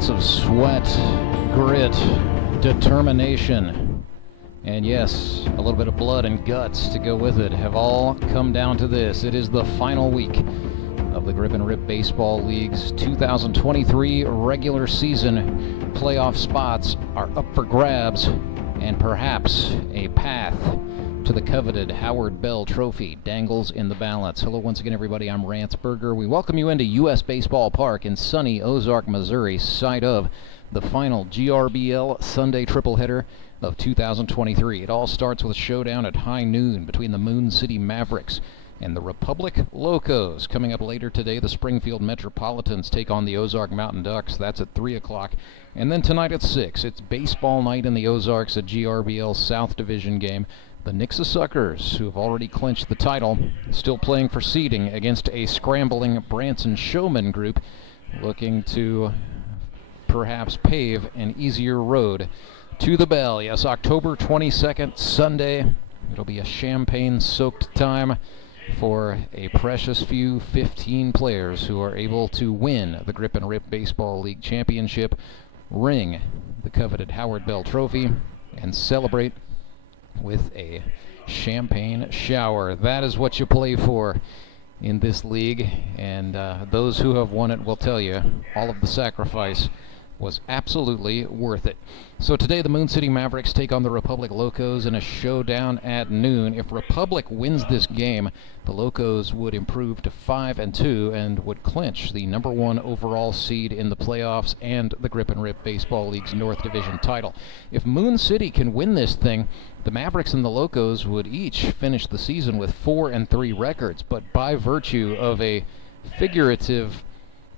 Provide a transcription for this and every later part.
months of sweat, grit, determination, and yes, a little bit of blood and guts to go with it have all come down to this. It is the final week of the Grip and Rip Baseball League's 2023 regular season. Playoff spots are up for grabs, and perhaps a path to the coveted Howard Bell Trophy dangles in the balance. Hello once again, everybody. I'm Rance. We welcome you into U.S. Baseball Park in sunny Ozark, Missouri, site of the final GRBL Sunday tripleheader of 2023. It all starts with a showdown at high noon between the Moon City Mavericks and the Republic Locos. Coming up later today, the Springfield Metropolitans take on the Ozark Mountain Ducks. That's at 3 o'clock. And then tonight at 6, it's baseball night in the Ozarks, a GRBL South Division game. The Nixa Suckers, who have already clinched the title, still playing for seeding against a scrambling Branson Showman group looking to perhaps pave an easier road to the bell. Yes, October 22nd, Sunday. It'll be a champagne-soaked time for a precious few 15 players who are able to win the Grip and Rip Baseball League Championship, ring the coveted Howard Bell Trophy, and celebrate with a champagne shower. That is what you play for in this league, and those who have won it will tell you all of the sacrifice was absolutely worth it. So today the Moon City Mavericks take on the Republic Locos in a showdown at noon. If Republic wins this game, the Locos would improve to 5-2 and would clinch the #1 overall seed in the playoffs and the Grip and Rip Baseball League's North Division title. If Moon City can win this thing, the Mavericks and the Locos would each finish the season with 4-3 records, but by virtue of a figurative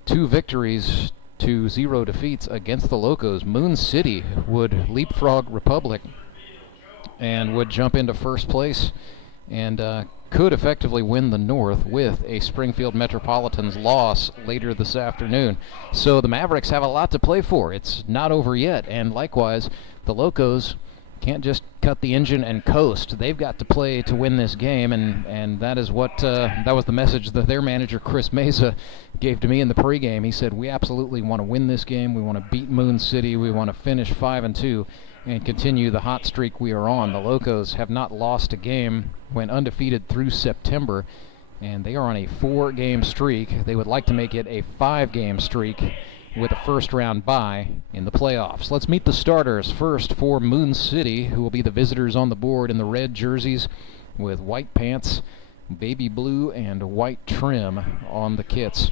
2 victories to 0 defeats against the Locos, Moon City would leapfrog Republic and would jump into first place and could effectively win the North with a Springfield Metropolitans loss later this afternoon. So the Mavericks have a lot to play for. It's not over yet, and likewise, the Locos can't just cut the engine and coast. They've got to play to win this game, and that is what that was the message that their manager Chris Mesa gave to me in the pregame. He said, we absolutely want to win this game. We want to beat Moon City. We want to finish 5-2 and continue the hot streak we are on. The Locos have not lost a game, went undefeated through September, and they are on a 4-game streak. They would like to make it a 5-game streak with a first-round bye in the playoffs. Let's meet the starters. First for Moon City, who will be the visitors on the board in the red jerseys with white pants, baby blue, and white trim on the kits.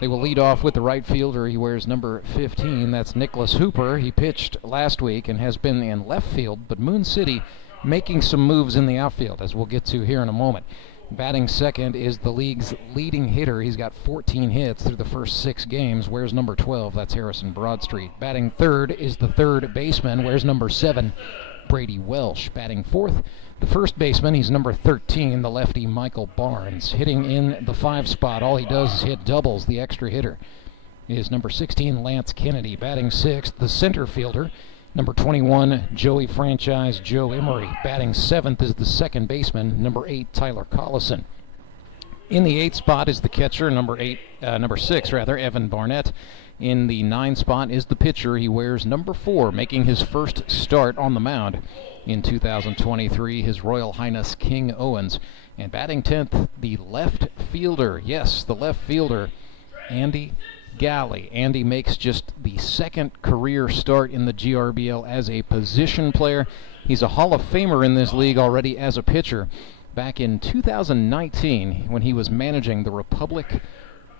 They will lead off with the right fielder. He wears number 15. That's Nicholas Hooper. He pitched last week and has been in left field, but Moon City making some moves in the outfield, as we'll get to here in a moment. Batting second is the league's leading hitter. He's got 14 hits through the first 6 games. Wears number 12. That's Harrison Broadstreet. Batting third is the third baseman. Wears number 7. Brady Welsh. Batting fourth, the first baseman. He's number 13. The lefty Michael Barnes. Hitting in the 5 spot. All he does is hit doubles. The extra hitter is number 16, Lance Kennedy. Batting sixth, the center fielder, number 21, Joey Franchise Joe Emery. Batting 7th is the second baseman, number 8, Tyler Collison. In the 8th spot is the catcher, number 6, Evan Barnett. In the 9 spot is the pitcher. He wears number 4, making his first start on the mound in 2023, His Royal Highness King Owens. And batting 10th, the left fielder. Yes, the left fielder, Andy Galley. Andy makes just the 2nd career start in the GRBL as a position player. He's a Hall of Famer in this league already as a pitcher. Back in 2019, when he was managing the Republic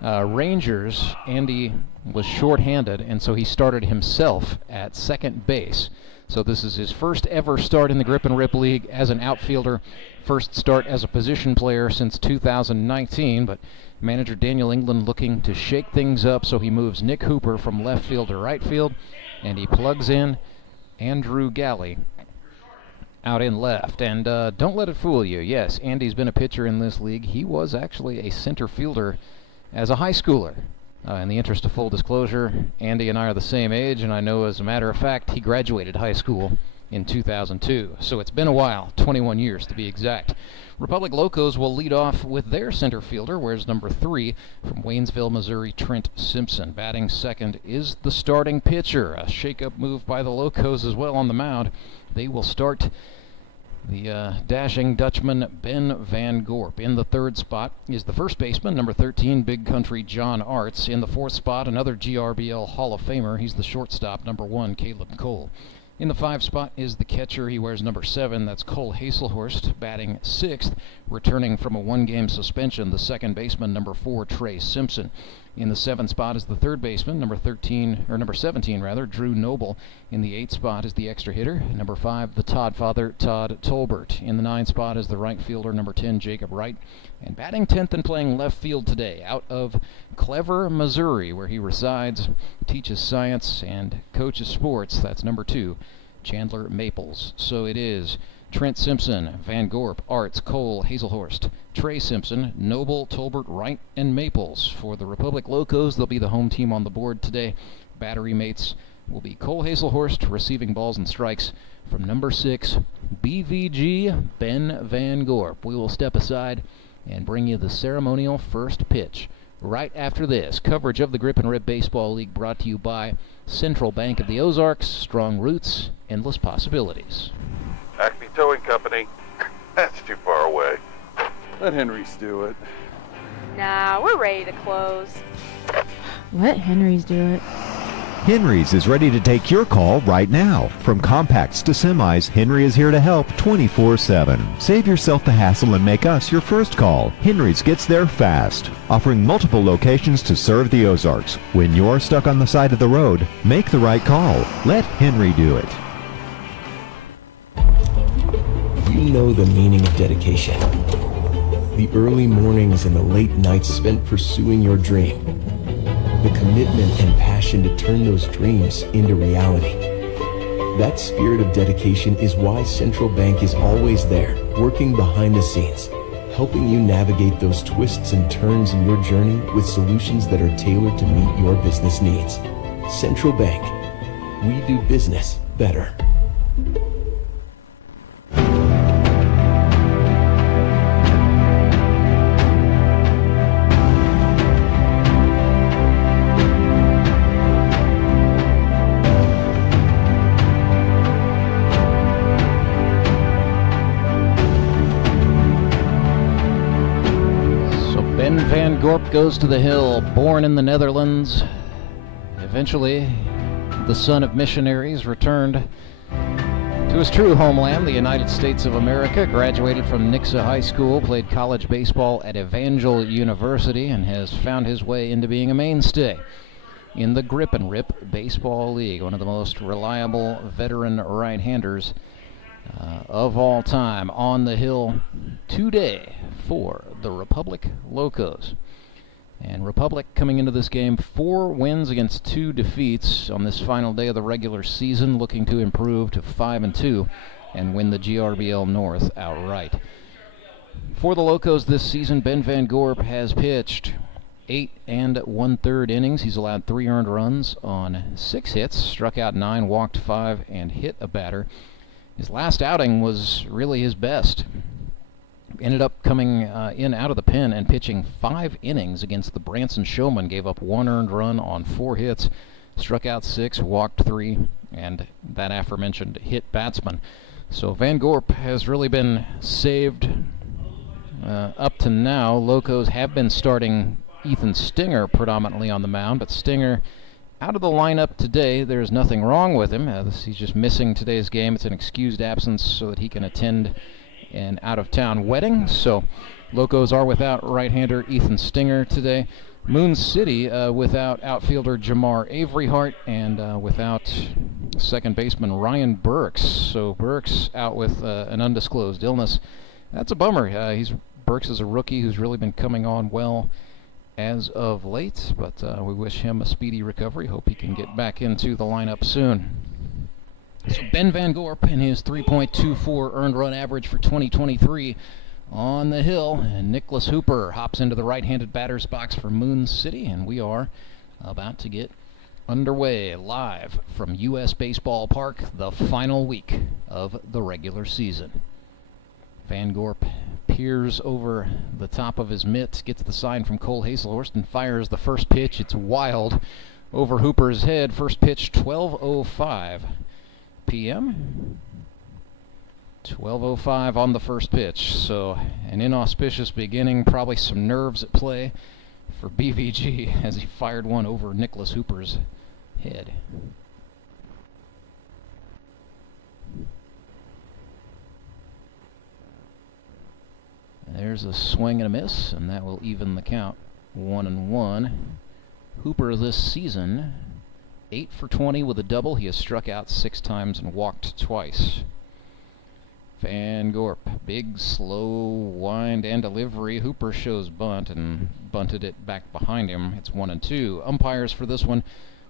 Rangers, Andy was shorthanded, and so he started himself at second base. So this is his first ever start in the Grip and Rip League as an outfielder, first start as a position player since 2019, but manager Daniel England looking to shake things up, so he moves Nick Hooper from left field to right field, and he plugs in Andrew Galley out in left. And don't let it fool you. Yes, Andy's been a pitcher in this league. He was actually a center fielder as a high schooler. In the interest of full disclosure, Andy and I are the same age, and I know as a matter of fact he graduated high school in 2002. So it's been a while, 21 years to be exact. Republic Locos will lead off with their center fielder, wears number 3 from Waynesville, Missouri, Trent Simpson. Batting second is the starting pitcher. A shake-up move by the Locos as well on the mound. They will start the dashing Dutchman Ben Van Gorp. In the third spot is the first baseman, number 13, Big Country John Arzt. In the fourth spot, another GRBL Hall of Famer. He's the shortstop, number 1, Caleb Cole. In the 5 spot is the catcher. He wears number 7. That's Cole Haselhorst, batting 6th, returning from a 1-game suspension. The second baseman, number 4, Trey Simpson. In the 7th spot is the third baseman, number 17, Drew Noble. In the 8th spot is the extra hitter, number 5, the Todd father, Todd Tolbert. In the 9th spot is the right fielder, number 10, Jacob Wright. And batting 10th and playing left field today, out of Clever, Missouri, where he resides, teaches science, and coaches sports. That's number 2, Chandler Maples. So it is Trent Simpson, Van Gorp, Arzt, Cole, Haselhorst, Trey Simpson, Noble, Tolbert, Wright, and Maples. For the Republic Locos, they'll be the home team on the board today. Battery mates will be Cole Haselhorst, receiving balls and strikes from number 6, BVG Ben Van Gorp. We will step aside and bring you the ceremonial first pitch right after this. Coverage of the Grip and Rip Baseball League brought to you by Central Bank of the Ozarks, strong roots, endless possibilities. Acme Towing Company. That's too far away. Let Henry's do it. Nah, we're ready to close. Let Henry's do it. Henry's is ready to take your call right now. From compacts to semis, Henry is here to help 24/7. Save yourself the hassle and make us your first call. Henry's gets there fast, offering multiple locations to serve the Ozarks. When you're stuck on the side of the road, make the right call. Let Henry do it. You know the meaning of dedication. The early mornings and the late nights spent pursuing your dream. The commitment and passion to turn those dreams into reality. That spirit of dedication is why Central Bank is always there, working behind the scenes, helping you navigate those twists and turns in your journey with solutions that are tailored to meet your business needs. Central Bank. We do business better. Van Gorp goes to the hill, born in the Netherlands. Eventually, the son of missionaries, returned to his true homeland, the United States of America. Graduated from Nixa High School, played college baseball at Evangel University, and has found his way into being a mainstay in the Grip and Rip Baseball League, one of the most reliable veteran right-handers of all time. On the hill today for the Republic Locos. And Republic coming into this game 4 wins against 2 defeats on this final day of the regular season, looking to improve to 5-2 and win the GRBL North outright. For the Locos this season, Ben Van Gorp has pitched 8 1/3 innings. He's allowed 3 earned runs on 6 hits, struck out 9, walked 5, and hit a batter. His last outing was really his best. Ended up coming in out of the pen and pitching 5 innings against the Branson Showmen. Gave up 1 earned run on 4 hits, struck out 6, walked 3, and that aforementioned hit batsman. So Van Gorp has really been saved up to now. Locos have been starting Ethan Stinger predominantly on the mound, but Stinger out of the lineup today. There's nothing wrong with him. He's just missing today's game. It's an excused absence so that he can attend an out-of-town wedding. So Locos are without right-hander Ethan Stinger today. Moon City without outfielder Jamar Averyhart, and without second baseman Ryan Burks. So Burks out with an undisclosed illness. That's a bummer. Burks is a rookie who's really been coming on well as of late, but we wish him a speedy recovery. Hope he can get back into the lineup soon. So Ben Van Gorp and his 3.24 earned run average for 2023 on the hill, and Nicholas Hooper hops into the right-handed batter's box for Moon City, and we are about to get Underway live from U.S. Baseball Park, the final week of the regular season. Van Gorp peers over the top of his mitt, gets the sign from Cole Haselhorst, and fires the first pitch. It's wild over Hooper's head. First pitch, 12:05 p.m. 12:05 on the first pitch. So an inauspicious beginning, probably some nerves at play for BVG as he fired one over Nicholas Hooper's head. There's a swing and a miss, and that will even the count. 1-1. Hooper this season, 8 for 20 with a double. He has struck out 6 times and walked twice. Van Gorp, big, slow wind and delivery. Hooper shows bunt and bunted it back behind him. It's 1-2. Umpires for this one,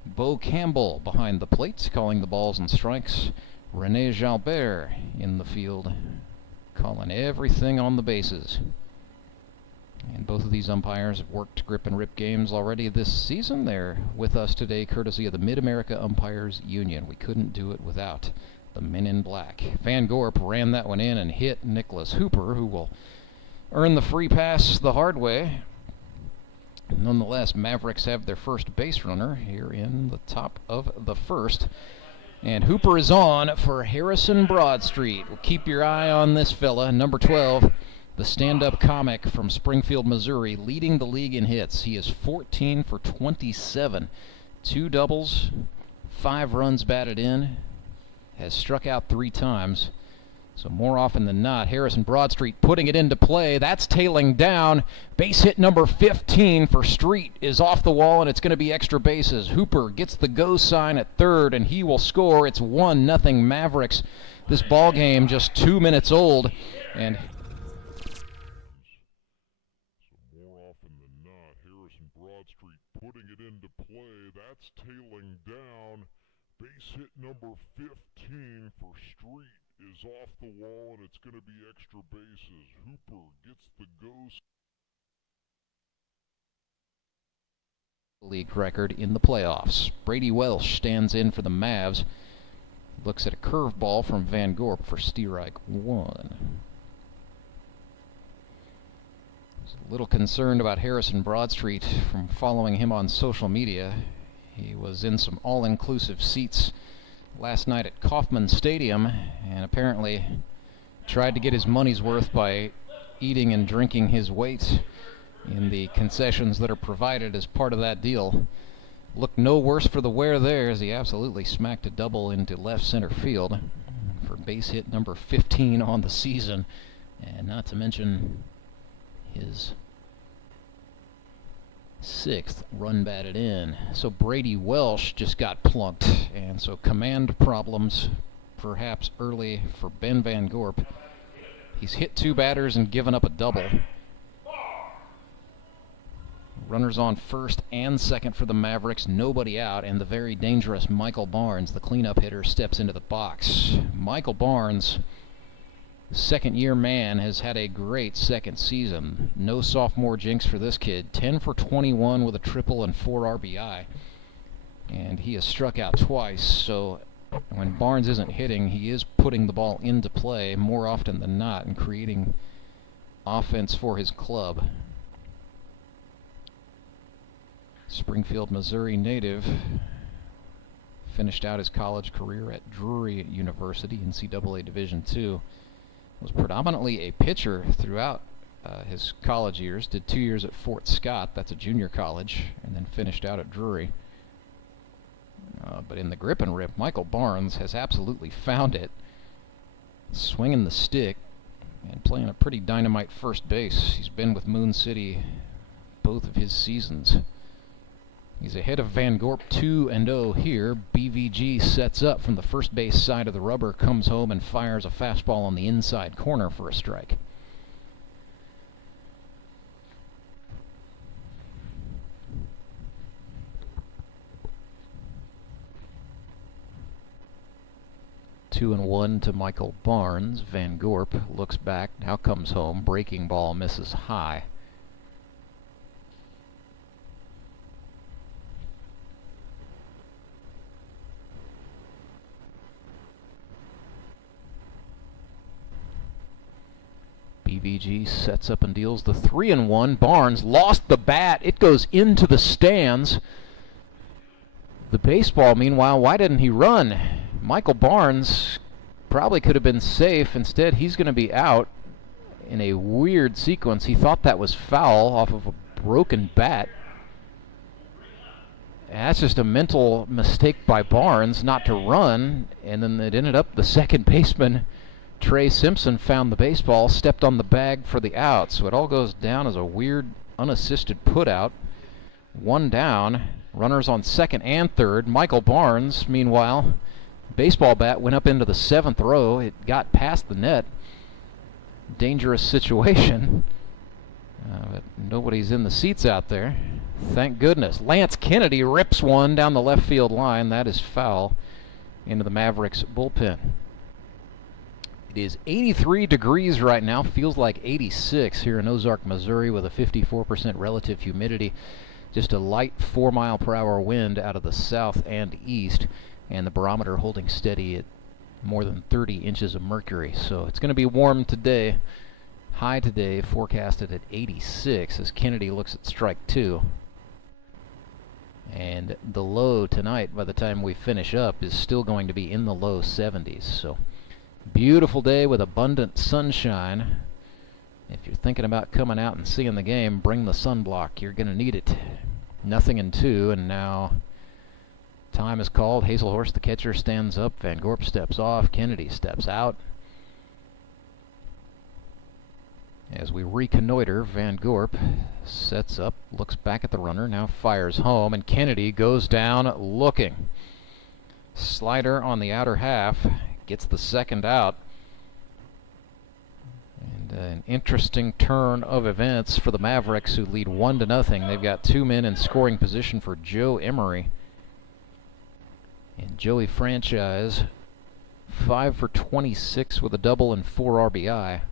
Bo Campbell behind the plate, calling the balls and strikes. Rene Jalbert in the field, calling everything on the bases. And both of these umpires have worked grip and rip games already this season. They're with us today courtesy of the Mid-America Umpires Union. We couldn't do it without the men in black. Van Gorp ran that one in and hit Nicholas Hooper, who will earn the free pass the hard way. Nonetheless, Mavericks have their first base runner here in the top of the first. And Hooper is on for Harrison Broadstreet. Well, keep your eye on this fella, number 12, the stand-up comic from Springfield, Missouri, leading the league in hits. He is 14 for 27. 2 doubles, 5 runs batted in, has struck out 3 times. So more often than not, Harrison Broadstreet putting it into play. That's tailing down. Base hit number 15 for Street is off the wall, and it's going to be extra bases. Hooper gets the go sign at third, and he will score. It's 1-0 Mavericks. This ball game just 2 minutes old, and more often than not, Harrison Broadstreet putting it into play. That's tailing down. Base hit number 15 for Street is off the wall, and it's going to be extra bases. Hooper gets the go. League record in the playoffs. Brady Welsh stands in for the Mavs. Looks at a curveball from Van Gorp for strike 1. Was a little concerned about Harrison Broadstreet from following him on social media. He was in some all-inclusive seats last night at Kauffman Stadium and apparently tried to get his money's worth by eating and drinking his weight in the concessions that are provided as part of that deal. Looked no worse for the wear there as he absolutely smacked a double into left center field for base hit number 15 on the season, and not to mention his 6th run batted in. So Brady Welsh just got plunked, and so command problems perhaps early for Ben Van Gorp. He's hit 2 batters and given up a double. Runners on first and second for the Mavericks, nobody out, and the very dangerous Michael Barnes, the cleanup hitter, steps into the box. Michael Barnes, second-year man, has had a great second season. No sophomore jinx for this kid. 10 for 21 with a triple and 4 RBI. And he has struck out twice, so when Barnes isn't hitting, he is putting the ball into play more often than not and creating offense for his club. Springfield, Missouri native. Finished out his college career at Drury University, NCAA Division II. Was predominantly a pitcher throughout his college years. Did 2 years at Fort Scott, that's a junior college, and then finished out at Drury. But in the grip and rip, Michael Barnes has absolutely found it. Swinging the stick and playing a pretty dynamite first base. He's been with Moon City both of his seasons. He's ahead of Van Gorp 2-0 here. BVG sets up from the first base side of the rubber, comes home and fires a fastball on the inside corner for a strike. Two and 1 to Michael Barnes. Van Gorp looks back, now comes home. Breaking ball misses high. PVG sets up and deals the 3-1. Barnes lost the bat. It goes into the stands. The baseball, meanwhile, why didn't he run? Michael Barnes probably could have been safe. Instead, he's going to be out in a weird sequence. He thought that was foul off of a broken bat. That's just a mental mistake by Barnes not to run, and then it ended up the second baseman, Trey Simpson, found the baseball, stepped on the bag for the out. So it all goes down as a weird unassisted putout. One down, runners on second and third. Michael Barnes, meanwhile, baseball bat went up into the 7th row. It got past the net. Dangerous situation. But nobody's in the seats out there. Thank goodness. Lance Kennedy rips one down the left field line. That is foul into the Mavericks bullpen. It is 83 degrees right now. Feels like 86 here in Ozark, Missouri, with a 54% relative humidity. Just a light 4-mile-per-hour wind out of the south and east, and the barometer holding steady at more than 30 inches of mercury. So it's going to be warm today. High today forecasted at 86 as Kennedy looks at strike 2. And the low tonight, by the time we finish up, is still going to be in the low 70s. So beautiful day with abundant sunshine. If you're thinking about coming out and seeing the game, bring the sunblock. You're going to need it. 0-2, and now time is called. Haselhorst, the catcher, stands up. Van Gorp steps off. Kennedy steps out. As we reconnoiter, Van Gorp sets up, looks back at the runner, now fires home, and Kennedy goes down looking. Slider on the outer half, gets the second out. And an interesting turn of events for the Mavericks, who lead 1-0. They've got 2 men in scoring position for Joe Emery. And Joey Franchise, 5 for 26 with a double and 4 RBI.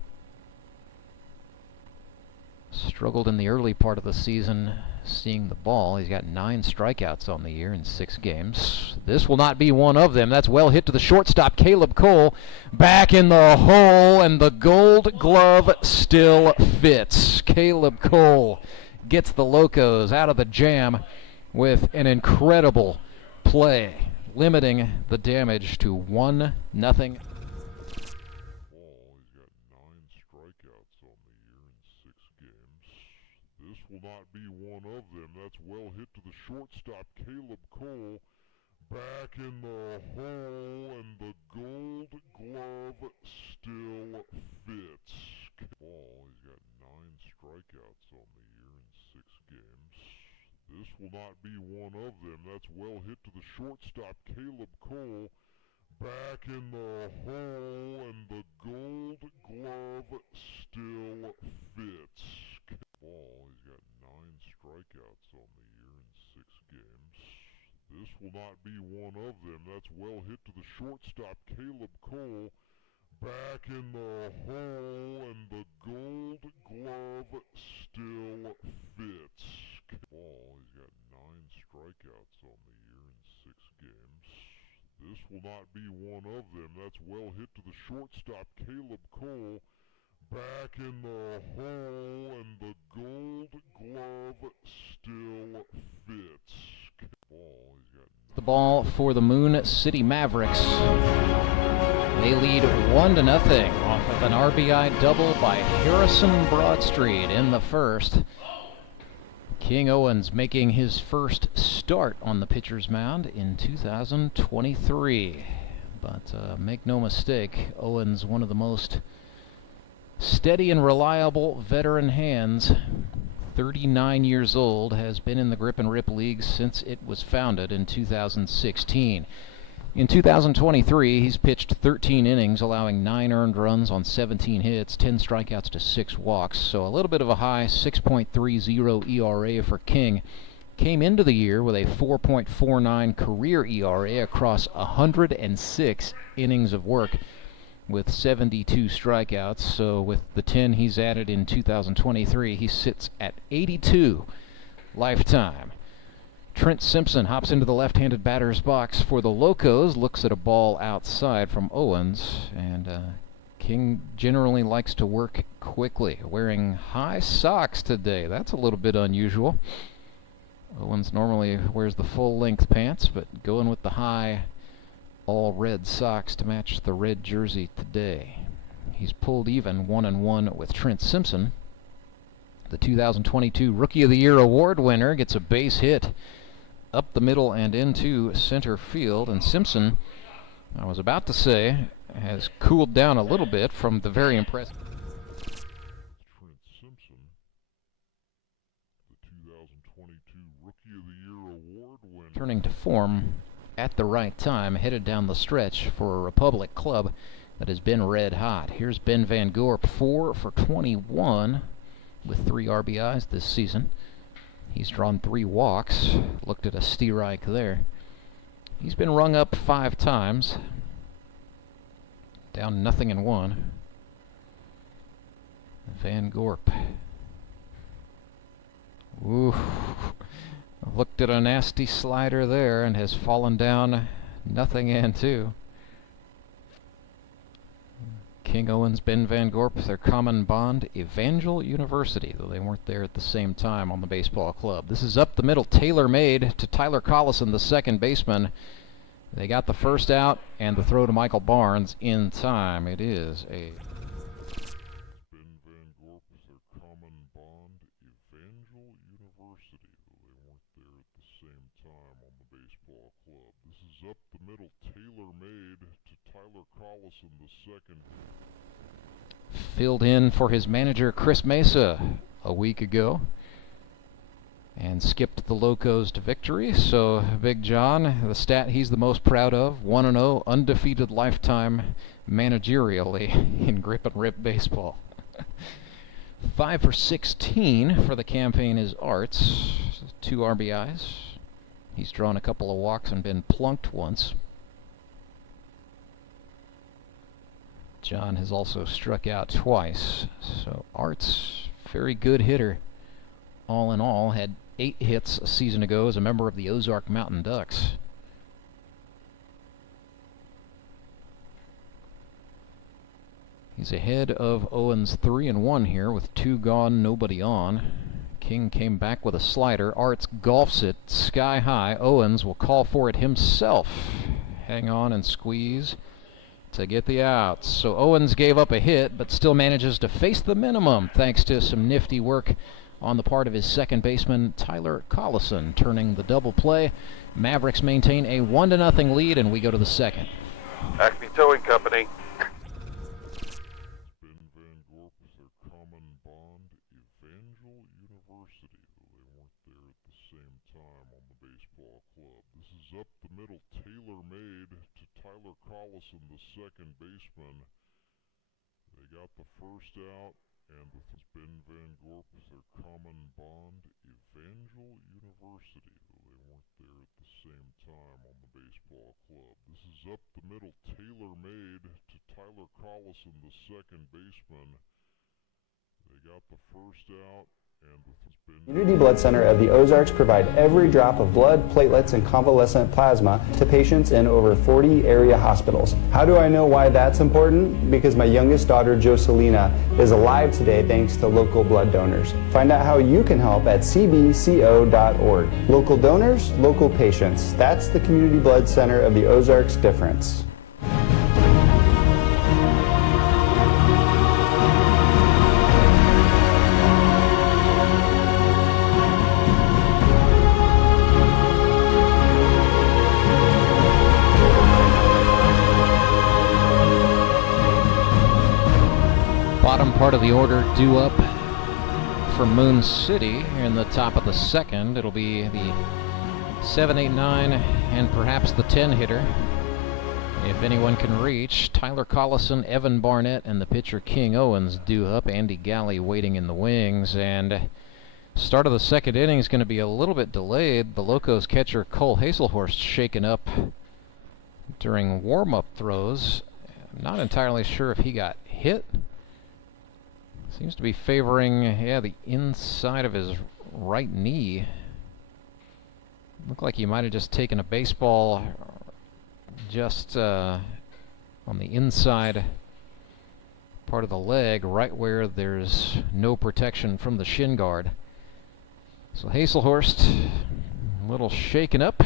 Struggled in the early part of the season seeing the ball. He's got 9 strikeouts on the year in 6 games. This will not be one of them. That's well hit to the shortstop, Caleb Cole. Back in the hole, and the Gold Glove still fits. Caleb Cole gets the Locos out of the jam with an incredible play, limiting the damage to 1-0. Not be one of them. That's well hit to the shortstop, Caleb Cole. Back in the hole, and the Gold Glove still fits. Ball, he's got 9 strikeouts on the year in 6 games. This will not be one of them. That's well hit to the shortstop, Caleb Cole. Back in the hole, and the Gold Glove still fits. Ball, he's got 9 strikeouts on the year in 6 games. This will not be one of them. That's well hit to the shortstop, Caleb Cole. Back in the hole, and the Gold Glove still fits. Ball, he's got 9 strikeouts on the year in 6 games. This will not be one of them. That's well hit to the shortstop, Caleb Cole. Back in the hole, and the Gold Glove still fits. Ball, he's got the ball for the Moon City Mavericks. They lead 1-0 off of an RBI double by Harrison Broadstreet in the first. King Owens making his first start on the pitcher's mound in 2023. But make no mistake, Owens, one of the most steady and reliable veteran hands. 39 years old, has been in the Grip and Rip League since it was founded in 2016. In 2023, he's pitched 13 innings, allowing 9 earned runs on 17 hits, 10 strikeouts to 6 walks. So a little bit of a high 6.30 ERA for King. Came into the year with a 4.49 career ERA across 106 innings of work, with 72 strikeouts. So with the 10 he's added in 2023, he sits at 82 lifetime. Trent Simpson hops into the left-handed batter's box for the Locos, looks at a ball outside from Owens, and King generally likes to work quickly, wearing high socks today. That's a little bit unusual. Owens normally wears the full-length pants, but going with the high all-red socks to match the red jersey today. He's pulled even 1-1 with Trent Simpson. The 2022 Rookie of the Year award winner gets a base hit up the middle and into center field, and Simpson, I was about to say, has cooled down a little bit from the very impressive Trent Simpson, the 2022 Rookie of the Year award winner. turning to form at the right time, headed down the stretch for a Republic club that has been red hot. Here's Ben Van Gorp, 4 for 21 with 3 RBIs this season. He's drawn 3 walks. Looked at a Steerike there. He's been rung up 5 times. Down 0-1. Van Gorp. Ooh. Looked at a nasty slider there and has fallen down 0-2. King Owens, Ben Van Gorp, their common bond, Evangel University, though they weren't there at the same time on the baseball club. This is up the middle, tailor-made to Tyler Collison, the second baseman. They got the first out and the throw to Michael Barnes in time. It is a... Ben Van Gorp is their common bond, Evangel University, though they weren't there at the same time on the baseball club. This is up the middle, tailor-made to Tyler Collison, the second. Filled in for his manager Chris Mesa a week ago and skipped the Locos to victory. So Big John, the stat he's the most proud of, 1-0, undefeated lifetime managerially in grip and rip baseball. 5 for 16 for the campaign is Arzt, 2 RBIs. He's drawn a couple of walks and been plunked once. John has also struck out twice. So Arzt, very good hitter. All in all, had 8 hits a season ago as a member of the Ozark Mountain Ducks. He's ahead of Owens 3-1 here with 2 gone, nobody on. King came back with a slider. Arzt golfs it sky high. Owens will call for it himself. Hang on and squeeze to get the outs. So Owens gave up a hit, but still manages to face the minimum thanks to some nifty work on the part of his second baseman, Tyler Collison, turning the double play. Mavericks maintain a 1-0 lead, and we go to the second. Acme Towing Company. Ben Van Gorp is their common bond, Evangel University, though they weren't there at the same time on the baseball club. This is up the middle, tailor-made to Tyler Collison, the second baseman. They got the first out, and with Ben Van Gorp is their common bond, Evangel University, though they weren't there at the same time on the baseball club. This is up the middle, tailor-made to Tyler Collison, the second baseman. They got the first out, and with Ben... Community Blood Center of the Ozarks provide every drop of blood, platelets, and convalescent plasma to patients in over 40 area hospitals. How do I know why that's important? Because my youngest daughter, Joselina, is alive today thanks to local blood donors. Find out how you can help at cbco.org. Local donors, local patients. That's the Community Blood Center of the Ozarks difference. Bottom part of the order due up for Moon City in the top of the second. It'll be the 7, 8, 9, and perhaps the 10 hitter, if anyone can reach. Tyler Collison, Evan Barnett, and the pitcher King Owens due up. Andy Galley waiting in the wings, and start of the second inning is going to be a little bit delayed. The Locos catcher Cole Haselhorst shaken up during warm-up throws. I'm not entirely sure if he got hit. Seems to be favoring, the inside of his right knee. Looked like he might have just taken a baseball just on the inside part of the leg, right where there's no protection from the shin guard. So Haselhorst, a little shaken up,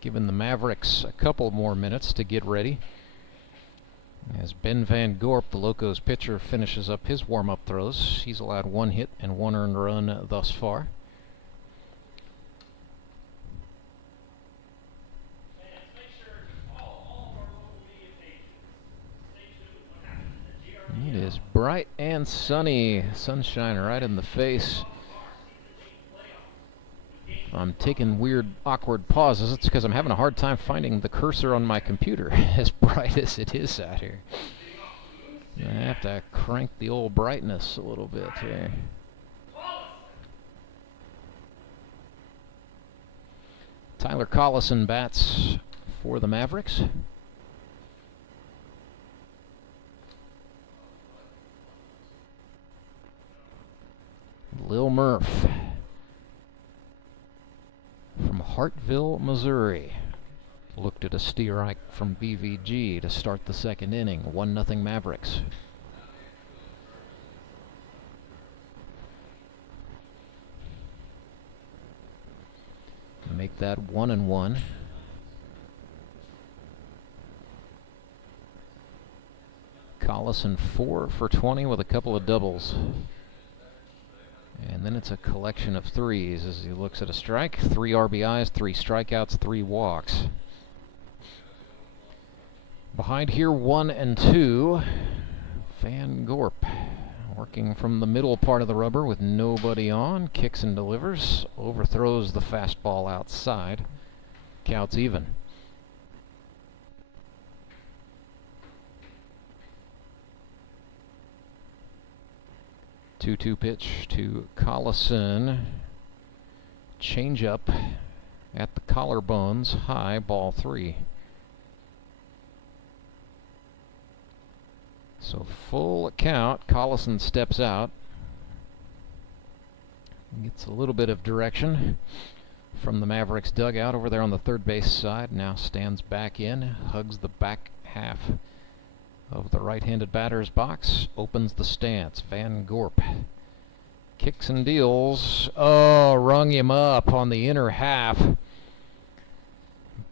giving the Mavericks a couple more minutes to get ready. As Ben Van Gorp, the Locos pitcher, finishes up his warm-up throws. He's allowed 1 hit and 1 earned run thus far. It is bright and sunny. Sunshine right in the face. I'm taking weird, awkward pauses. It's because I'm having a hard time finding the cursor on my computer, as bright as it is out here. I have to crank the old brightness a little bit here. Tyler Collison bats for the Mavericks. Lil Murph from Hartville, Missouri, looked at a steer from BVG to start the second inning. 1-0 Mavericks. Make that 1-1. Collison 4 for 20 with a couple of doubles. And then it's a collection of threes as he looks at a strike. 3 RBIs, 3 strikeouts, 3 walks. Behind here, 1 and 2. Van Gorp working from the middle part of the rubber with nobody on. Kicks and delivers. Overthrows the fastball outside. Counts even. 2-2 pitch to Collison. Change up at the collarbones. High, ball 3. So full count. Collison steps out. Gets a little bit of direction from the Mavericks dugout over there on the third base side. Now stands back in. Hugs the back half of the right-handed batter's box, opens the stance. Van Gorp kicks and deals. Oh, rung him up on the inner half.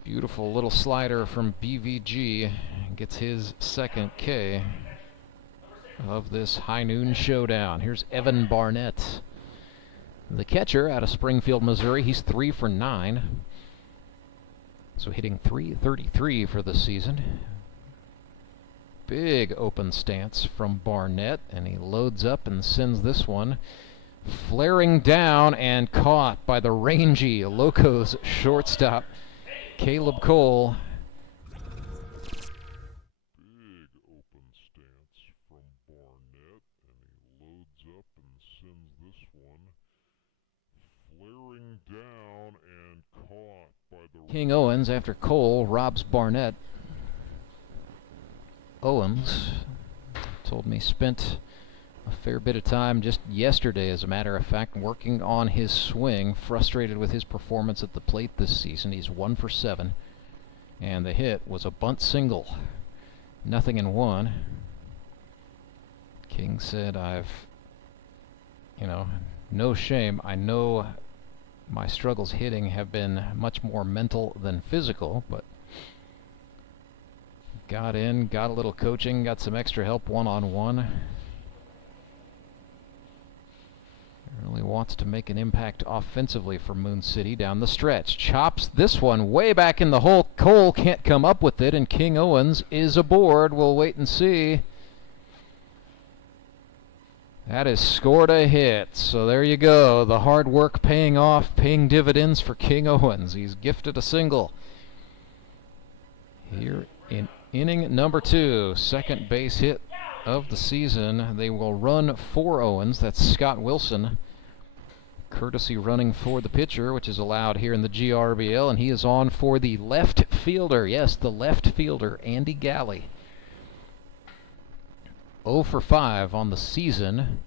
Beautiful little slider from BVG. Gets his second K of this high noon showdown. Here's Evan Barnett, the catcher out of Springfield, Missouri. He's 3 for 9. So hitting .333 for the season. Big open stance from Barnett, and he loads up and sends this one flaring down and caught by the rangy Locos shortstop, Caleb Cole. Big open stance from Barnett, and he loads up and sends this one flaring down and caught by the King Owens, after Cole robs Barnett. Owens told me spent a fair bit of time just yesterday, as a matter of fact, working on his swing, frustrated with his performance at the plate this season. He's 1 for 7, and the hit was a bunt single. 0-1. King said, no shame. I know my struggles hitting have been much more mental than physical, but got in, got a little coaching, got some extra help one-on-one. Really wants to make an impact offensively for Moon City down the stretch. Chops this one way back in the hole. Cole can't come up with it, and King Owens is aboard. We'll wait and see. That is scored a hit. So there you go. The hard work paying off, paying dividends for King Owens. He's gifted a single here in inning number 2, second base hit of the season. They will run for Owens. That's Scott Wilson, courtesy running for the pitcher, which is allowed here in the GRBL, and he is on for the left fielder. Yes, the left fielder, Andy Galley. 0 for 5 on the season.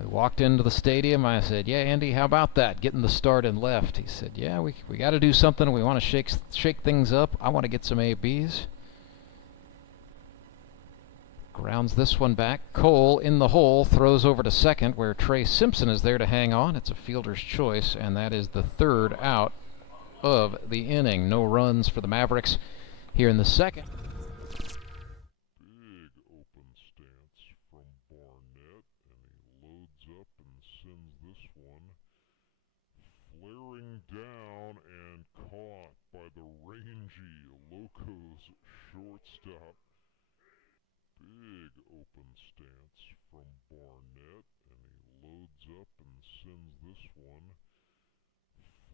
We walked into the stadium. I said, yeah, Andy, how about that? Getting the start in left. He said, yeah, we got to do something. We want to shake things up. I want to get some ABs. Grounds this one back. Cole in the hole, throws over to second where Trey Simpson is there to hang on. It's a fielder's choice, and that is the third out of the inning. No runs for the Mavericks here in the second. Big open stance from Barnett, and he loads up and sends this one flaring down and caught by the rangy Locos shortstop. Big open stance from Barnett, and he loads up and sends this one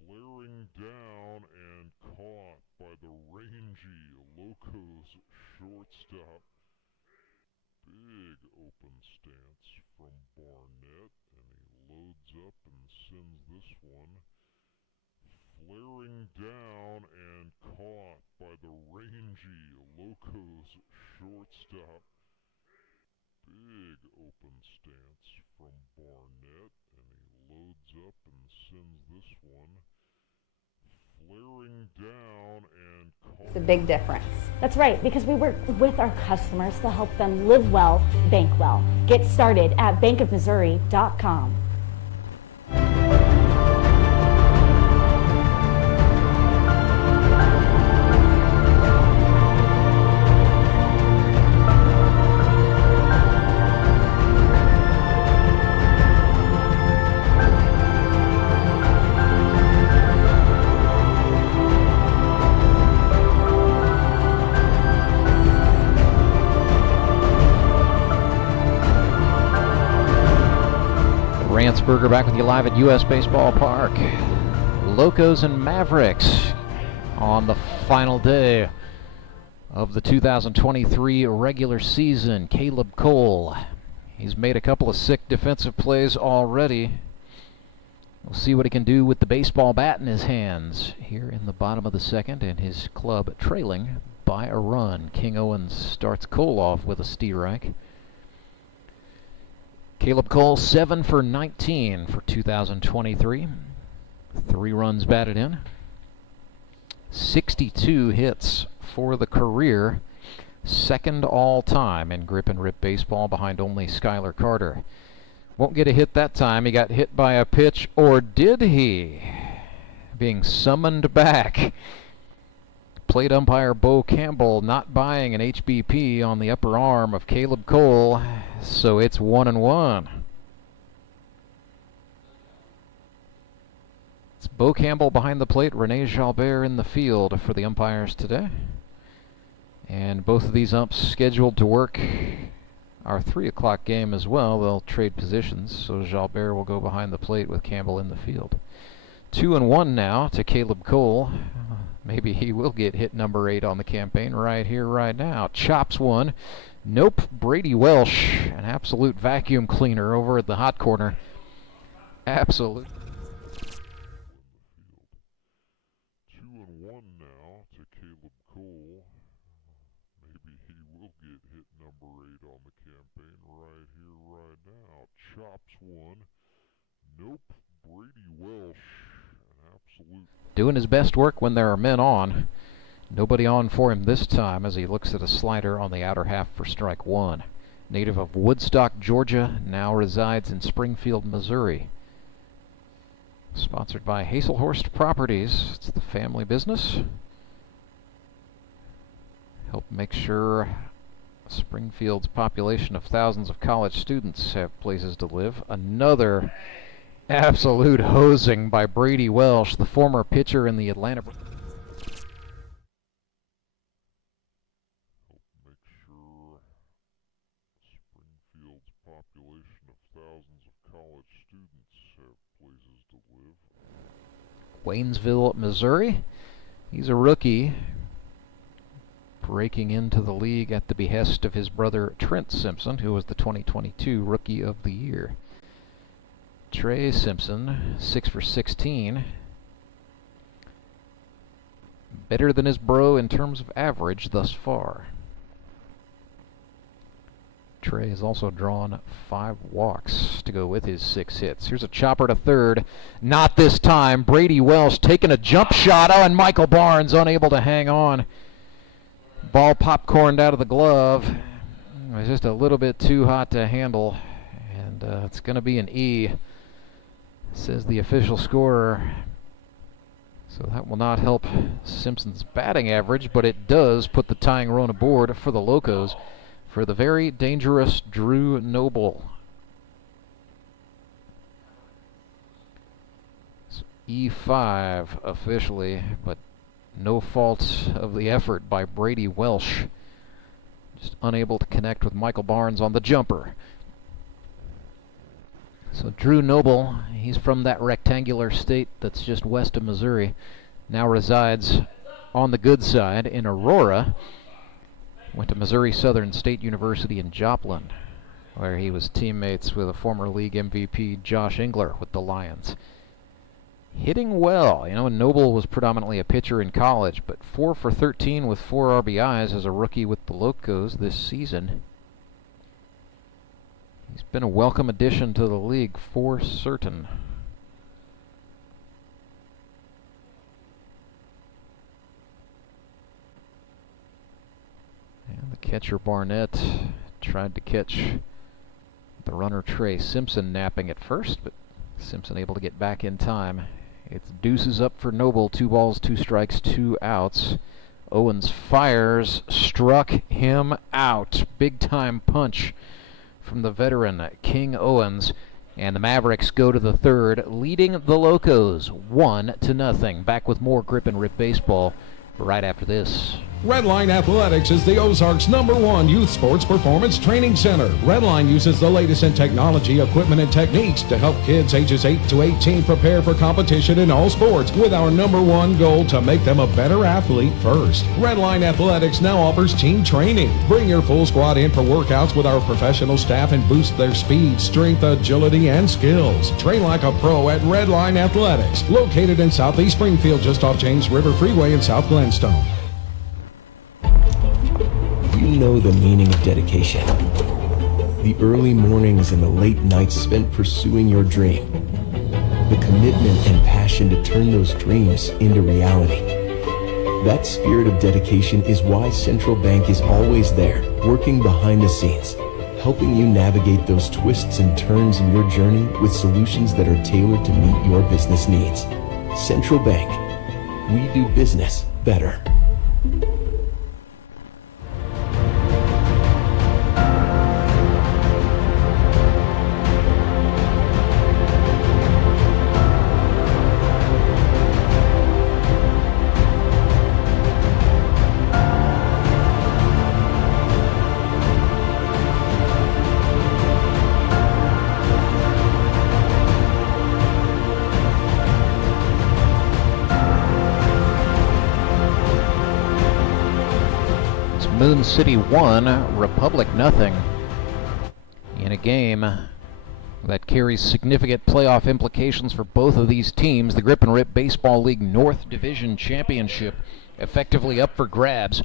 flaring down and caught by the rangy Locos shortstop. Big open stance from Barnett, and he loads up and sends this one flaring down and caught by the rangy Locos shortstop. Big open stance from Barnett, and he loads up and sends this one flaring down and caught. It's a big difference. That's right, because we work with our customers to help them live well, bank well. Get started at bankofmissouri.com. Rance Burger back with you live at US Baseball Park. Locos and Mavericks on the final day of the 2023 regular season. Caleb Cole, he's made a couple of sick defensive plays already. We'll see what he can do with the baseball bat in his hands here in the bottom of the second, and his club trailing by a run. King Owens starts Cole off with a strike. Caleb Cole 7 for 19 for 2023. 3 runs batted in. 62 hits for the career. Second all-time in grip and rip baseball behind only Skylar Carter. Won't get a hit that time. He got hit by a pitch, or did he? Being summoned back. Plate umpire Bo Campbell not buying an HBP on the upper arm of Caleb Cole, so it's 1-1. It's Bo Campbell behind the plate, Rene Jalbert in the field for the umpires today. And both of these umps scheduled to work our 3 o'clock game as well. They'll trade positions, so Jalbert will go behind the plate with Campbell in the field. 2-1 now to Caleb Cole. Maybe he will get hit number 8 on the campaign right here, right now. Chops one. Nope. Brady Welsh, an absolute vacuum cleaner over at the hot corner. Absolute. 2-1 now to Caleb Cole. Maybe he will get hit number 8 on the campaign right here, right now. Chops one. Nope. Brady Welsh, an absolute. Doing his best work when there are men on. Nobody on for him this time as he looks at a slider on the outer half for strike 1. Native of Woodstock, Georgia, now resides in Springfield, Missouri. Sponsored by Haselhorst Properties. It's the family business. Help make sure Springfield's population of thousands of college students have places to live. Another absolute hosing by Brady Welsh, the former pitcher in the Atlanta. Help make sure Springfield's population of thousands of college students have places to live. Waynesville, Missouri. He's a rookie, breaking into the league at the behest of his brother Trent Simpson, who was the 2022 Rookie of the Year. Trey Simpson, 6 for 16. Better than his bro in terms of average thus far. Trey has also drawn 5 walks to go with his 6 hits. Here's a chopper to third. Not this time. Brady Welsh taking a jump shot. Oh, and Michael Barnes unable to hang on. Ball popcorned out of the glove. was just a little bit too hot to handle, and it's going to be an E, says the official scorer. So that will not help Simpson's batting average, but it does put the tying run aboard for the Locos for the very dangerous Drew Noble. So E5 officially, but no fault of the effort by Brady Welsh. Just unable to connect with Michael Barnes on the jumper. So Drew Noble, he's from that rectangular state that's just west of Missouri, now resides on the good side in Aurora. Went to Missouri Southern State University in Joplin, where he was teammates with a former league MVP Josh Engler with the Lions. Hitting well. You know, Noble was predominantly a pitcher in college, but 4 for 13 with 4 RBIs as a rookie with the Locos this season. He's been a welcome addition to the league for certain. And the catcher Barnett tried to catch the runner Trey Simpson napping at first, but Simpson able to get back in time. It's deuces up for Noble. 2 balls, 2 strikes, 2 outs. Owens fires, struck him out. Big time punch from the veteran King Owens. And the Mavericks go to the third, leading the Locos 1-0. Back with more Grip and Rip baseball right after this. Redline Athletics is the Ozark's #1 youth sports performance training center. Redline uses the latest in technology, equipment, and techniques to help kids ages 8 to 18 prepare for competition in all sports, with our #1 goal to make them a better athlete first. Redline Athletics now offers team training. Bring your full squad in for workouts with our professional staff and boost their speed, strength, agility, and skills. Train like a pro at Redline Athletics, located in Southeast Springfield, just off James River Freeway in South Glenstone. You know the meaning of dedication. The early mornings and the late nights spent pursuing your dream. The commitment and passion to turn those dreams into reality. That spirit of dedication is why Central Bank is always there, working behind the scenes, helping you navigate those twists and turns in your journey with solutions that are tailored to meet your business needs. Central Bank. We do business better. Moon City 1, Republic 0, in a game that carries significant playoff implications for both of these teams. The Grip and Rip Baseball League North Division Championship effectively up for grabs.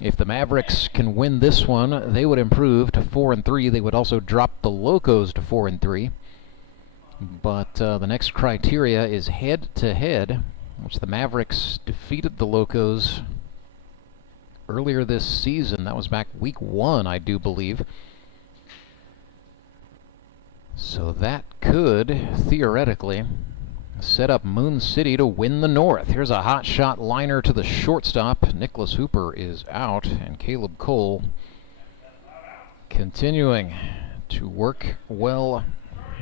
If the Mavericks can win this one, they would improve to 4-3. They would also drop the Locos to 4-3. But the next criteria is head-to-head, which the Mavericks defeated the Locos earlier this season. That was back week 1, I do believe. So that could, theoretically, set up Moon City to win the North. Here's a hot shot liner to the shortstop. Nicholas Hooper is out, and Caleb Cole continuing to work well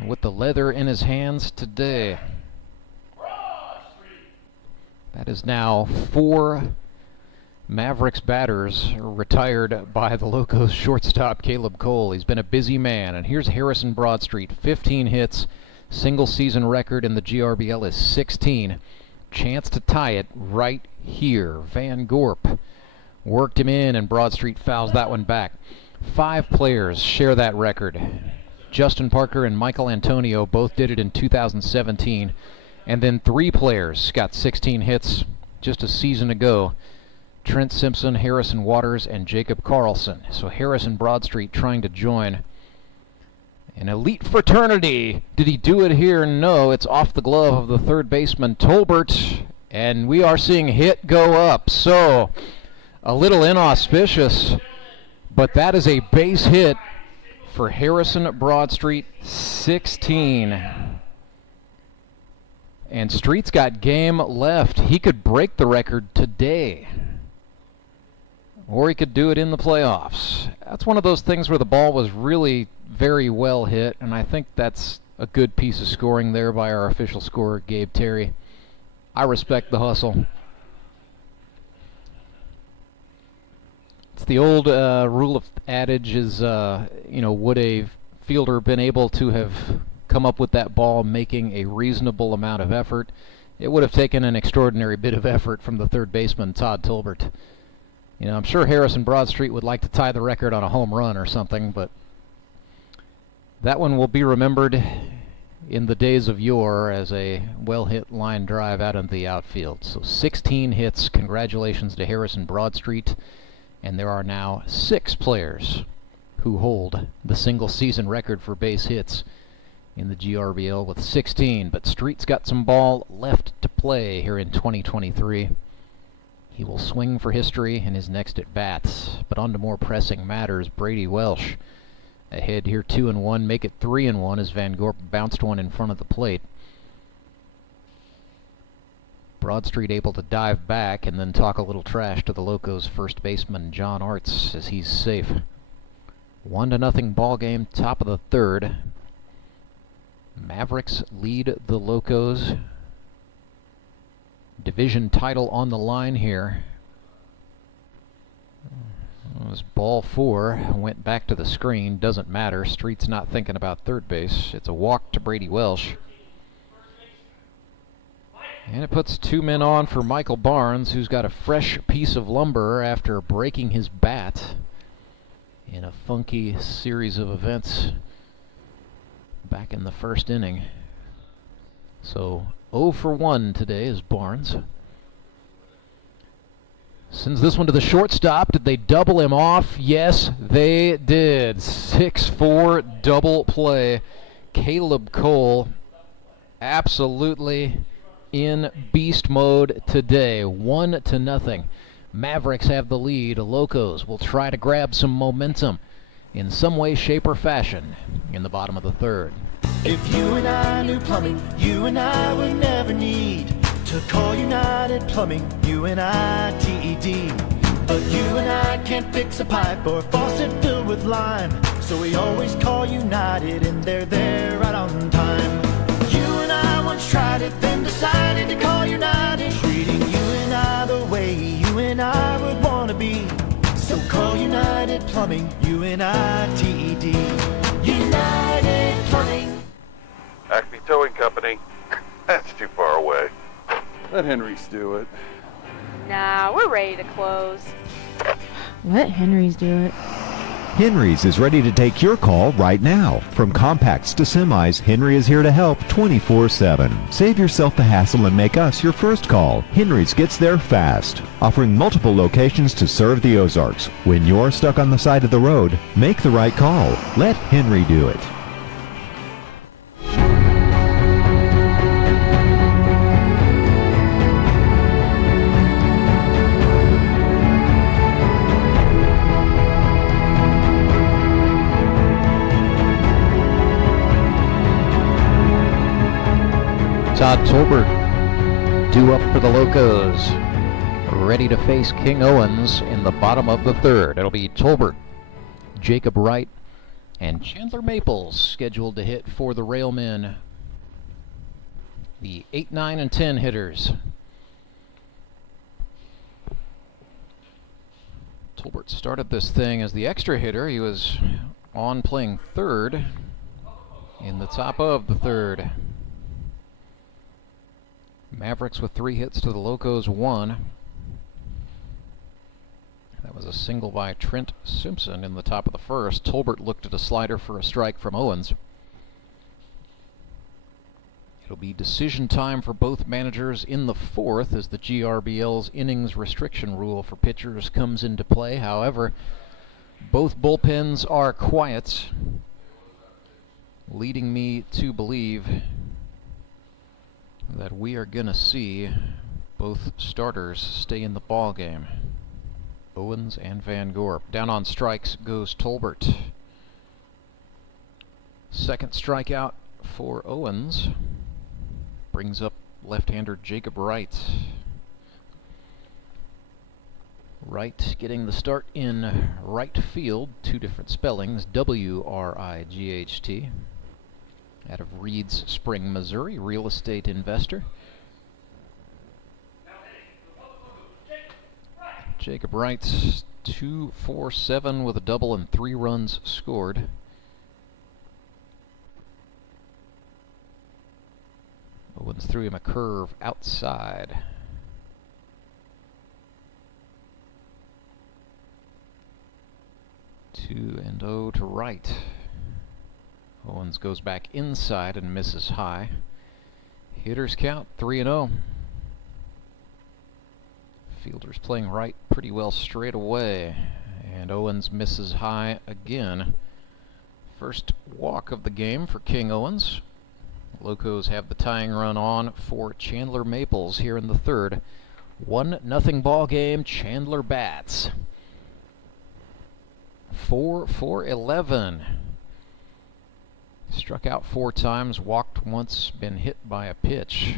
with the leather in his hands today. That is now 4 Mavericks batters retired by the Locos shortstop Caleb Cole. He's been a busy man. And here's Harrison Broadstreet, 15 hits, single season record in the GRBL is 16. Chance to tie it right here. Van Gorp worked him in, and Broadstreet fouls that one back. 5 players share that record. Justin Parker and Michael Antonio both did it in 2017. And then 3 players got 16 hits just a season ago. Trent Simpson, Harrison Waters, and Jacob Carlson. So Harrison Broadstreet trying to join an elite fraternity. Did he do it here? No, it's off the glove of the third baseman Tolbert, and we are seeing hit go up. So a little inauspicious But that is a base hit for Harrison Broadstreet, 16. And Street's got game left. He could break the record today, or he could do it in the playoffs. That's one of those things where the ball was really very well hit, and I think that's a good piece of scoring there by our official scorer, Gabe Terry. I respect the hustle. It's the old rule of adage is, would a fielder been able to have come up with that ball making a reasonable amount of effort? It would have taken an extraordinary bit of effort from the third baseman, Todd Tolbert. I'm sure Harrison Broadstreet would like to tie the record on a home run or something, but that one will be remembered in the days of yore as a well-hit line drive out into the outfield. So 16 hits. Congratulations to Harrison Broadstreet. And there are now 6 players who hold the single-season record for base hits in the GRBL with 16. But Street's got some ball left to play here in 2023. He will swing for history in his next at-bats. But on to more pressing matters. Brady Welsh ahead here 2-1, make it 3-1 as Van Gorp bounced one in front of the plate. Broadstreet able to dive back and then talk a little trash to the Locos first baseman John Arzt as he's safe. 1-0 ball game, top of the third. Mavericks lead the Locos. Division title on the line here. It was ball 4, went back to the screen, doesn't matter. Street's not thinking about third base. It's a walk to Brady Welsh. And it puts 2 men on for Michael Barnes, who's got a fresh piece of lumber after breaking his bat in a funky series of events back in the first inning. So 0 for 1 today is Barnes. Sends this one to the shortstop. Did they double him off? Yes, they did. 6-4 double play. Caleb Cole absolutely in beast mode today. 1-0. Mavericks have the lead. Locos will try to grab some momentum in some way, shape, or fashion in the bottom of the third. If you and I knew plumbing, you and I would never need to call United Plumbing, UNITED. But you and I can't fix a pipe or a faucet filled with lime, so we always call United, and they're there right on time. You and I once tried it, then decided to call United, treating you and I the way you and I would want to be. So call United Plumbing, UNITED. United Plumbing. Acme Towing Company. That's too far away. Let Henry's do it. Nah, we're ready to close. Let Henry's do it. Henry's is ready to take your call right now. From compacts to semis, Henry is here to help 24/7. Save yourself the hassle and make us your first call. Henry's gets there fast, offering multiple locations to serve the Ozarks. When you're stuck on the side of the road, make the right call. Let Henry do it. Todd Tolbert due up for the Locos, ready to face King Owens in the bottom of the third. It'll be Tolbert, Jacob Wright, and Chandler Maples scheduled to hit for the Railmen. The 8, 9, and 10 hitters. Tolbert started this thing as the extra hitter. He was on playing third in the top of the third. Mavericks with 3 hits to the Locos 1. That was a single by Trent Simpson in the top of the first. Tolbert looked at a slider for a strike from Owens. It'll be decision time for both managers in the fourth as the GRBL's innings restriction rule for pitchers comes into play. However, both bullpens are quiet, leading me to believe that we are going to see both starters stay in the ball game. Owens and Van Gorp. Down on strikes goes Tolbert. Second strikeout for Owens. Brings up left-hander Jacob Wright. Wright getting the start in right field. Two different spellings, W-R-I-G-H-T. Out of Reeds Spring, Missouri, real estate investor. Jacob Wright's 2-4-7 with a double and 3 runs scored. Owens threw him a curve outside. 2-0 to Wright. Owens goes back inside and misses high. Hitters count 3-0. Fielders playing right pretty well straight away, and Owens misses high again. First walk of the game for King Owens. Locos have the tying run on for Chandler Maples here in the third. 1-0 ball game. Chandler bats. 4 for 11. Struck out 4 times, walked once, been hit by a pitch.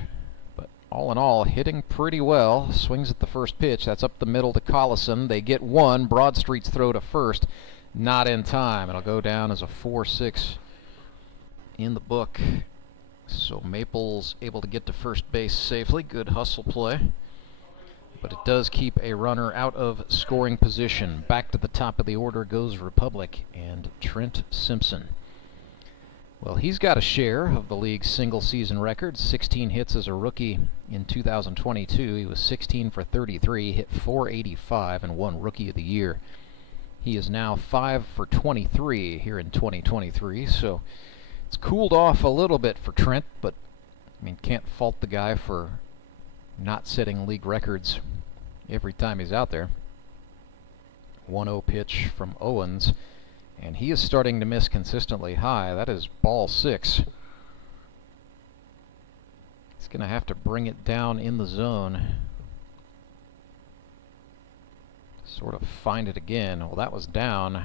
But all in all, hitting pretty well. Swings at the first pitch. That's up the middle to Collison. They get one. Broadstreet's throw to first. Not in time. It'll go down as a 4-6 in the book. So Maples able to get to first base safely. Good hustle play. But it does keep a runner out of scoring position. Back to the top of the order goes Republic and Trent Simpson. Well, he's got a share of the league's single-season record. 16 hits as a rookie in 2022. He was 16 for 33, hit .485, and won Rookie of the Year. He is now 5 for 23 here in 2023, so it's cooled off a little bit for Trent, but I mean, can't fault the guy for not setting league records every time he's out there. 1-0 pitch from Owens. And he is starting to miss consistently high. That is ball 6. He's going to have to bring it down in the zone. Sort of find it again. Well, that was down,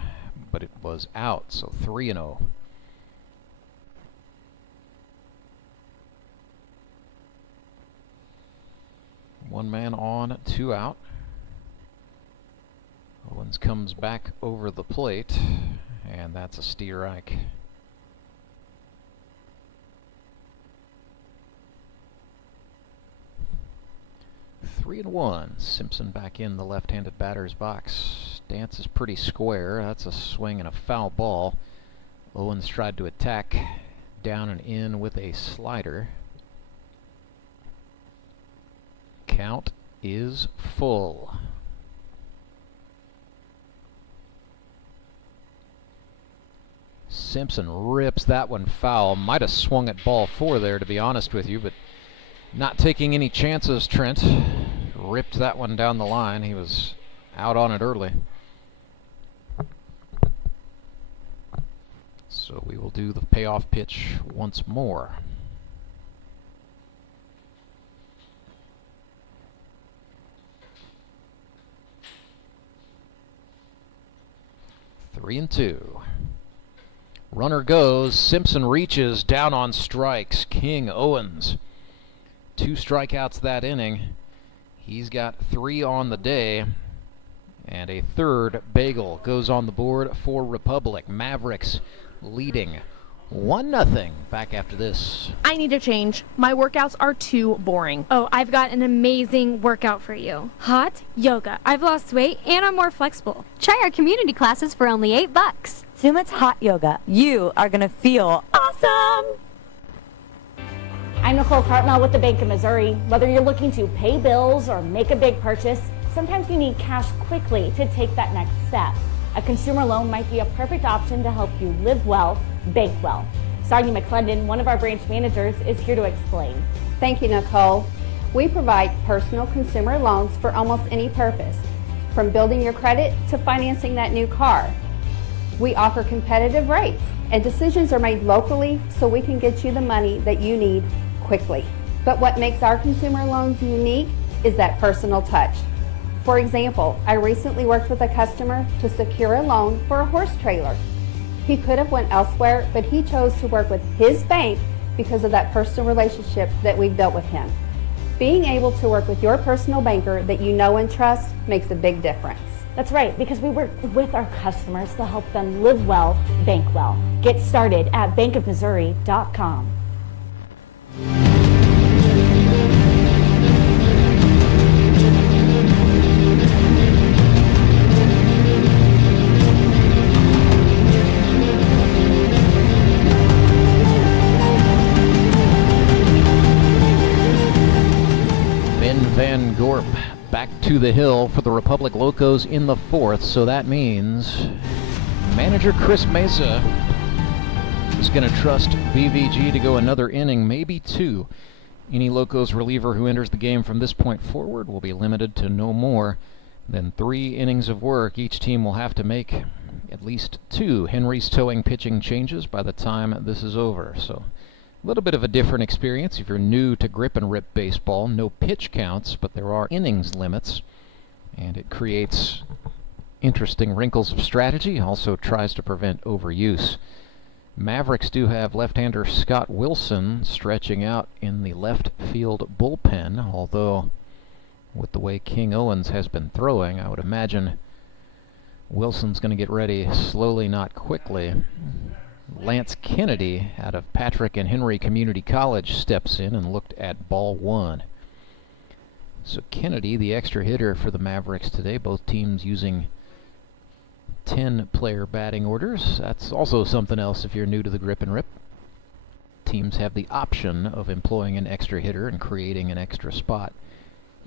but it was out, so 3-0. One man on, 2 out. Owens comes back over the plate, and that's a strike. Three and 1. Simpson back in the left-handed batter's box. Stance is pretty square. That's a swing and a foul ball. Owens tried to attack down and in with a slider. Count is full. Simpson rips that one foul. Might have swung at ball 4 there, to be honest with you, but not taking any chances, Trent. Ripped that one down the line. He was out on it early. So we will do the payoff pitch once more. Three and 2. Runner goes. Simpson reaches down on strikes. King Owens. 2 strikeouts that inning. He's got 3 on the day. And a third bagel goes on the board for Republic. Mavericks leading 1-0. Back after this. I need a change. My workouts are too boring. Oh, I've got an amazing workout for you. Hot yoga. I've lost weight and I'm more flexible. Try our community classes for only $8. Sumit's Hot Yoga. You are going to feel awesome. I'm Nicole Cartmel with the Bank of Missouri. Whether you're looking to pay bills or make a big purchase, sometimes you need cash quickly to take that next step. A consumer loan might be a perfect option to help you live well, bank well. Sonia McClendon, one of our branch managers, is here to explain. Thank you, Nicole. We provide personal consumer loans for almost any purpose, from building your credit to financing that new car. We offer competitive rates, and decisions are made locally so we can get you the money that you need quickly. But what makes our consumer loans unique is that personal touch. For example, I recently worked with a customer to secure a loan for a horse trailer. He could have went elsewhere, but he chose to work with his bank because of that personal relationship that we've built with him. Being able to work with your personal banker that you know and trust makes a big difference. That's right, because we work with our customers to help them live well, bank well. Get started at bankofmissouri.com. Van Gorp back to the hill for the Republic Locos in the fourth, so that means manager Chris Mesa is going to trust BVG to go another inning, maybe two. Any Locos reliever who enters the game from this point forward will be limited to no more than 3 innings of work. Each team will have to make at least 2 Henry's towing pitching changes by the time this is over. So a little bit of a different experience if you're new to grip and rip baseball. No pitch counts, but there are innings limits, and it creates interesting wrinkles of strategy. Also tries to prevent overuse. Mavericks do have left-hander Scott Wilson stretching out in the left field bullpen, although with the way King Owens has been throwing, I would imagine Wilson's going to get ready slowly, not quickly. Lance Kennedy out of Patrick and Henry Community College steps in and looked at ball 1. So Kennedy, the extra hitter for the Mavericks today, both teams using 10-player batting orders. That's also something else if you're new to the grip and rip. Teams have the option of employing an extra hitter and creating an extra spot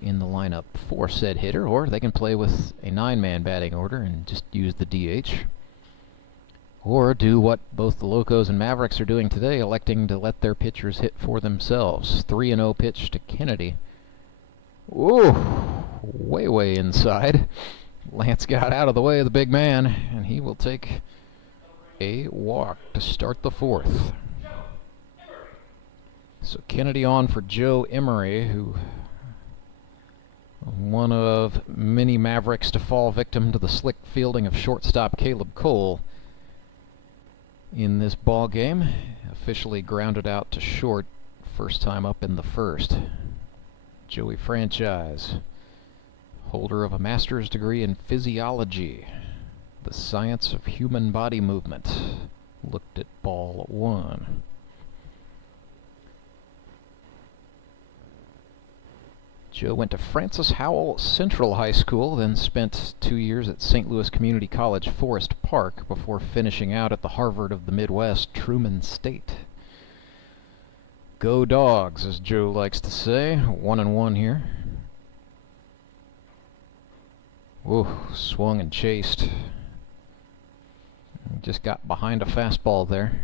in the lineup for said hitter, or they can play with a 9-man batting order and just use the DH. Or do what both the Locos and Mavericks are doing today, electing to let their pitchers hit for themselves. 3-0 pitch to Kennedy. Ooh, way inside. Lance got out of the way of the big man, and he will take a walk to start the fourth. So Kennedy on for Joe Emery, who one of many Mavericks to fall victim to the slick fielding of shortstop Caleb Cole in this ball game. Officially grounded out to short, first time up in the first. Joey Franchise, holder of a master's degree in physiology, the science of human body movement, looked at ball 1. Joe went to Francis Howell Central High School, then spent 2 years at St. Louis Community College Forest Park before finishing out at the Harvard of the Midwest, Truman State. Go Dogs, as Joe likes to say. 1-1 here. Whoa, swung and chased. Just got behind a fastball there.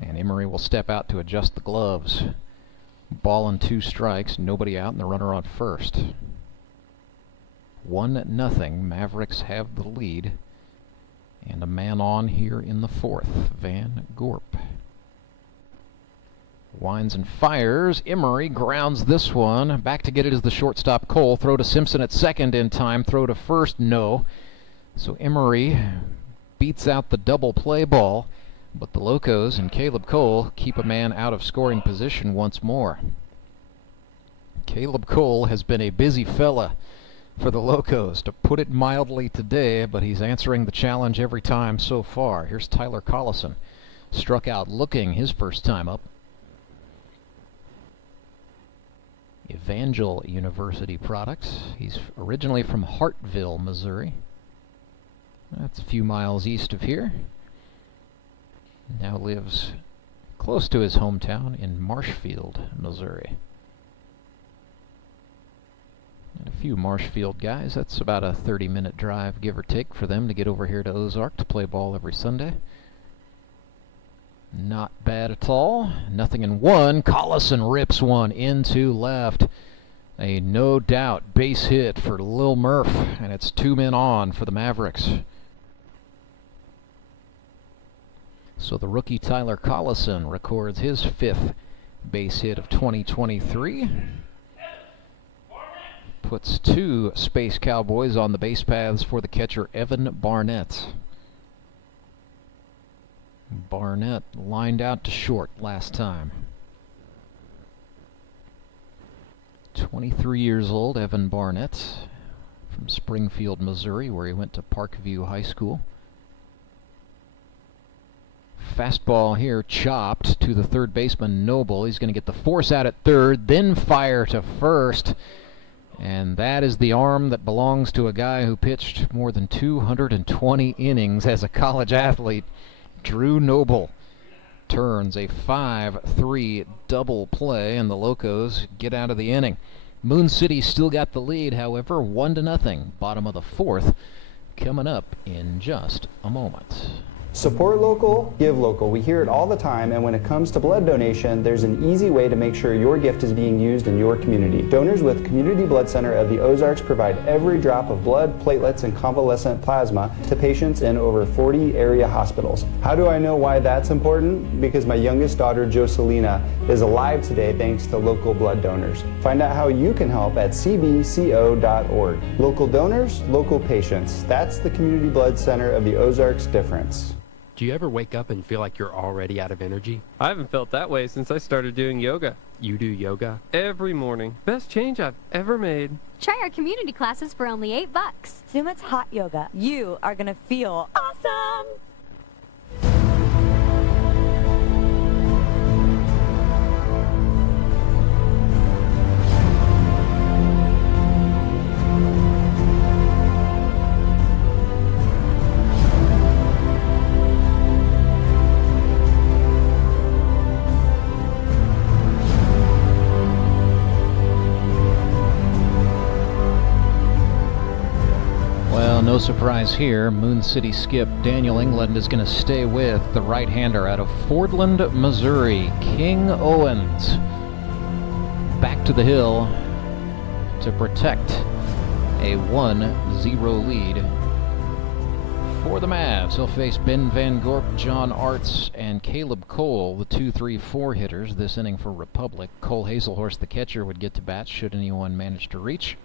And Emery will step out to adjust the gloves. Ball and 2 strikes, nobody out, and the runner on first. 1-0, Mavericks have the lead. And a man on here in the fourth, Van Gorp. Winds and fires. Emery grounds this one. Back to get it is the shortstop Cole. Throw to Simpson at second in time. Throw to first, no. So Emery beats out the double play ball. But the Locos and Caleb Cole keep a man out of scoring position once more. Caleb Cole has been a busy fella for the Locos, to put it mildly today, but he's answering the challenge every time so far. Here's Tyler Collison. Struck out looking his first time up. Evangel University product. He's originally from Hartville, Missouri. That's a few miles east of here. Now lives close to his hometown in Marshfield, Missouri. And a few Marshfield guys, that's about a 30-minute drive, give or take, for them to get over here to Ozark to play ball every Sunday. Not bad at all. 0-1. Collison rips one into left. A no doubt base hit for Lil Murph, and it's 2 men on for the Mavericks. So the rookie Tyler Collison records his 5th base hit of 2023. puts 2 Space Cowboys on the base paths for the catcher Evan Barnett. Barnett lined out to short last time. 23 years old, Evan Barnett, from Springfield, Missouri, where he went to Parkview High School. Fastball here, chopped to the third baseman, Noble. He's going to get the force out at third, then fire to first. And that is the arm that belongs to a guy who pitched more than 220 innings as a college athlete. Drew Noble turns a 5-3 double play, and the Locos get out of the inning. Moon City still got the lead, however, 1-0. Bottom of the 4th, coming up in just a moment. Support local, give local. We hear it all the time, and when it comes to blood donation, there's an easy way to make sure your gift is being used in your community. Donors with Community Blood Center of the Ozarks provide every drop of blood, platelets, and convalescent plasma to patients in over 40 area hospitals. How do I know why that's important? Because my youngest daughter, Joselina, is alive today thanks to local blood donors. Find out how you can help at cbco.org. Local donors, local patients. That's the Community Blood Center of the Ozarks difference. Do you ever wake up and feel like you're already out of energy? I haven't felt that way since I started doing yoga. You do yoga? Every morning. Best change I've ever made. Try our community classes for only $8. Sumit's hot yoga. You are going to feel awesome. No surprise here. Moon City skip Daniel England is going to stay with the right-hander out of Fordland, Missouri, King Owens. Back to the hill to protect a 1-0 lead for the Mavs. He'll face Ben Van Gorp, John Arzt, and Caleb Cole, the 2-3-4 hitters this inning for Republic. Cole Haselhorst, the catcher, would get to bat should anyone manage to reach.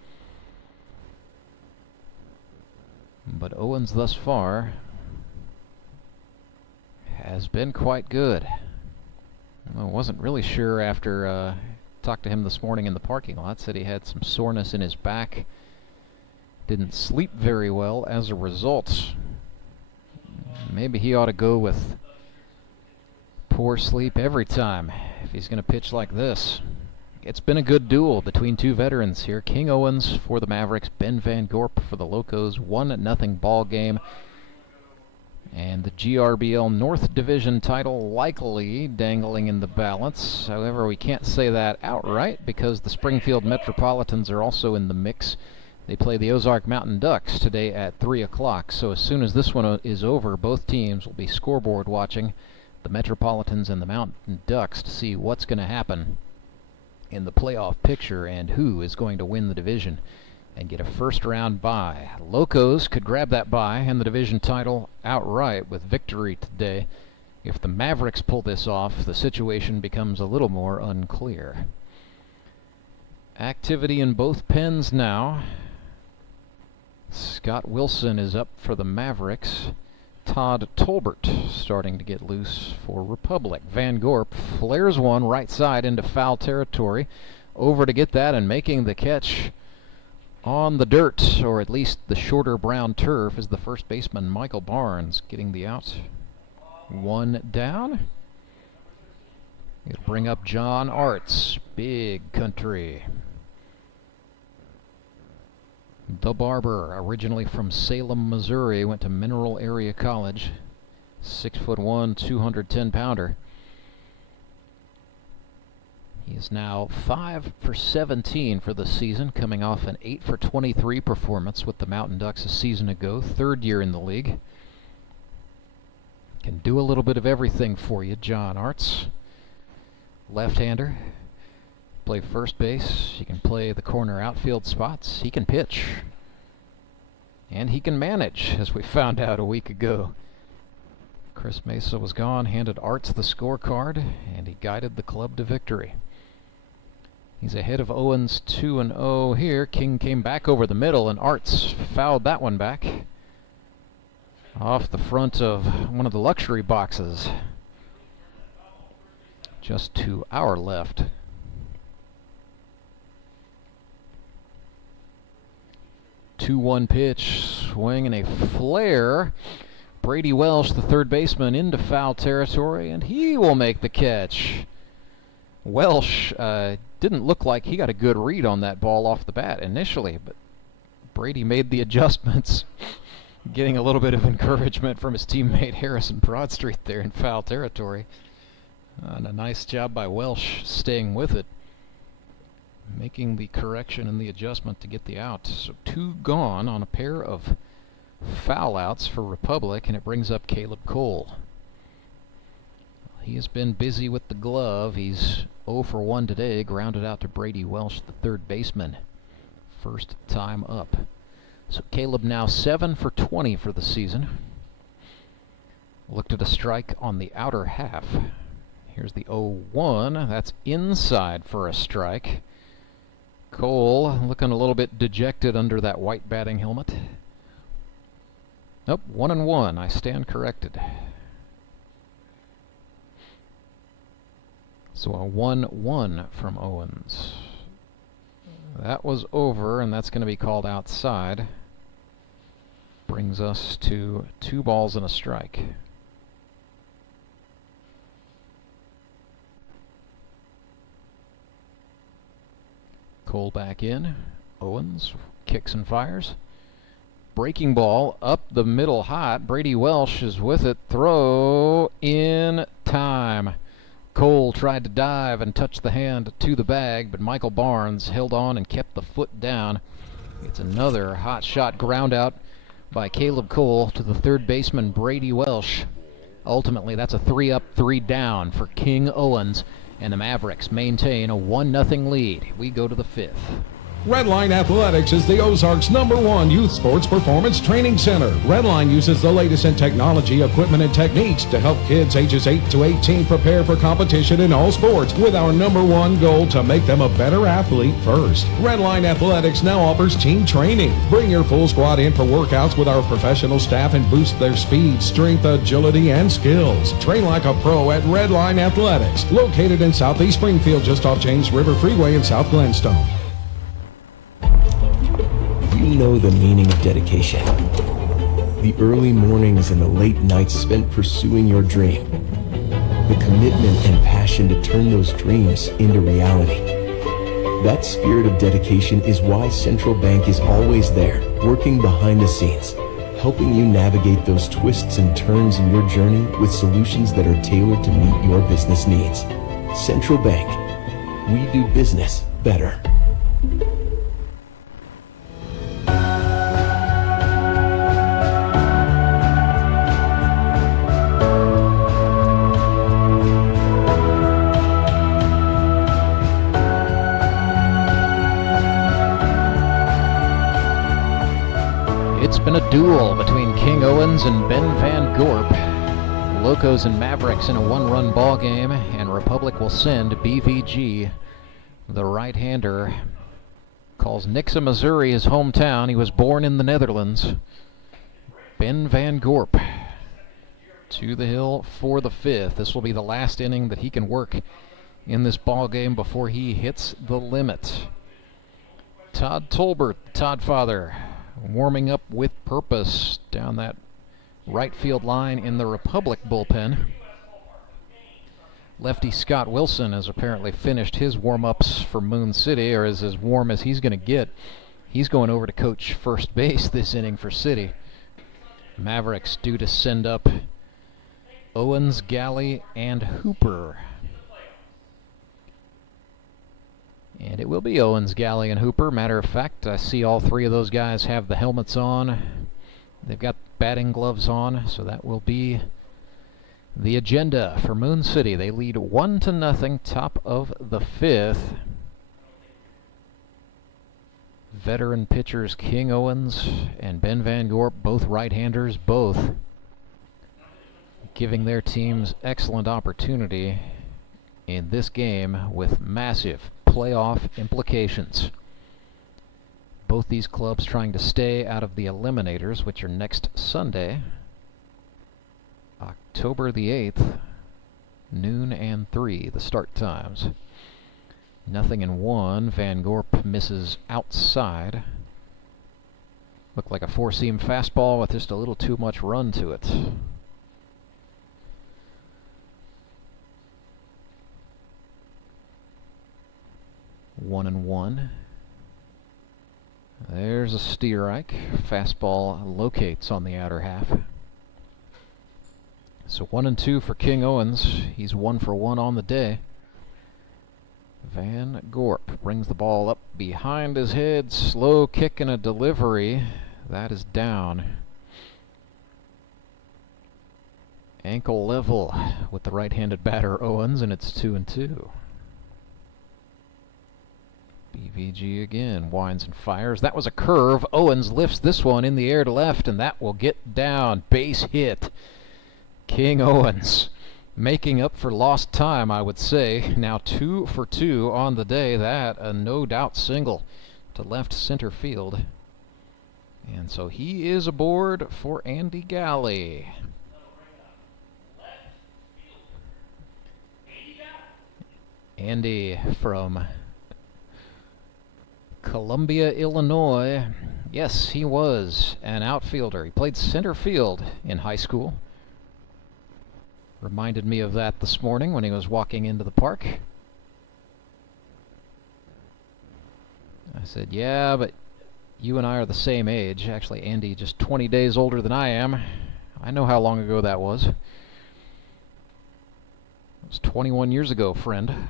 But Owens thus far has been quite good. I wasn't really sure after talked to him this morning in the parking lot. Said he had some soreness in his back. Didn't sleep very well as a result. Maybe he ought to go with poor sleep every time if he's going to pitch like this. It's been a good duel between 2 veterans here. King Owens for the Mavericks, Ben Van Gorp for the Locos. 1-0 ball game. And the GRBL North Division title likely dangling in the balance. However, we can't say that outright because the Springfield Metropolitans are also in the mix. They play the Ozark Mountain Ducks today at 3 o'clock. So as soon as this one is over, both teams will be scoreboard watching the Metropolitans and the Mountain Ducks to see what's going to happen in the playoff picture and who is going to win the division and get a first-round bye. Locos could grab that bye and the division title outright with victory today. If the Mavericks pull this off, the situation becomes a little more unclear. Activity in both pens now. Scott Wilson is up for the Mavericks. Todd Tolbert starting to get loose for Republic. Van Gorp flares one right side into foul territory. Over to get that and making the catch on the dirt, or at least the shorter brown turf, is the first baseman Michael Barnes getting the out. 1 down. It'll bring up John Arzt. Big country. The Barber, originally from Salem, Missouri, went to Mineral Area College. 6'1", 210-pounder. He is now 5 for 17 for the season, coming off an 8 for 23 performance with the Mountain Ducks a season ago. 3rd year in the league. Can do a little bit of everything for you, John Arzt. Left-hander. Play first base. He can play the corner outfield spots. He can pitch. And he can manage, as we found out a week ago. Chris Mesa was gone, handed Arzt the scorecard, and he guided the club to victory. He's ahead of Owens 2-0 here. King came back over the middle, and Arzt fouled that one back off the front of one of the luxury boxes. Just to our left. Two-one pitch, swing and a flare. Brady Welsh, the third baseman, into foul territory, and he will make the catch. Welsh didn't look like he got a good read on that ball off the bat initially, but Brady made the adjustments, getting a little bit of encouragement from his teammate Harrison Broadstreet there in foul territory. And a nice job by Welsh staying with it, making the correction and the adjustment to get the out. So 2 gone on a pair of foul outs for Republic, and it brings up Caleb Cole. He has been busy with the glove. He's 0 for 1 today, grounded out to Brady Welsh, the third baseman. First time up. So Caleb now 7 for 20 for the season. Looked at a strike on the outer half. Here's the 0-1. That's inside for a strike. Cole looking a little bit dejected under that white batting helmet. Nope, 1-1. I stand corrected. So a 1-1 from Owens. That was over, and that's going to be called outside. Brings us to 2 balls and a strike. Cole back in. Owens kicks and fires. Breaking ball up the middle hot. Brady Welsh is with it. Throw in time. Cole tried to dive and touch the hand to the bag, but Michael Barnes held on and kept the foot down. It's another hot shot ground out by Caleb Cole to the third baseman Brady Welsh. Ultimately, that's a 3-up, 3 down for King Owens, and the Mavericks maintain a 1-0 lead. We go to the 5th. Redline Athletics is the Ozark's #1 youth sports performance training center. Redline uses the latest in technology, equipment, and techniques to help kids ages 8 to 18 prepare for competition in all sports, with our #1 goal to make them a better athlete first. Redline Athletics now offers team training. Bring your full squad in for workouts with our professional staff and boost their speed, strength, agility, and skills. Train like a pro at Redline Athletics, located in Southeast Springfield, just off James River Freeway in South Glenstone. You know the meaning of dedication. The early mornings and the late nights spent pursuing your dream. The commitment and passion to turn those dreams into reality. That spirit of dedication is why Central Bank is always there, working behind the scenes, helping you navigate those twists and turns in your journey with solutions that are tailored to meet your business needs. Central Bank. We do business better. It's been a duel between King Owens and Ben Van Gorp. Locos and Mavericks in a 1-run ball game, and Republic will send BVG, the right-hander. Calls Nixa, Missouri his hometown. He was born in the Netherlands. Ben Van Gorp to the hill for the 5th. This will be the last inning that he can work in this ball game before he hits the limit. Todd Tolbert, Todd father, warming up with purpose down that right field line in the Republic bullpen. Lefty Scott Wilson has apparently finished his warm-ups for Moon City, or is as warm as he's going to get. He's going over to coach first base this inning for City. Mavericks due to send up Owens, Galley, and Hooper. And it will be Owens, Galley, and Hooper. Matter of fact, I see all 3 of those guys have the helmets on. They've got batting gloves on, so that will be the agenda for Moon City. They lead 1-0, top of the 5th. Veteran pitchers King Owens and Ben Van Gorp, both right-handers, both giving their teams excellent opportunity in this game with massive playoff implications. Both these clubs trying to stay out of the eliminators, which are next Sunday, October the 8th, noon and 3, the start times. 0-1. Van Gorp misses outside. Looked like a four-seam fastball with just a little too much run to it. One and one. There's a strike. Fastball locates on the outer half. So 1-2 for King Owens. He's 1 for 1 on the day. Van Gorp brings the ball up behind his head. Slow kick and a delivery. That is down. Ankle level with the right-handed batter Owens, and it's 2-2. BVG again winds and fires. That was a curve. Owens lifts this one in the air to left, and that will get down. Base hit. King Owens making up for lost time, I would say. Now 2 for 2 on the day. That a no-doubt single to left center field. And so he is aboard for Andy Galley. Andy from Columbia, Illinois. Yes, he was an outfielder. He played center field in high school. Reminded me of that this morning when he was walking into the park. I said, yeah, but you and I are the same age. Actually, Andy just 20 days older than I am. I know how long ago that was. It was 21 years ago, friend.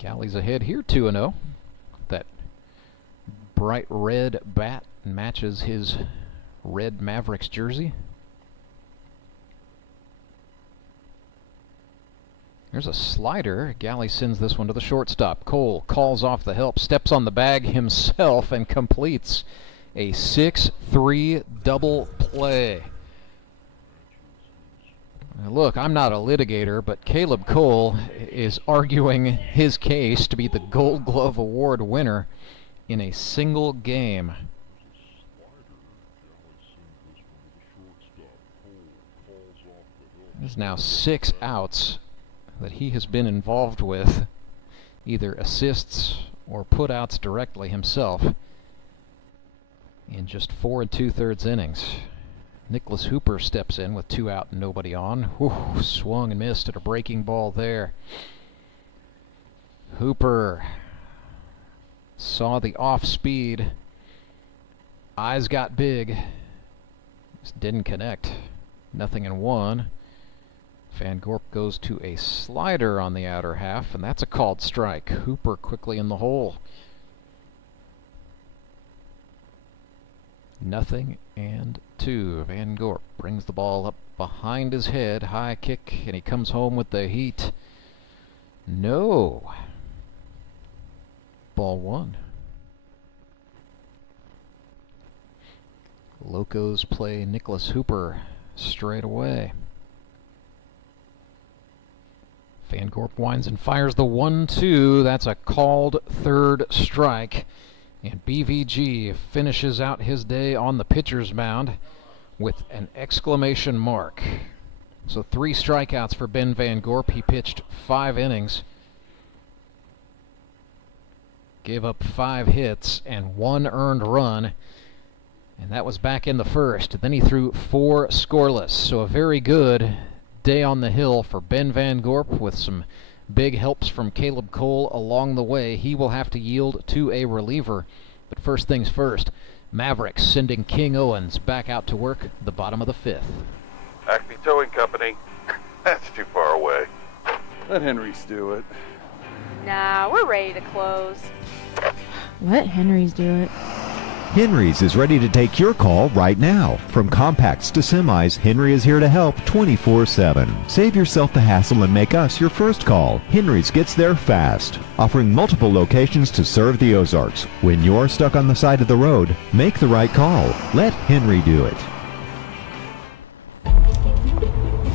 Galley's ahead here, 2-0. That bright red bat matches his red Mavericks jersey. There's a slider. Galley sends this one to the shortstop. Cole calls off the help, steps on the bag himself, and completes a 6-3 double play. Now look, I'm not a litigator, but Caleb Cole is arguing his case to be the Gold Glove Award winner in a single game. There's now 6 outs that he has been involved with, either assists or putouts directly himself, in just 4 2/3 innings. Nicholas Hooper steps in with 2 out and nobody on. Whew, swung and missed at a breaking ball there. Hooper saw the off speed. Eyes got big. Just didn't connect. 0-1. Van Gorp goes to a slider on the outer half, and that's a called strike. Hooper quickly in the hole. 0-2. Van Gorp brings the ball up behind his head. High kick, and he comes home with the heat. No. Ball 1. Locos play Nicholas Hooper straight away. Van Gorp winds and fires the 1-2. That's a called third strike. And BVG finishes out his day on the pitcher's mound with an exclamation mark. So 3 strikeouts for Ben Van Gorp. He pitched 5 innings. Gave up 5 hits and 1 earned run. And that was back in the first. Then he threw 4 scoreless. So a very good day on the hill for Ben Van Gorp, with some big helps from Caleb Cole along the way. He will have to yield to a reliever. But first things first, Mavericks sending King Owens back out to work the bottom of the 5th. Acme Towing Company. That's too far away. Let Henry's do it. Nah, we're ready to close. Let Henry's do it. Henry's is ready to take your call right now. From compacts to semis, Henry is here to help 24/7. Save yourself the hassle and make us your first call. Henry's gets there fast, offering multiple locations to serve the Ozarks. When you're stuck on the side of the road, make the right call. Let Henry do it.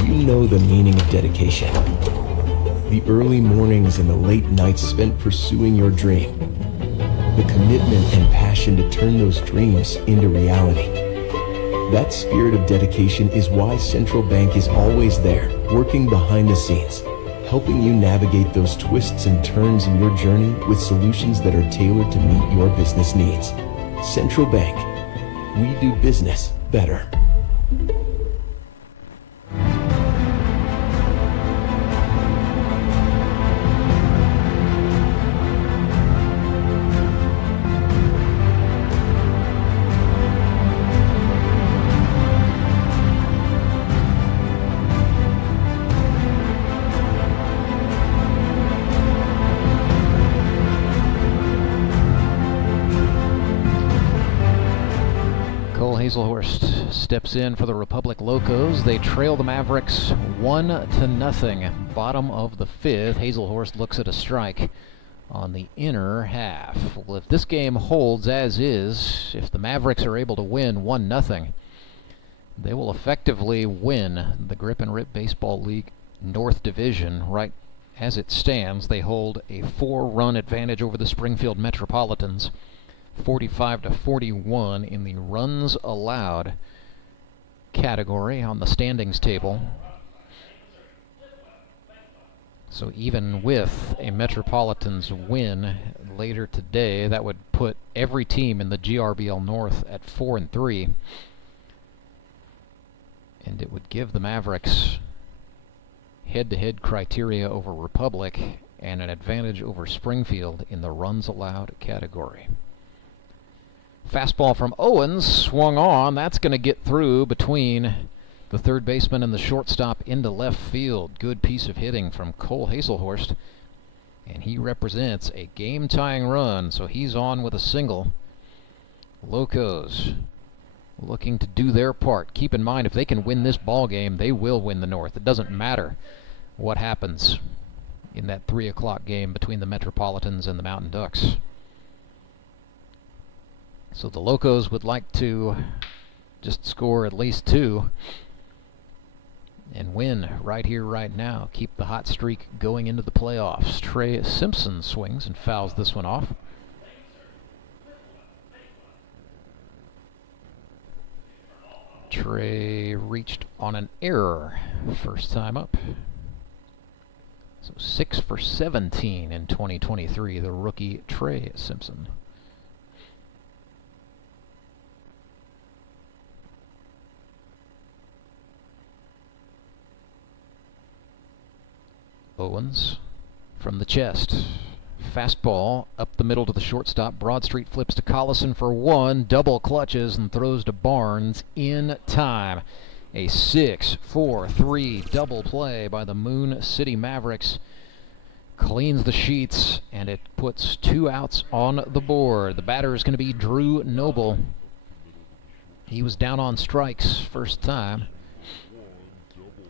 You know the meaning of dedication. The early mornings and the late nights spent pursuing your dream. The commitment and passion to turn those dreams into reality. That spirit of dedication is why Central Bank is always there, working behind the scenes, helping you navigate those twists and turns in your journey with solutions that are tailored to meet your business needs. Central Bank. We do business better. Haselhorst steps in for the Republic Locos. They trail the Mavericks 1-0. Bottom of the fifth. Haselhorst looks at a strike on the inner half. Well, if this game holds as is, if the Mavericks are able to win 1-0, they will effectively win the Grip and Rip Baseball League North Division. Right as it stands, they hold a 4-run advantage over the Springfield Metropolitans. 45-41 in the runs allowed category on the standings table. So even with a Metropolitans win later today, that would put every team in the GRBL North at 4-3. And it would give the Mavericks head-to-head criteria over Republic and an advantage over Springfield in the runs allowed category. Fastball from Owens, swung on. That's going to get through between the third baseman and the shortstop into left field. Good piece of hitting from Cole Haselhorst. And he represents a game-tying run, so he's on with a single. Locos looking to do their part. Keep in mind, if they can win this ball game, they will win the North. It doesn't matter what happens in that 3 o'clock game between the Metropolitans and the Mountain Ducks. So the Locos would like to just score at least 2 and win right here, right now. Keep the hot streak going into the playoffs. Trey Simpson swings and fouls this one off. Trey reached on an error first time up. So 6 for 17 in 2023, the rookie Trey Simpson. Owens from the chest. Fastball up the middle to the shortstop. Broad Street flips to Collison for 1. Double clutches and throws to Barnes in time. A 6-4-3 double play by the Moon City Mavericks. Cleans the sheets, and it puts 2 outs on the board. The batter is going to be Drew Noble. He was down on strikes first time.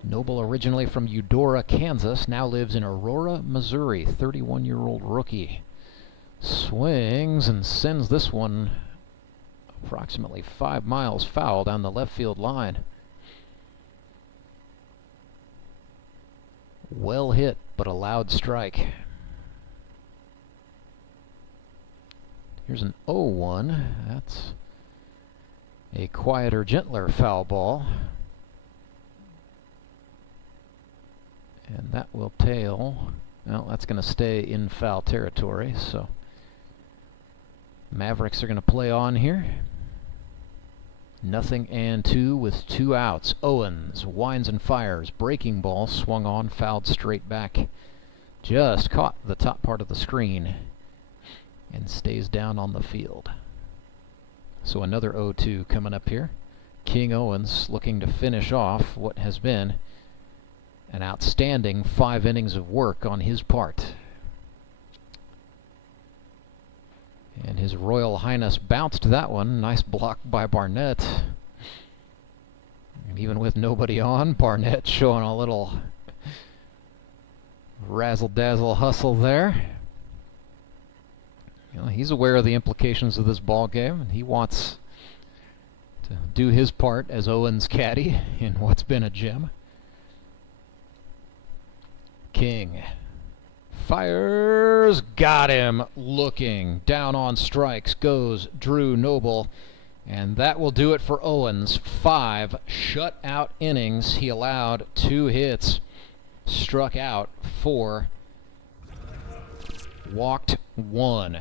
Noble, originally from Eudora, Kansas, now lives in Aurora, Missouri. 31-year-old rookie. Swings and sends this one approximately 5 miles foul down the left field line. Well hit, but a loud strike. Here's an 0-1. That's a quieter, gentler foul ball. And that will tail. Well, that's going to stay in foul territory, so Mavericks are going to play on here. 0-2 with 2 outs. Owens winds and fires. Breaking ball swung on, fouled straight back. Just caught the top part of the screen and stays down on the field. So another 0-2 coming up here. King Owens looking to finish off what has been an outstanding 5 innings of work on his part. And His Royal Highness bounced that one. Nice block by Barnett. And even with nobody on, Barnett showing a little razzle-dazzle hustle there. You know, he's aware of the implications of this ball game, and he wants to do his part as Owens' caddy in what's been a gem. King Fires, got him. Looking, down on strikes goes Drew Noble. And that will do it for Owens. 5 shutout innings. He allowed 2 hits, struck out 4, walked 1.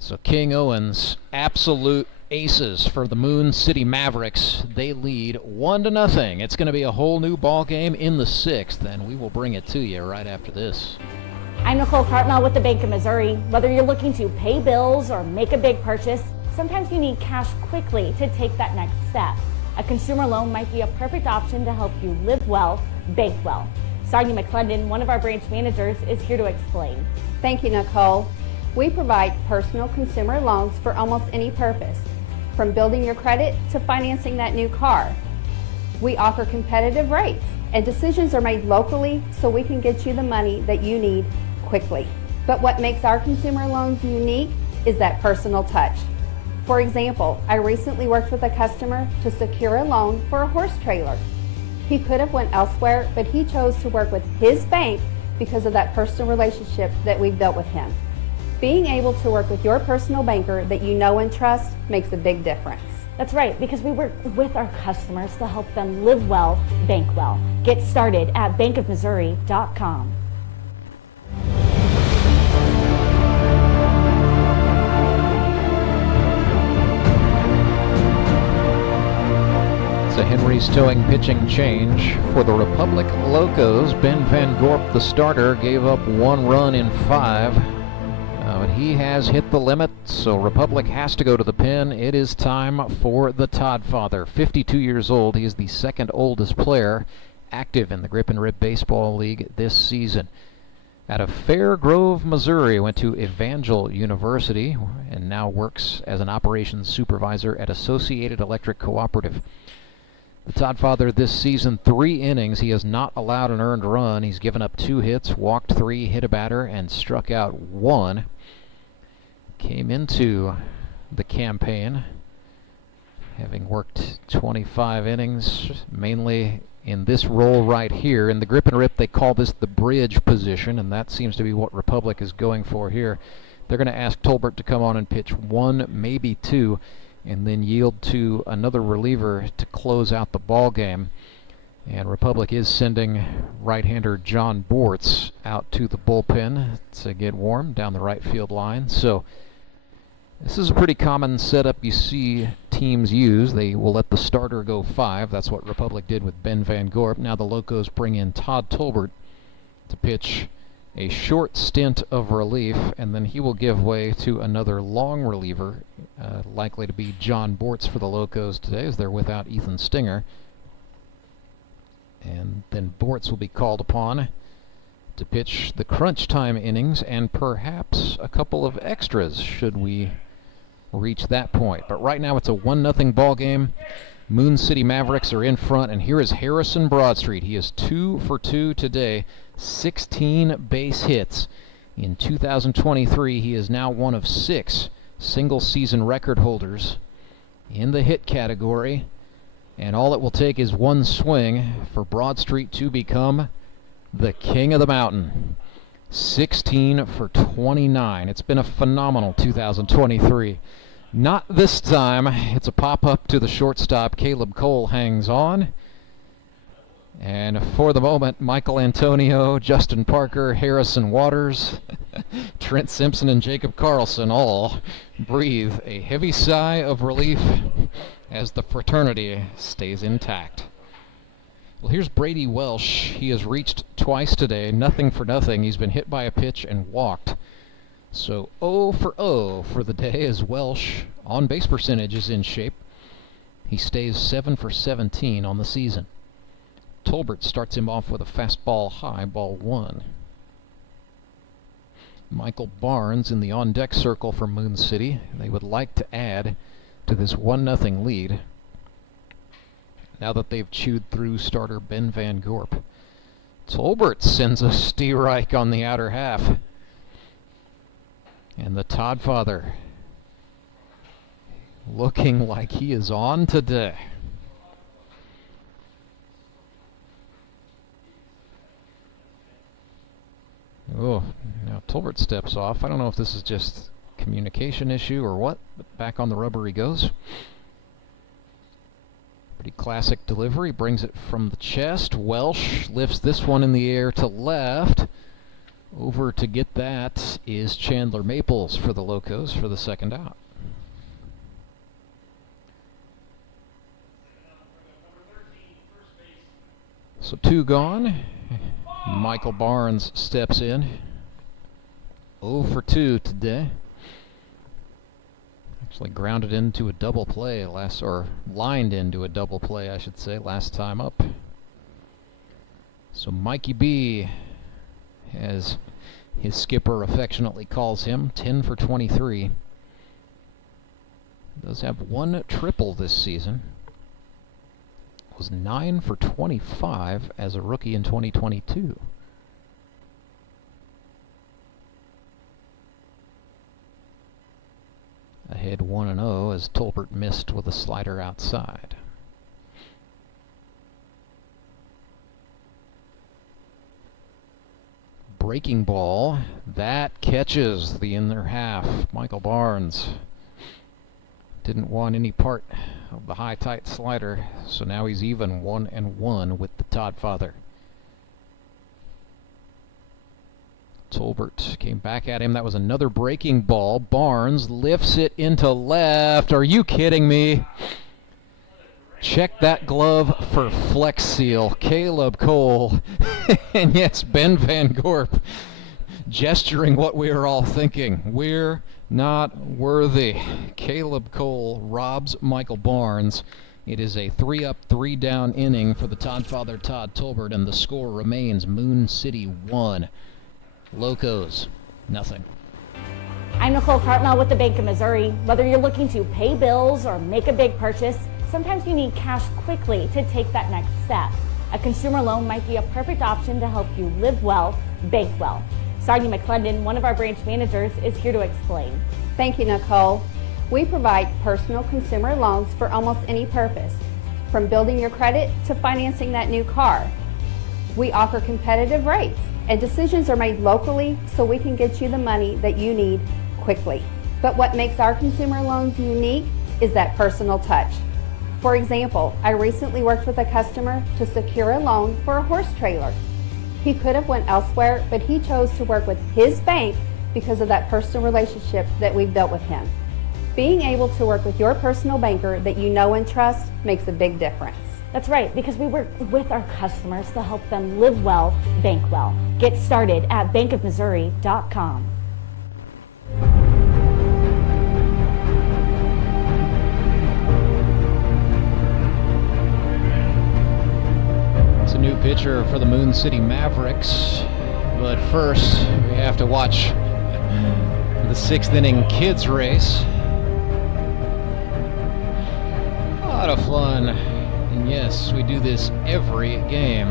So King Owens, absolute aces for the Moon City Mavericks. They lead 1-0. It's going to be a whole new ball game in the 6th, and we will bring it to you right after this. I'm Nicole Cartmel with the Bank of Missouri. Whether you're looking to pay bills or make a big purchase, sometimes you need cash quickly to take that next step. A consumer loan might be a perfect option to help you live well, bank well. Sonia McClendon, one of our branch managers, is here to explain. Thank you, Nicole. We provide personal consumer loans for almost any purpose, from building your credit to financing that new car. We offer competitive rates, and decisions are made locally so we can get you the money that you need quickly. But what makes our consumer loans unique is that personal touch. For example, I recently worked with a customer to secure a loan for a horse trailer. He could have went elsewhere, but he chose to work with his bank because of that personal relationship that we've built with him. Being able to work with your personal banker that you know and trust makes a big difference. That's right, because we work with our customers to help them live well, bank well. Get started at bankofmissouri.com. It's a Henry's towing pitching change for the Republic Locos. Ben Van Gorp, the starter, gave up 1 run in 5. But he has hit the limit, so Republic has to go to the pen. It is time for the Todd father. 52 years old. He is the 2nd oldest player active in the Grip and Rip Baseball League this season. Out of Fair Grove, Missouri, went to Evangel University and now works as an operations supervisor at Associated Electric Cooperative. The Todd father this season, 3 innings. He has not allowed an earned run. He's given up 2 hits, walked 3, hit a batter, and struck out 1. Came into the campaign having worked 25 innings, mainly in this role right here. In the Grip and Rip, they call this the bridge position, and that seems to be what Republic is going for here. They're going to ask Tolbert to come on and pitch 1, maybe 2, and then yield to another reliever to close out the ball game. And Republic is sending right-hander John Bortz out to the bullpen to get warm down the right field line. So this is a pretty common setup you see teams use. They will let the starter go 5. That's what Republic did with Ben Van Gorp. Now the Locos bring in Todd Tolbert to pitch a short stint of relief, and then he will give way to another long reliever, likely to be John Bortz for the Locos today, as they're without Ethan Stinger. And then Bortz will be called upon to pitch the crunch time innings and perhaps a couple of extras should we reach that point. But right now it's a 1-0 ball game. Moon City Mavericks are in front, and here is Harrison Broadstreet. He is 2 for 2 today, 16 base hits. In 2023, he is now one of 6 single-season record holders in the hit category, and all it will take is 1 swing for Broadstreet to become the king of the mountain. 16 for 29. It's been a phenomenal 2023. Not this time. It's a pop-up to the shortstop. Caleb Cole hangs on. And for the moment, Michael Antonio, Justin Parker, Harrison Waters, Trent Simpson, and Jacob Carlson all breathe a heavy sigh of relief as the fraternity stays intact. Well, here's Brady Welsh. He has reached twice today, nothing for nothing. He's been hit by a pitch and walked. So 0 for 0 for the day as Welsh on base percentage is in shape. He stays 7 for 17 on the season. Tolbert starts him off with a fastball high, ball 1. Michael Barnes in the on-deck circle for Moon City. They would like to add to this 1-0 lead now that they've chewed through starter Ben Van Gorp. Tolbert sends a Steerike on the outer half. And the Todd father looking like he is on today. Oh, now Tolbert steps off. I don't know if this is just communication issue or what, but back on the rubber he goes. Pretty classic delivery, brings it from the chest. Welsh lifts this one in the air to left. Over to get that is Chandler Maples for the Locos for the second out. So 2 gone. Michael Barnes steps in. 0 for 2 today. Actually grounded into a double play or lined into a double play, I should say, last time up. So Mikey B, as his skipper affectionately calls him, 10 for 23. Does have 1 triple this season. Was 9 for 25 as a rookie in 2022. Ahead 1-0 as Tolbert missed with a slider outside. Breaking ball, that catches the inner half. Michael Barnes didn't want any part of the high tight slider, so now he's even 1-1 with the Toddfather. Tolbert came back at him. That was another breaking ball. Barnes lifts it into left. Are you kidding me? Check that glove for Flex Seal. Caleb Cole. And yes, Ben Van Gorp gesturing what we were all thinking. We're not worthy. Caleb Cole robs Michael Barnes. It is a 3-up, 3-down inning for the Toddfather Todd Tolbert, and the score remains Moon City 1. Locos, nothing. I'm Nicole Cartmell with the Bank of Missouri. Whether you're looking to pay bills or make a big purchase, sometimes you need cash quickly to take that next step. A consumer loan might be a perfect option to help you live well, bank well. Sardi McClendon, one of our branch managers, is here to explain. Thank you, Nicole. We provide personal consumer loans for almost any purpose, from building your credit to financing that new car. We offer competitive rates, and decisions are made locally so we can get you the money that you need quickly. But what makes our consumer loans unique is that personal touch. For example, I recently worked with a customer to secure a loan for a horse trailer. He could have went elsewhere, but he chose to work with his bank because of that personal relationship that we've built with him. Being able to work with your personal banker that you know and trust makes a big difference. That's right, because we work with our customers to help them live well, bank well. Get started at bankofmissouri.com. It's a new pitcher for the Moon City Mavericks, but first we have to watch the 6th inning kids race. A lot of fun, and yes, we do this every game.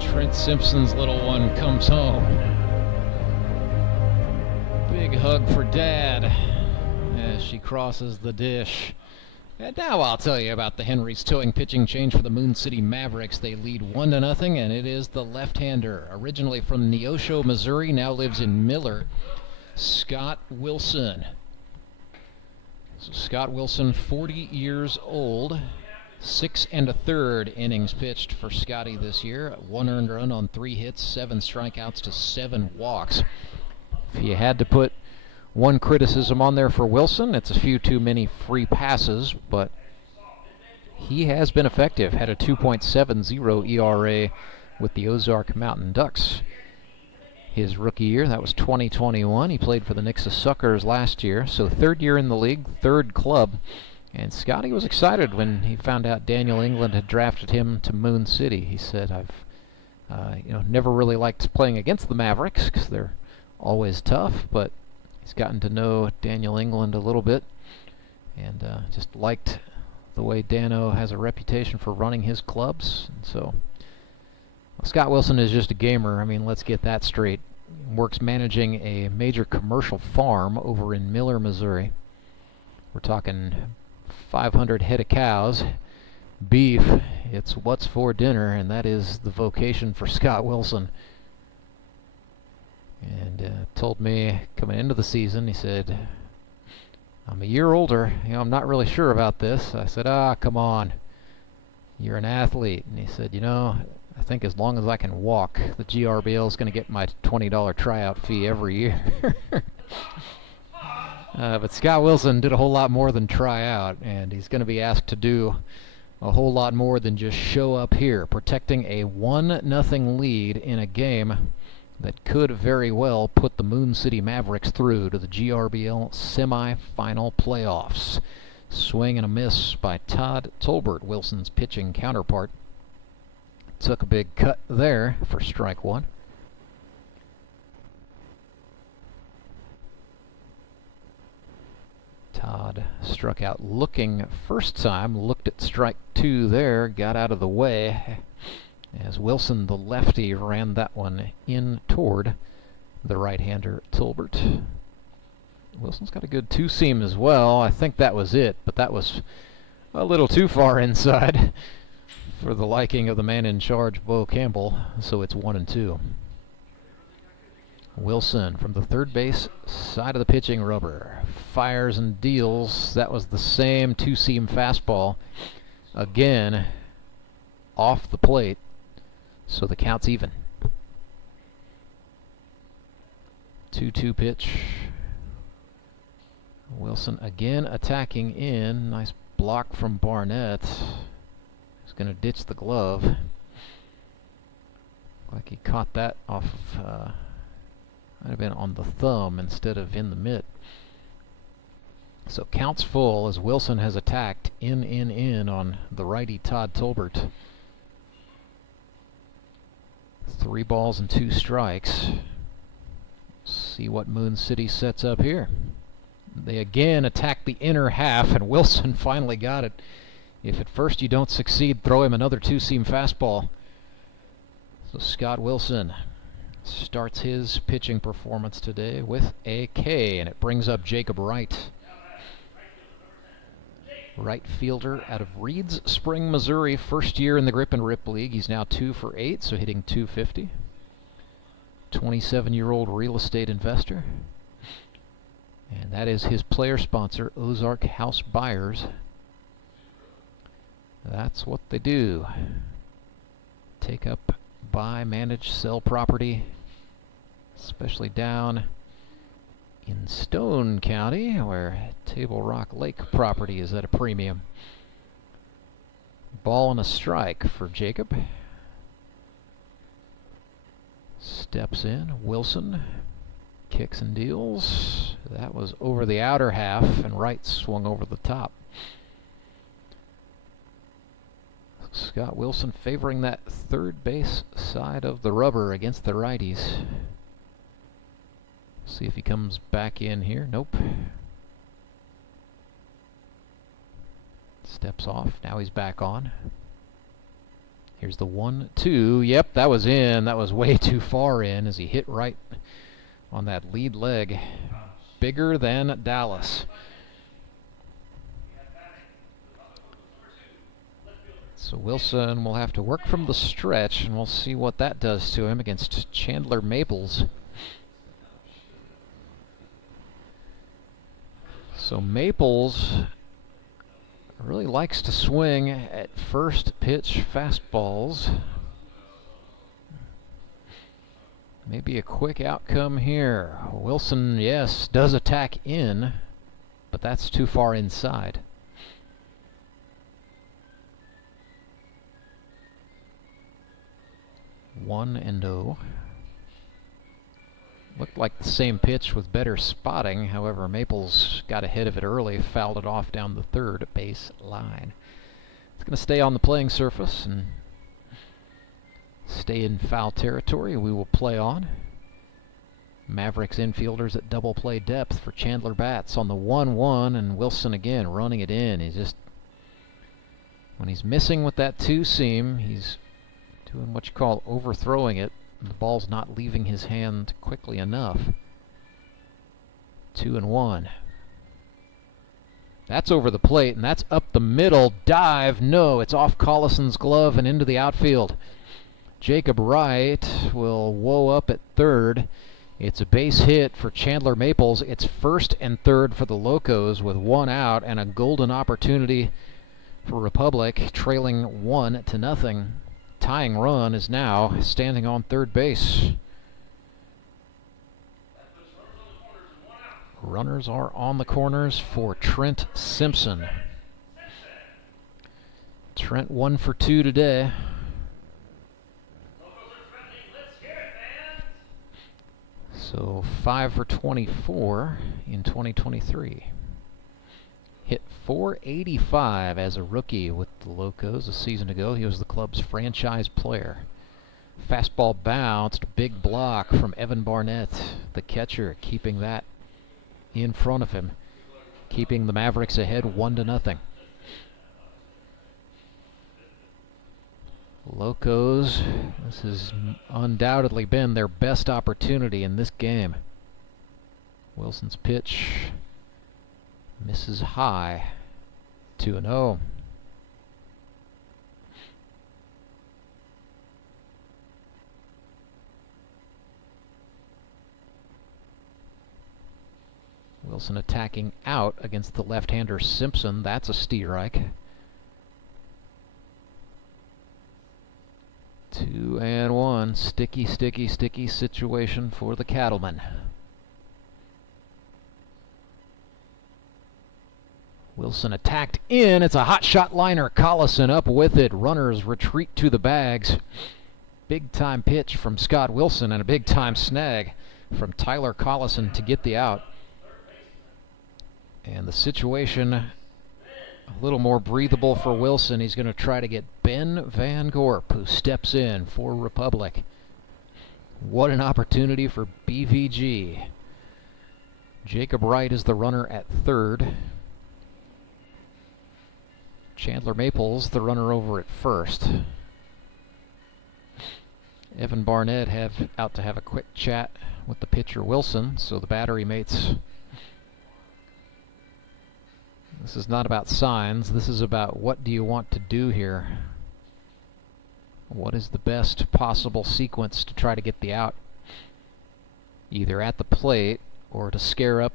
Trent Simpson's little one comes home. Big hug for Dad as she crosses the dish. And now I'll tell you about the Henry's Towing pitching change for the Moon City Mavericks. They lead 1-0, and it is the left-hander, originally from Neosho, Missouri, now lives in Miller, Scott Wilson. So Scott Wilson, 40 years old, 6 1/3 innings pitched for Scotty this year. 1 earned run on 3 hits, 7 strikeouts to 7 walks. If you had to put one criticism on there for Wilson, it's a few too many free passes, but he has been effective. Had a 2.70 ERA with the Ozark Mountain Ducks his rookie year. That was 2021. He played for the Nixa Suckers last year, so 3rd year in the league, 3rd club. And Scotty was excited when he found out Daniel England had drafted him to Moon City. He said, I've never really liked playing against the Mavericks because they're always tough, but he's gotten to know Daniel England a little bit and just liked the way Dano has a reputation for running his clubs. And so Scott Wilson is just a gamer. I mean, let's get that straight. Works managing a major commercial farm over in Miller, Missouri. We're talking 500 head of cows, beef. It's what's for dinner, and that is the vocation for Scott Wilson. And told me coming into the season, he said, I'm a year older, I'm not really sure about this. I said, come on, you're an athlete. And he said, I think as long as I can walk, the GRBL is going to get my $20 tryout fee every year. But Scott Wilson did a whole lot more than try out, and he's going to be asked to do a whole lot more than just show up here, protecting a 1-0 lead in a game that could very well put the Moon City Mavericks through to the GRBL semi-final playoffs. Swing and a miss by Todd Tolbert, Wilson's pitching counterpart. Took a big cut there for strike one. Todd struck out looking first time, looked at strike two there, got out of the way as Wilson, the lefty, ran that one in toward the right-hander Tolbert. Wilson's got a good two-seam as well. I think that was it, but that was a little too far inside for the liking of the man in charge, Bo Campbell, so it's 1-2. Wilson from the third base side of the pitching rubber fires and deals. That was the same two-seam fastball, again off the plate, so the count's even. 2-2 pitch. Wilson again attacking in. Nice block from Barnett. He's going to ditch the glove. Like he caught that off of, might have been on the thumb instead of in the mitt. So counts full as Wilson has attacked in on the righty Todd Tolbert. 3 balls and 2 strikes. See what Moon City sets up here. They again attack the inner half, and Wilson finally got it. If at first you don't succeed, throw him another two-seam fastball. So Scott Wilson starts his pitching performance today with a K, and it brings up Jacob Wright. Right fielder out of Reeds Spring, Missouri. First year in the Grip and Rip League. He's now 2 for 8, so hitting .250. 27-year-old real estate investor. And that is his player sponsor, Ozark House Buyers. That's what they do. Take up, buy, manage, sell property, especially down in Stone County, where Table Rock Lake property is at a premium. Ball and a strike for Jacob. Steps in. Wilson kicks and deals. That was over the outer half, and Wright swung over the top. Scott Wilson favoring that third base side of the rubber against the righties. See if he comes back in here. Nope. Steps off. Now he's back on. Here's the 1-2. Yep, that was in. That was way too far in as he hit right on that lead leg. Bigger than Dallas. So Wilson will have to work from the stretch, and we'll see what that does to him against Chandler Maples. So Maples really likes to swing at first pitch fastballs. Maybe a quick outcome here. Wilson, yes, does attack in, but that's too far inside. One and 0. Looked like the same pitch with better spotting. However, Maples got ahead of it early, fouled it off down the third base line. It's going to stay on the playing surface and stay in foul territory. We will play on. Mavericks infielders at double play depth for Chandler Bats on the 1-1, and Wilson again running it in. He's just, when he's missing with that two-seam, he's doing what you call overthrowing it. The ball's not leaving his hand quickly enough. 2-1. That's over the plate, and that's up the middle. Dive, no, it's off Collison's glove and into the outfield. Jacob Wright will woe up at third. It's a base hit for Chandler Maples. It's first and third for the Locos with one out and a golden opportunity for Republic, trailing 1-0. Tying run is now standing on third base. Runners are on the corners for Trent Simpson. Trent 1 for 2 today. So 5 for 24 in 2023. Hit .485 as a rookie with the Locos a season ago. He was the club's franchise player. Fastball bounced, big block from Evan Barnett, the catcher, keeping that in front of him, keeping the Mavericks ahead 1-0. Locos, this has undoubtedly been their best opportunity in this game. Wilson's pitch misses high, 2-0. Wilson attacking out against the left-hander Simpson. That's a strike. 2-1. Sticky situation for the Cattlemen. Wilson attacked in. It's a hot shot liner. Collison up with it. Runners retreat to the bags. Big time pitch from Scott Wilson and a big time snag from Tyler Collison to get the out. And the situation a little more breathable for Wilson. He's going to try to get Ben Van Gorp, who steps in for Republic. What an opportunity for BVG. Jacob Wright is the runner at third. Chandler Maples, the runner over at first. Evan Barnett out to have a quick chat with the pitcher Wilson, so the battery mates. This is not about signs. This is about what do you want to do here. What is the best possible sequence to try to get the out? Either at the plate or to scare up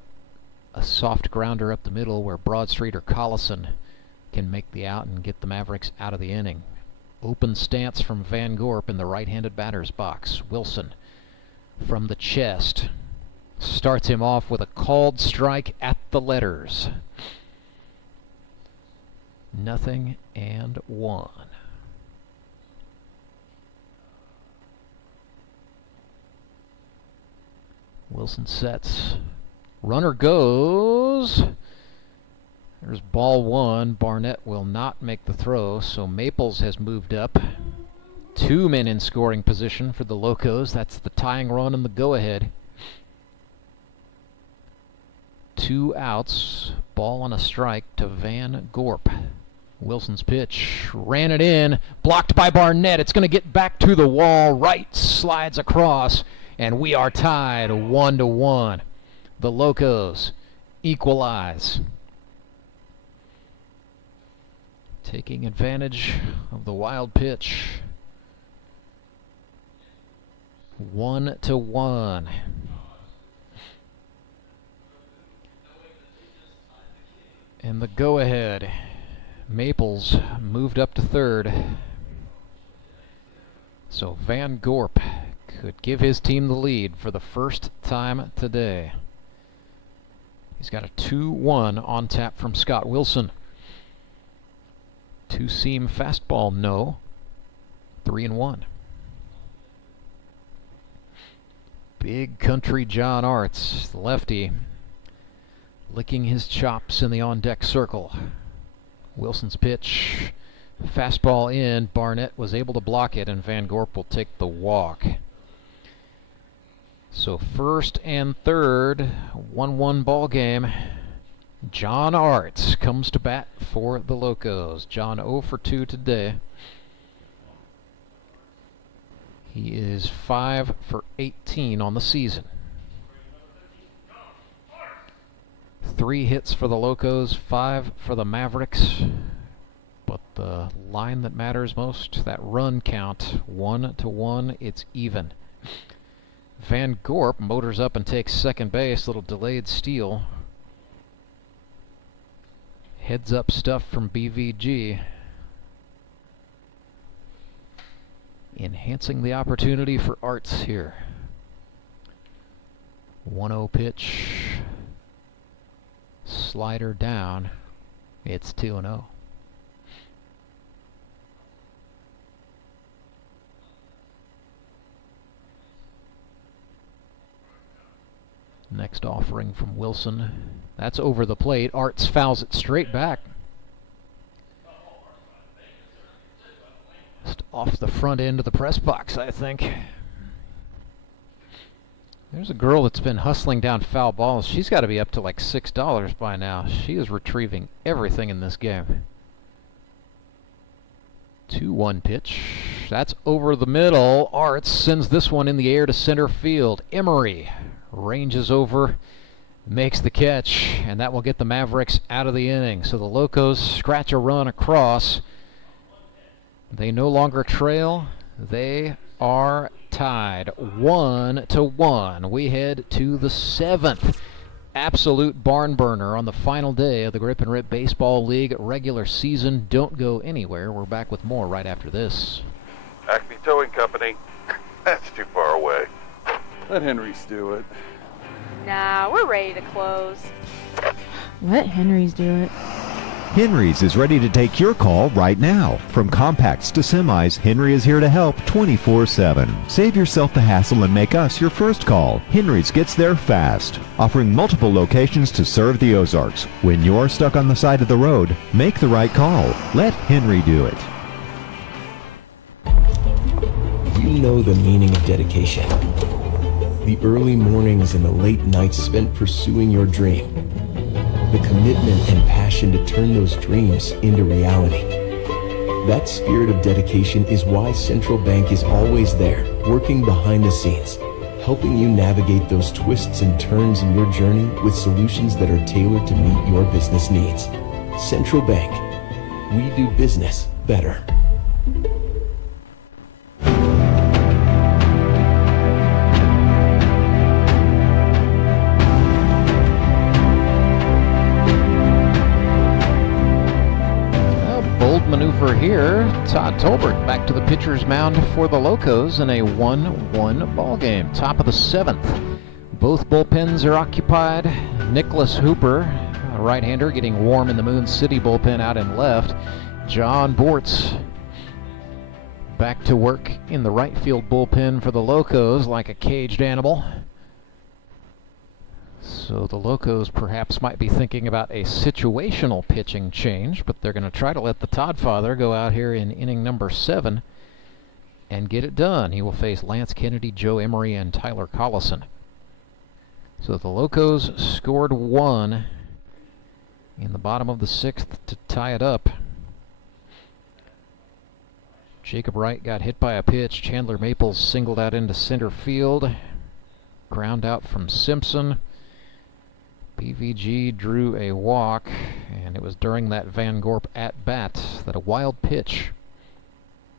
a soft grounder up the middle where Broadstreet or Collison can make the out and get the Mavericks out of the inning. Open stance from Van Gorp in the right-handed batter's box. Wilson from the chest starts him off with a called strike at the letters. 0-1. Wilson sets. Runner goes. There's ball one. Barnett will not make the throw, so Maples has moved up. 2 men in scoring position for the Locos. That's the tying run and the go-ahead. 2 outs. Ball on a strike to Van Gorp. Wilson's pitch, ran it in, blocked by Barnett. It's going to get back to the wall. Wright slides across, and we are tied 1-1. The Locos equalize. Taking advantage of the wild pitch. 1-1. And the go-ahead. Maples moved up to third. So Van Gorp could give his team the lead for the first time today. He's got a 2-1 on tap from Scott Wilson. 2-seam fastball, no. 3-1. Big country John Arzt, lefty, licking his chops in the on-deck circle. Wilson's pitch, fastball in. Barnett was able to block it, and Van Gorp will take the walk. So first and third, 1-1 ball game. John Arzt comes to bat for the Locos. John 0 for 2 today. He is 5 for 18 on the season. 3 hits for the Locos, 5 for the Mavericks. But the line that matters most, that run count, 1-1, it's even. Van Gorp motors up and takes second base. Little delayed steal. Heads up stuff from BVG. Enhancing the opportunity for Arzt here. 1-0 pitch. Slider down. It's 2-0. Next offering from Wilson. That's over the plate. Arzt fouls it straight back. Just off the front end of the press box, I think. There's a girl that's been hustling down foul balls. She's got to be up to like $6 by now. She is retrieving everything in this game. 2-1 pitch. That's over the middle. Arzt sends this one in the air to center field. Emery ranges over, makes the catch, and that will get the Mavericks out of the inning. So the Locos scratch a run across. They no longer trail. They are tied 1-1. We head to the 7th. Absolute barn burner on the final day of the Grip and Rip Baseball League regular season. Don't go anywhere. We're back with more right after this. Acme Towing Company. That's too far away. Let Henry's do it. Nah, we're ready to close. Let Henry's do it. Henry's is ready to take your call right now. From compacts to semis, Henry is here to help 24/7. Save yourself the hassle and make us your first call. Henry's gets there fast, offering multiple locations to serve the Ozarks. When you're stuck on the side of the road, make the right call. Let Henry do it. You know the meaning of dedication. The early mornings and the late nights spent pursuing your dream. The commitment and passion to turn those dreams into reality. That spirit of dedication is why Central Bank is always there, working behind the scenes, helping you navigate those twists and turns in your journey with solutions that are tailored to meet your business needs. Central Bank. We do business better. Maneuver here. Todd Tolbert back to the pitcher's mound for the Locos in a 1-1 ball game. Top of the 7th. Both bullpens are occupied. Nicholas Hooper, a right-hander, getting warm in the Moon City bullpen out in left. John Bortz back to work in the right field bullpen for the Locos like a caged animal. So the Locos perhaps might be thinking about a situational pitching change, but they're going to try to let the Todd father go out here in inning number 7 and get it done. He will face Lance Kennedy, Joe Emery, and Tyler Collison. So the Locos scored 1 in the bottom of the 6th to tie it up. Jacob Wright got hit by a pitch. Chandler Maples singled out into center field. Ground out from Simpson. BVG drew a walk, and it was during that Van Gorp at-bat that a wild pitch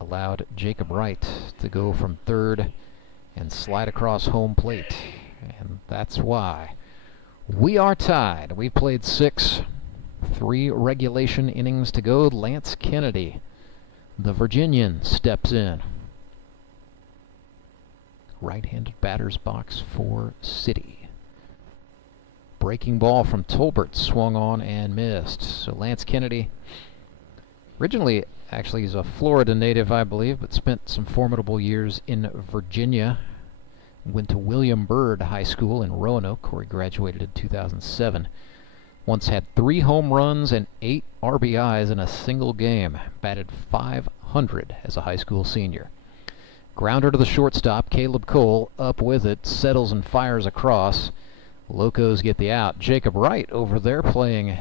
allowed Jacob Wright to go from third and slide across home plate. And that's why we are tied. We've played 6, 3 regulation innings to go. Lance Kennedy, the Virginian, steps in. Right-handed batter's box for City. Breaking ball from Tolbert, swung on and missed. So Lance Kennedy, originally, actually he's a Florida native, I believe, but spent some formidable years in Virginia. Went to William Byrd High School in Roanoke, where he graduated in 2007. Once had 3 home runs and 8 RBIs in a single game. Batted .500 as a high school senior. Grounder to the shortstop, Caleb Cole up with it, settles and fires across. Locos get the out. Jacob Wright over there playing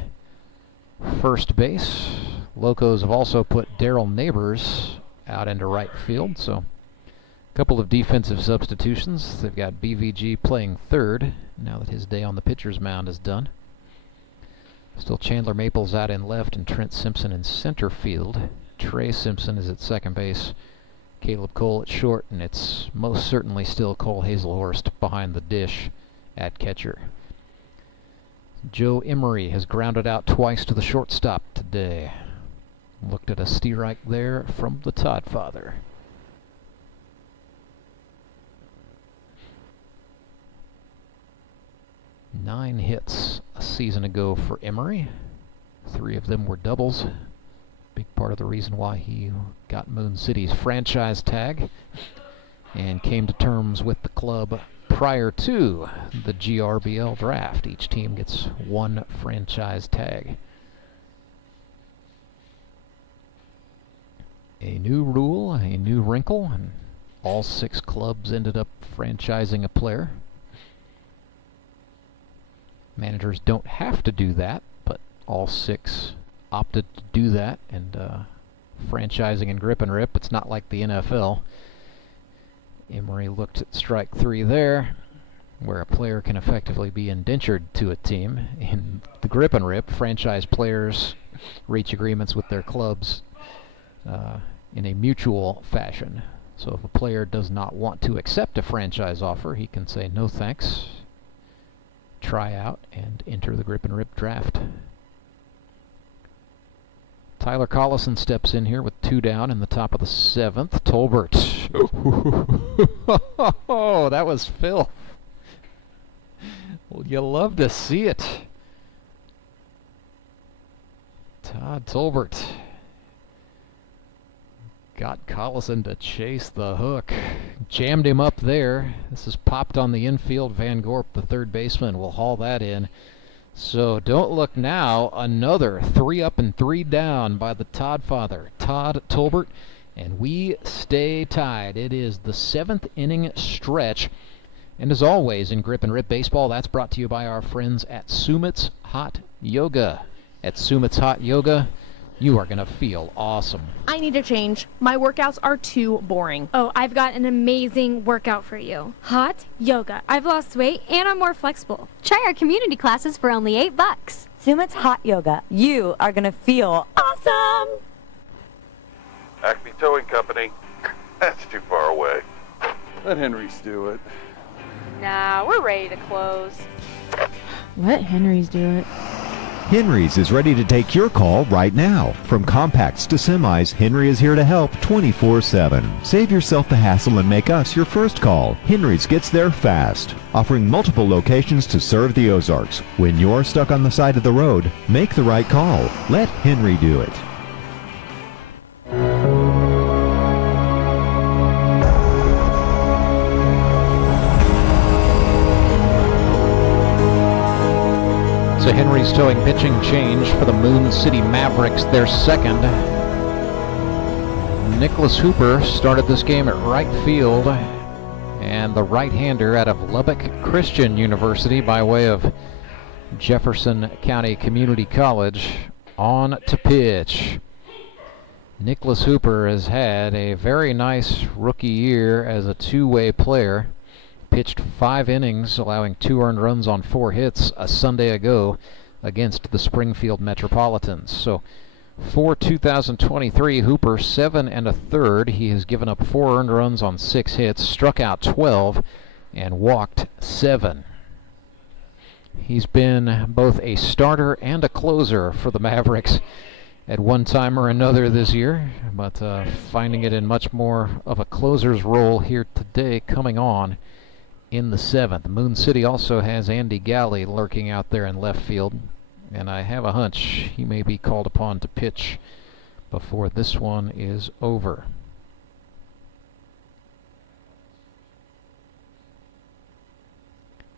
first base. Locos have also put Daryl Neighbors out into right field, so a couple of defensive substitutions. They've got BVG playing third now that his day on the pitcher's mound is done. Still Chandler Maples out in left and Trent Simpson in center field. Trey Simpson is at second base Caleb Cole at short, and it's most certainly still Cole Haselhorst behind the dish at catcher. Joe Emery has grounded out twice to the shortstop today. Looked at a steerike there from the Todd father. Nine hits a season ago for Emery. 3 of them were doubles. Big part of the reason why he got Moon City's franchise tag and came to terms with the club prior to the GRBL draft. Each team gets 1 franchise tag. A new rule, a new wrinkle, and all 6 clubs ended up franchising a player. Managers don't have to do that, but all 6 opted to do that, and franchising in Grip and Rip, it's not like the NFL. Emery looked at strike 3 there, where a player can effectively be indentured to a team. In the Grip and Rip, franchise players reach agreements with their clubs in a mutual fashion. So if a player does not want to accept a franchise offer, he can say no thanks, try out, and enter the Grip and Rip draft. Tyler Collison steps in here with 2 down in the top of the 7th. Tolbert. Oh, that was filth. Well, you love to see it. Todd Tolbert got Collison to chase the hook. Jammed him up there. This is popped on the infield. Van Gorp, the third baseman, will haul that in. So don't look now. Another 3 up and 3 down by the Todd father, Todd Tolbert, and we stay tied. It is the 7th inning stretch. And as always in Grip and Rip Baseball, that's brought to you by our friends at Sumit's Hot Yoga. At Sumit's Hot Yoga, you are going to feel awesome. I need a change. My workouts are too boring. Oh, I've got an amazing workout for you. Hot yoga. I've lost weight and I'm more flexible. Try our community classes for only $8. Sumit's Hot Yoga. You are going to feel awesome. Acme Towing Company. That's too far away. Let Henry's do it. Nah, we're ready to close. Let Henry's do it. Henry's is ready to take your call right now. From compacts to semis, Henry is here to help 24/7. Save yourself the hassle and make us your first call. Henry's gets there fast, offering multiple locations to serve the Ozarks. When you're stuck on the side of the road, make the right call. Let Henry do it. So Henry's towing pitching change for the Moon City Mavericks, their second. Nicholas Hooper started this game at right field, and the right-hander out of Lubbock Christian University by way of Jefferson County Community College on to pitch. Nicholas Hooper has had a very nice rookie year as a two-way player. Pitched 5 innings, allowing 2 earned runs on 4 hits a Sunday ago against the Springfield Metropolitans. So for 2023, Hooper 7 1/3. He has given up 4 earned runs on 6 hits, struck out 12, and walked 7. He's been both a starter and a closer for the Mavericks at one time or another this year, but finding it in much more of a closer's role here today, coming on in the 7th. Moon City also has Andy Galley lurking out there in left field, and I have a hunch he may be called upon to pitch before this one is over.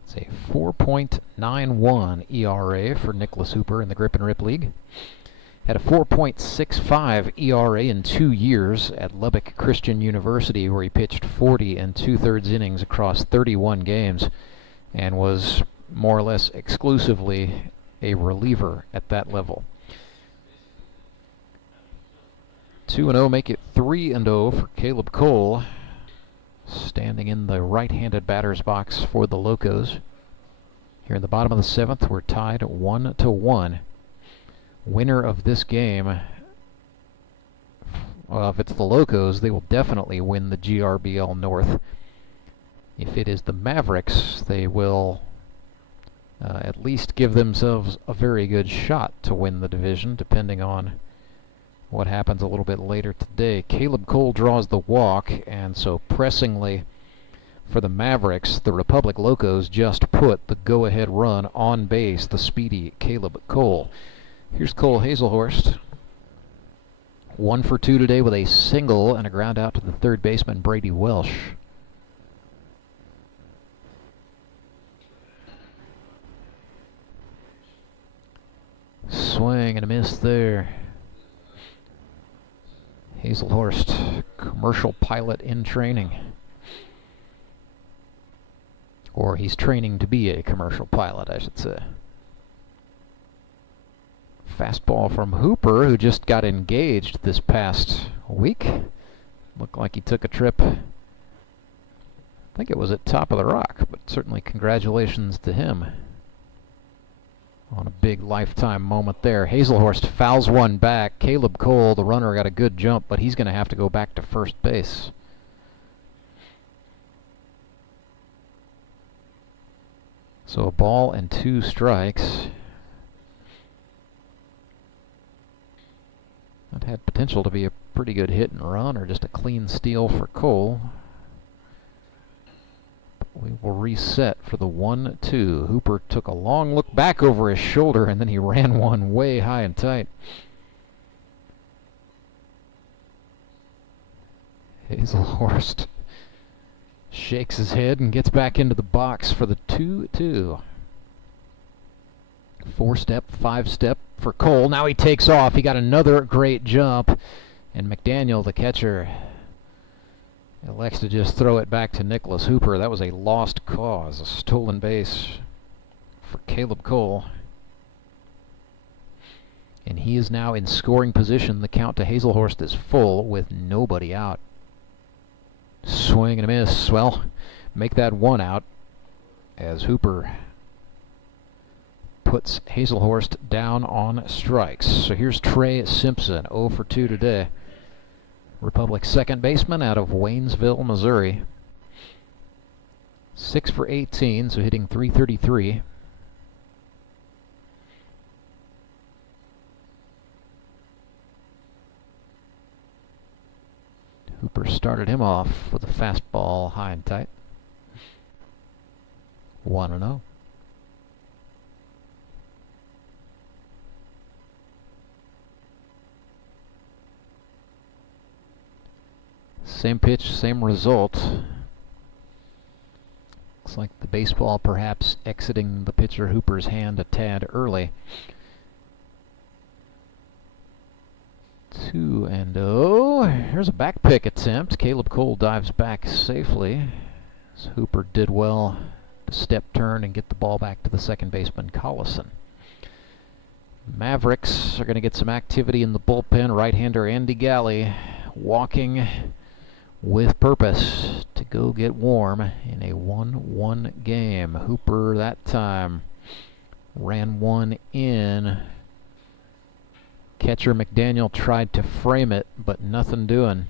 It's a 4.91 ERA for Nicholas Hooper in the Grip and Rip League. Had a 4.65 ERA in 2 years at Lubbock Christian University, where he pitched 40 2/3 innings across 31 games and was more or less exclusively a reliever at that level. 2-0 make it 3-0 for Caleb Cole, standing in the right-handed batter's box for the Locos. Here in the bottom of the 7th, we're tied 1-1. Winner of this game, Well, if it's the Locos, they will definitely win the GRBL North. If it is the Mavericks, they will at least give themselves a very good shot to win the division, depending on what happens a little bit later today. Caleb Cole draws the walk, and so pressingly for the Mavericks, the Republic Locos just put the go-ahead run on base, the speedy Caleb Cole. Here's Cole Haselhorst. 1 for 2 today with a single and a ground out to the third baseman, Brady Welsh. Swing and a miss there. Haselhorst, commercial pilot in training. Or he's training to be a commercial pilot, I should say. Fastball from Hooper, who just got engaged this past week. Looked like he took a trip. I think it was at Top of the Rock, but certainly congratulations to him on a big lifetime moment there. Haselhorst fouls one back. Caleb Cole, the runner, got a good jump, but he's going to have to go back to first base. So a ball and 2 strikes. That had potential to be a pretty good hit and run, or just a clean steal for Cole. We will reset for the 1-2. Hooper took a long look back over his shoulder, and then he ran one way high and tight. Haselhorst shakes his head and gets back into the box for the 2-2. 4-step, 5-step for Cole. Now he takes off. He got another great jump, and McDaniel, the catcher, elects to just throw it back to Nicholas Hooper. That was a lost cause, a stolen base for Caleb Cole. And he is now in scoring position. The count to Haselhorst is full with nobody out. Swing and a miss. Well, make that 1 out as Hooper puts Haselhorst down on strikes. So here's Trey Simpson, 0 for 2 today. Republic's second baseman out of Waynesville, Missouri. 6 for 18, so hitting .333. Hooper started him off with a fastball high and tight. 1-0. Same pitch, same result. Looks like the baseball perhaps exiting the pitcher Hooper's hand a tad early. 2-0. Here's a back pick attempt. Caleb Cole dives back safely. So Hooper did well to step turn and get the ball back to the second baseman, Collison. Mavericks are going to get some activity in the bullpen. Right-hander Andy Galley walking with purpose to go get warm in a 1-1 game. Hooper that time ran one in. Catcher McDaniel tried to frame it, but nothing doing.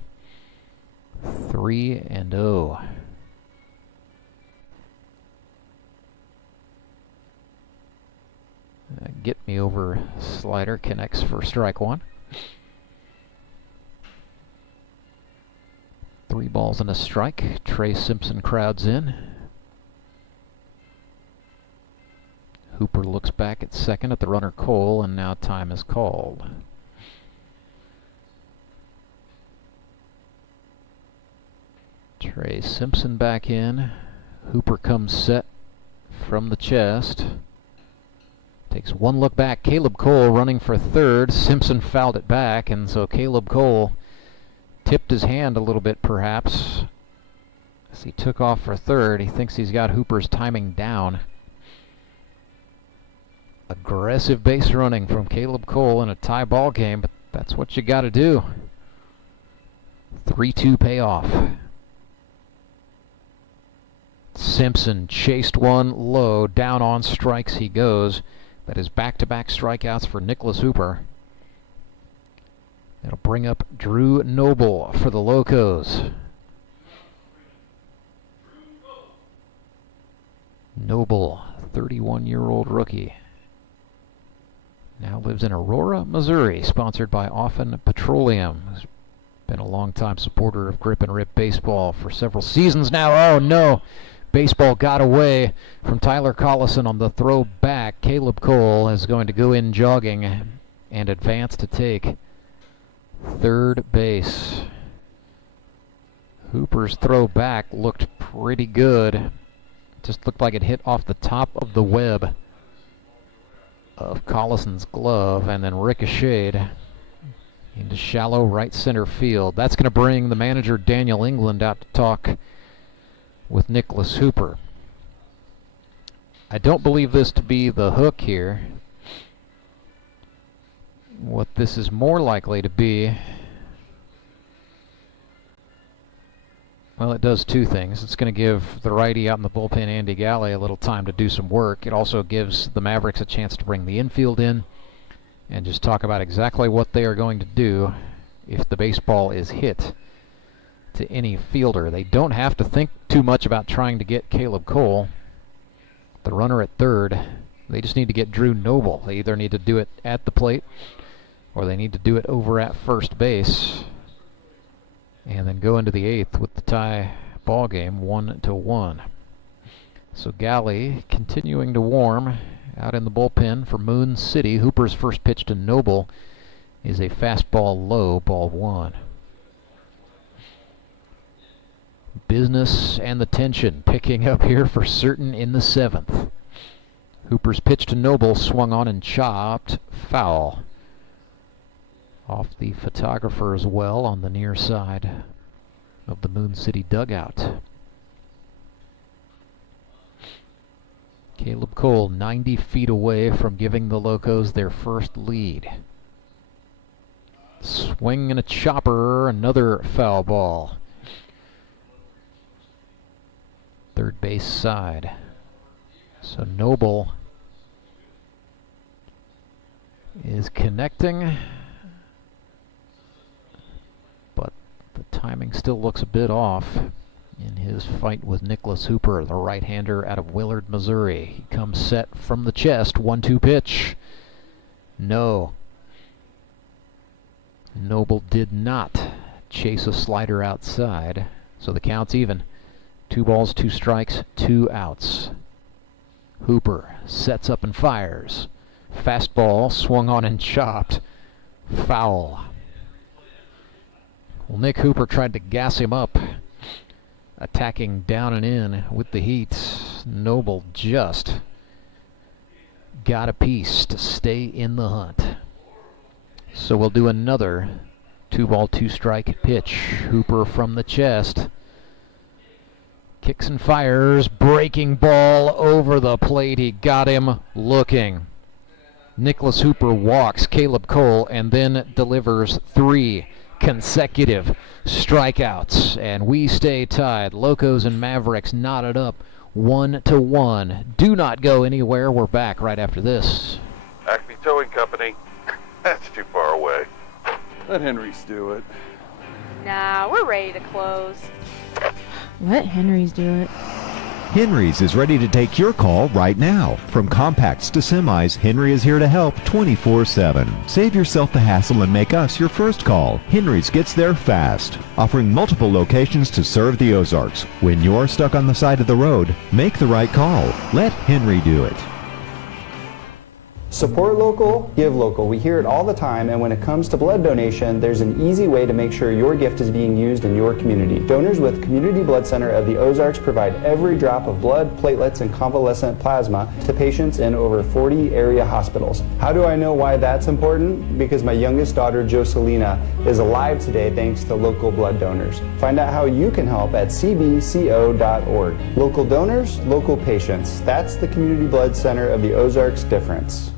3-0. Get me over slider connects for strike 1. 3 balls and a strike. Trey Simpson crowds in. Hooper looks back at second at the runner Cole, and now time is called. Trey Simpson back in. Hooper comes set from the chest. Takes one look back. Caleb Cole running for third. Simpson fouled it back, and so Caleb Cole tipped his hand a little bit perhaps as he took off for third. He thinks he's got Hooper's timing down. Aggressive base running from Caleb Cole in a tie ball game, but that's what you got to do. 3-2 payoff. Simpson chased one low, down on strikes he goes. That is back-to-back strikeouts for Nicholas Hooper. It'll bring up Drew Noble for the Locos. Noble, 31-year-old rookie. Now lives in Aurora, Missouri, sponsored by Often Petroleum. He's been a longtime supporter of Grip and Rip baseball for several seasons now. Oh no! Baseball got away from Tyler Collison on the throw back. Caleb Cole is going to go in jogging and advance to take third base. Hooper's throw back looked pretty good. Just looked like it hit off the top of the web of Collison's glove and then ricocheted into shallow right center field. That's going to bring the manager Daniel England out to talk with Nicholas Hooper. I don't believe this to be the hook here. What this is more likely to be, well, it does two things. It's going to give the righty out in the bullpen, Andy Galley, a little time to do some work. It also gives the Mavericks a chance to bring the infield in and just talk about exactly what they are going to do if the baseball is hit to any fielder. They don't have to think too much about trying to get Caleb Cole, the runner at third. They just need to get Drew Noble. They either need to do it at the plate or they need to do it over at first base and then go into the eighth with the tie ball game 1-1. So Galley continuing to warm out in the bullpen for Moon City. Hooper's first pitch to Noble is a fastball low, ball one. Business and the tension picking up here for certain in the seventh. Hooper's pitch to Noble swung on and chopped foul off the photographer's well on the near side of the Moon City dugout. Caleb Cole 90 feet away from giving the Locos their first lead. Swing and a chopper, another foul ball. Third base side. So Noble is connecting, but the timing still looks a bit off in his fight with Nicholas Hooper, the right-hander out of Willard, Missouri. He comes set from the chest, 1-2 pitch. No. Noble did not chase a slider outside, so the count's even. 2 balls, 2 strikes, 2 outs. Hooper sets up and fires. Fastball swung on and chopped. Foul. Well, Nick Hooper tried to gas him up, attacking down and in with the heat. Noble just got a piece to stay in the hunt. So we'll do another 2 ball, 2 strike pitch. Hooper from the chest. Kicks and fires, breaking ball over the plate. He got him looking. Nicholas Hooper walks Caleb Cole and then delivers 3 consecutive strikeouts. And we stay tied. Locos and Mavericks knotted up 1-1. Do not go anywhere. We're back right after this. Acme Towing Company. That's too far away. Let Henry's do it. Nah, we're ready to close. Let Henry's do it. Henry's is ready to take your call right now. From compacts to semis, Henry is here to help 24/7. Save yourself the hassle and make us your first call. Henry's gets there fast, offering multiple locations to serve the Ozarks. When you're stuck on the side of the road, make the right call. Let Henry do it. Support local, give local. We hear it all the time, and when it comes to blood donation, there's an easy way to make sure your gift is being used in your community. Donors with Community Blood Center of the Ozarks provide every drop of blood, platelets, and convalescent plasma to patients in over 40 area hospitals. How do I know why that's important? Because my youngest daughter, Joselina, is alive today thanks to local blood donors. Find out how you can help at cbco.org. Local donors, local patients. That's the Community Blood Center of the Ozarks difference.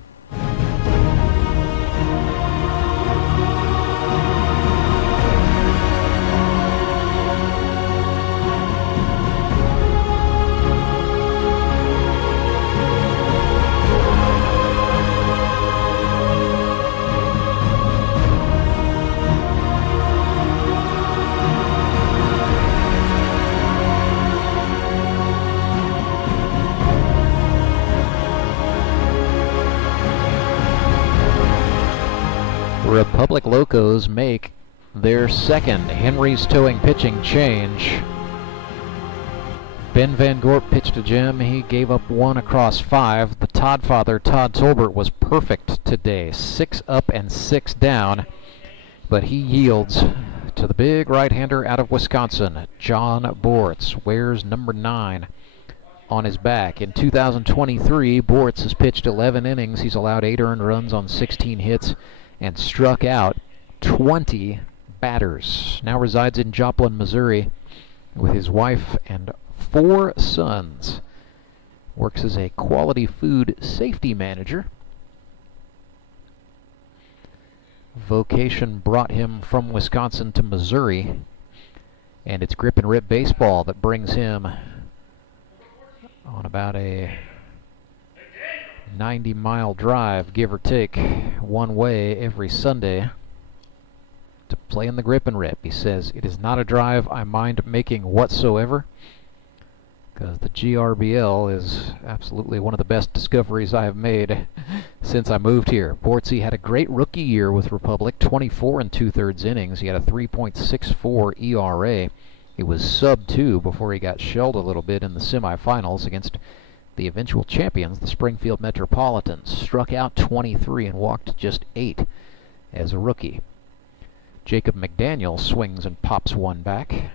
Republic Locos make their second Henry's towing pitching change. Ben Van Gorp pitched to Jim. He gave up 1 across 5. The Todd father, Todd Tolbert, was perfect today. 6 up and 6 down. But he yields to the big right-hander out of Wisconsin, John Bortz. Wears number 9 on his back. In 2023, Bortz has pitched 11 innings. He's allowed 8 earned runs on 16 hits and struck out 20 batters. Now resides in Joplin, Missouri with his wife and 4 sons. Works as a quality food safety manager. Vocation brought him from Wisconsin to Missouri, and it's grip and rip baseball that brings him on about a 90-mile drive, give or take, one way every Sunday to play in the grip and rip. He says, "It is not a drive I mind making whatsoever, because the GRBL is absolutely one of the best discoveries I have made since I moved here." Bortzy had a great rookie year with Republic, 24 2/3 innings. He had a 3.64 ERA. He was sub-2 before he got shelled a little bit in the semifinals against the eventual champions, the Springfield Metropolitans. Struck out 23 and walked just 8 as a rookie. Jacob McDaniel swings and pops one back.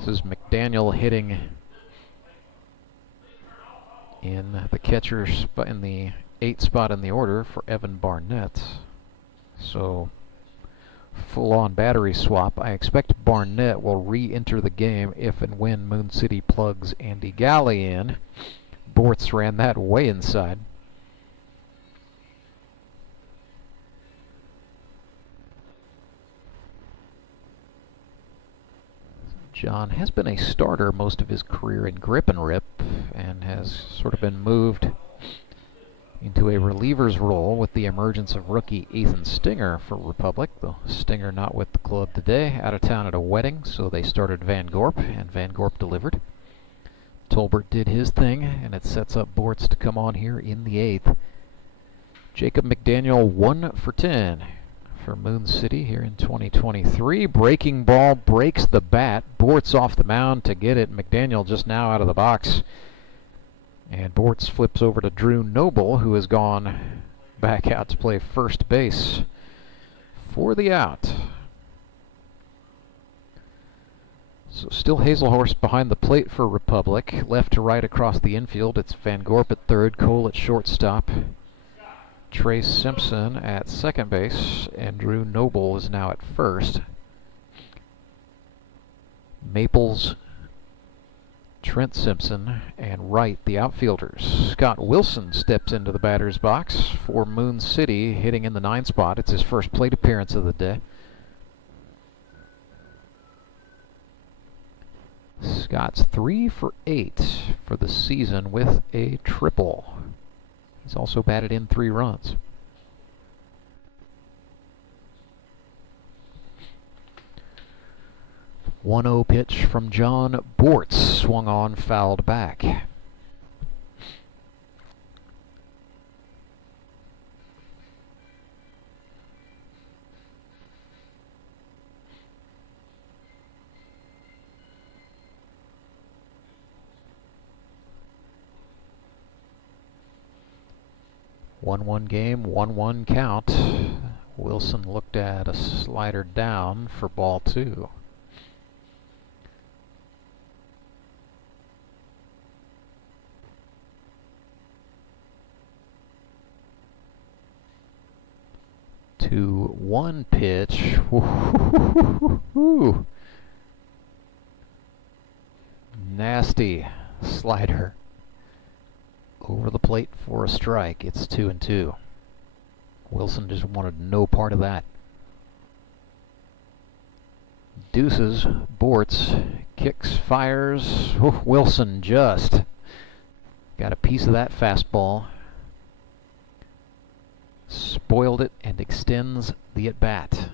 This is McDaniel hitting in the catcher spot, in the 8th spot in the order for Evan Barnett. So full-on battery swap. I expect Barnett will re-enter the game if and when Moon City plugs Andy Galley in. Bortz ran that way inside. John has been a starter most of his career in grip and rip and has sort of been moved into a reliever's role with the emergence of rookie Ethan Stinger for Republic. Though Stinger not with the club today, out of town at a wedding, so they started Van Gorp, and Van Gorp delivered. Tolbert did his thing, and it sets up Bortz to come on here in the 8th. Jacob McDaniel 1 for 10 for Moon City here in 2023. Breaking ball breaks the bat. Bortz off the mound to get it. McDaniel just now out of the box. And Bortz flips over to Drew Noble, who has gone back out to play first base for the out. So still Haselhorst behind the plate for Republic. Left to right across the infield, it's Van Gorp at third, Cole at shortstop, Trey Simpson at second base, and Drew Noble is now at first. Maples, Trent Simpson, and Wright, the outfielders. Scott Wilson steps into the batter's box for Moon City, hitting in the 9 spot. It's his first plate appearance of the day. Scott's 3 for 8 for the season with a triple. He's also batted in 3 runs. .1-0 pitch from John Bortz, swung on, fouled back. One game, 1-1 count. Wilson looked at a slider down for ball 2. To 1 pitch. Ooh. Nasty slider. Over the plate for a strike. It's 2-2. Wilson just wanted no part of that. Deuces, Bortz kicks, fires. Oh, Wilson just got a piece of that fastball. Spoiled it and extends the at-bat.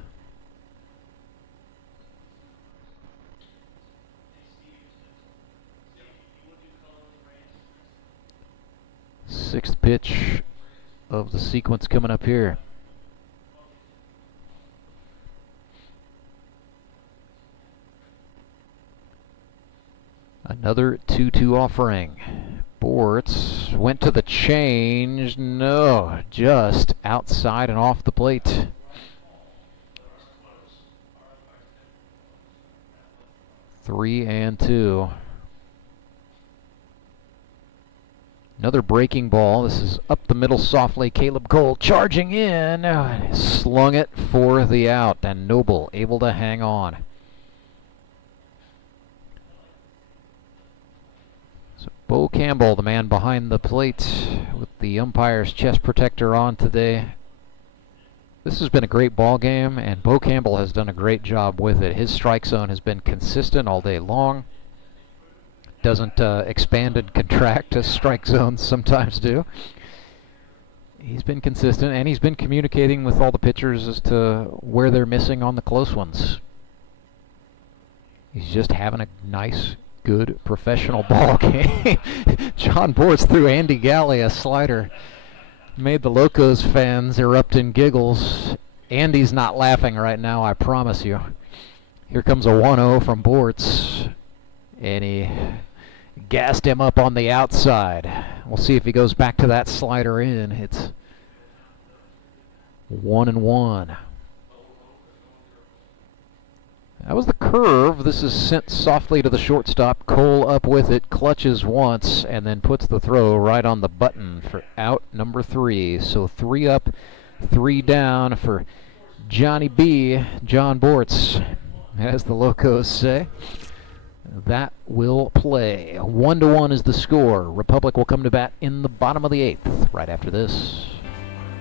Sixth pitch of the sequence coming up here. Another 2-2 offering. Bortz went to the change. No, just outside and off the plate. Three and two. Another breaking ball. This is up the middle softly. Caleb Cole charging in. Slung it for the out, and Noble able to hang on. So Bo Campbell, the man behind the plate, with the umpire's chest protector on today. This has been a great ball game, and Bo Campbell has done a great job with it. His strike zone has been consistent all day long. Doesn't expand and contract as strike zones sometimes do. He's been consistent, and he's been communicating with all the pitchers as to where they're missing on the close ones. He's just having a nice, good, professional ball game. John Bortz threw Andy Galley a slider. Made the Locos fans erupt in giggles. Andy's not laughing right now, I promise you. Here comes a 1-0 from Bortz. And he gassed him up on the outside. We'll see if he goes back to that slider in. It's 1-1. That was the curve. This is sent softly to the shortstop. Cole up with it, clutches once, and then puts the throw right on the button for out number 3. So 3 up, 3 down for Johnny B, John Bortz, as the Locos say. That will play. 1-1 is the score. Republic will come to bat in the bottom of the 8th, right after this.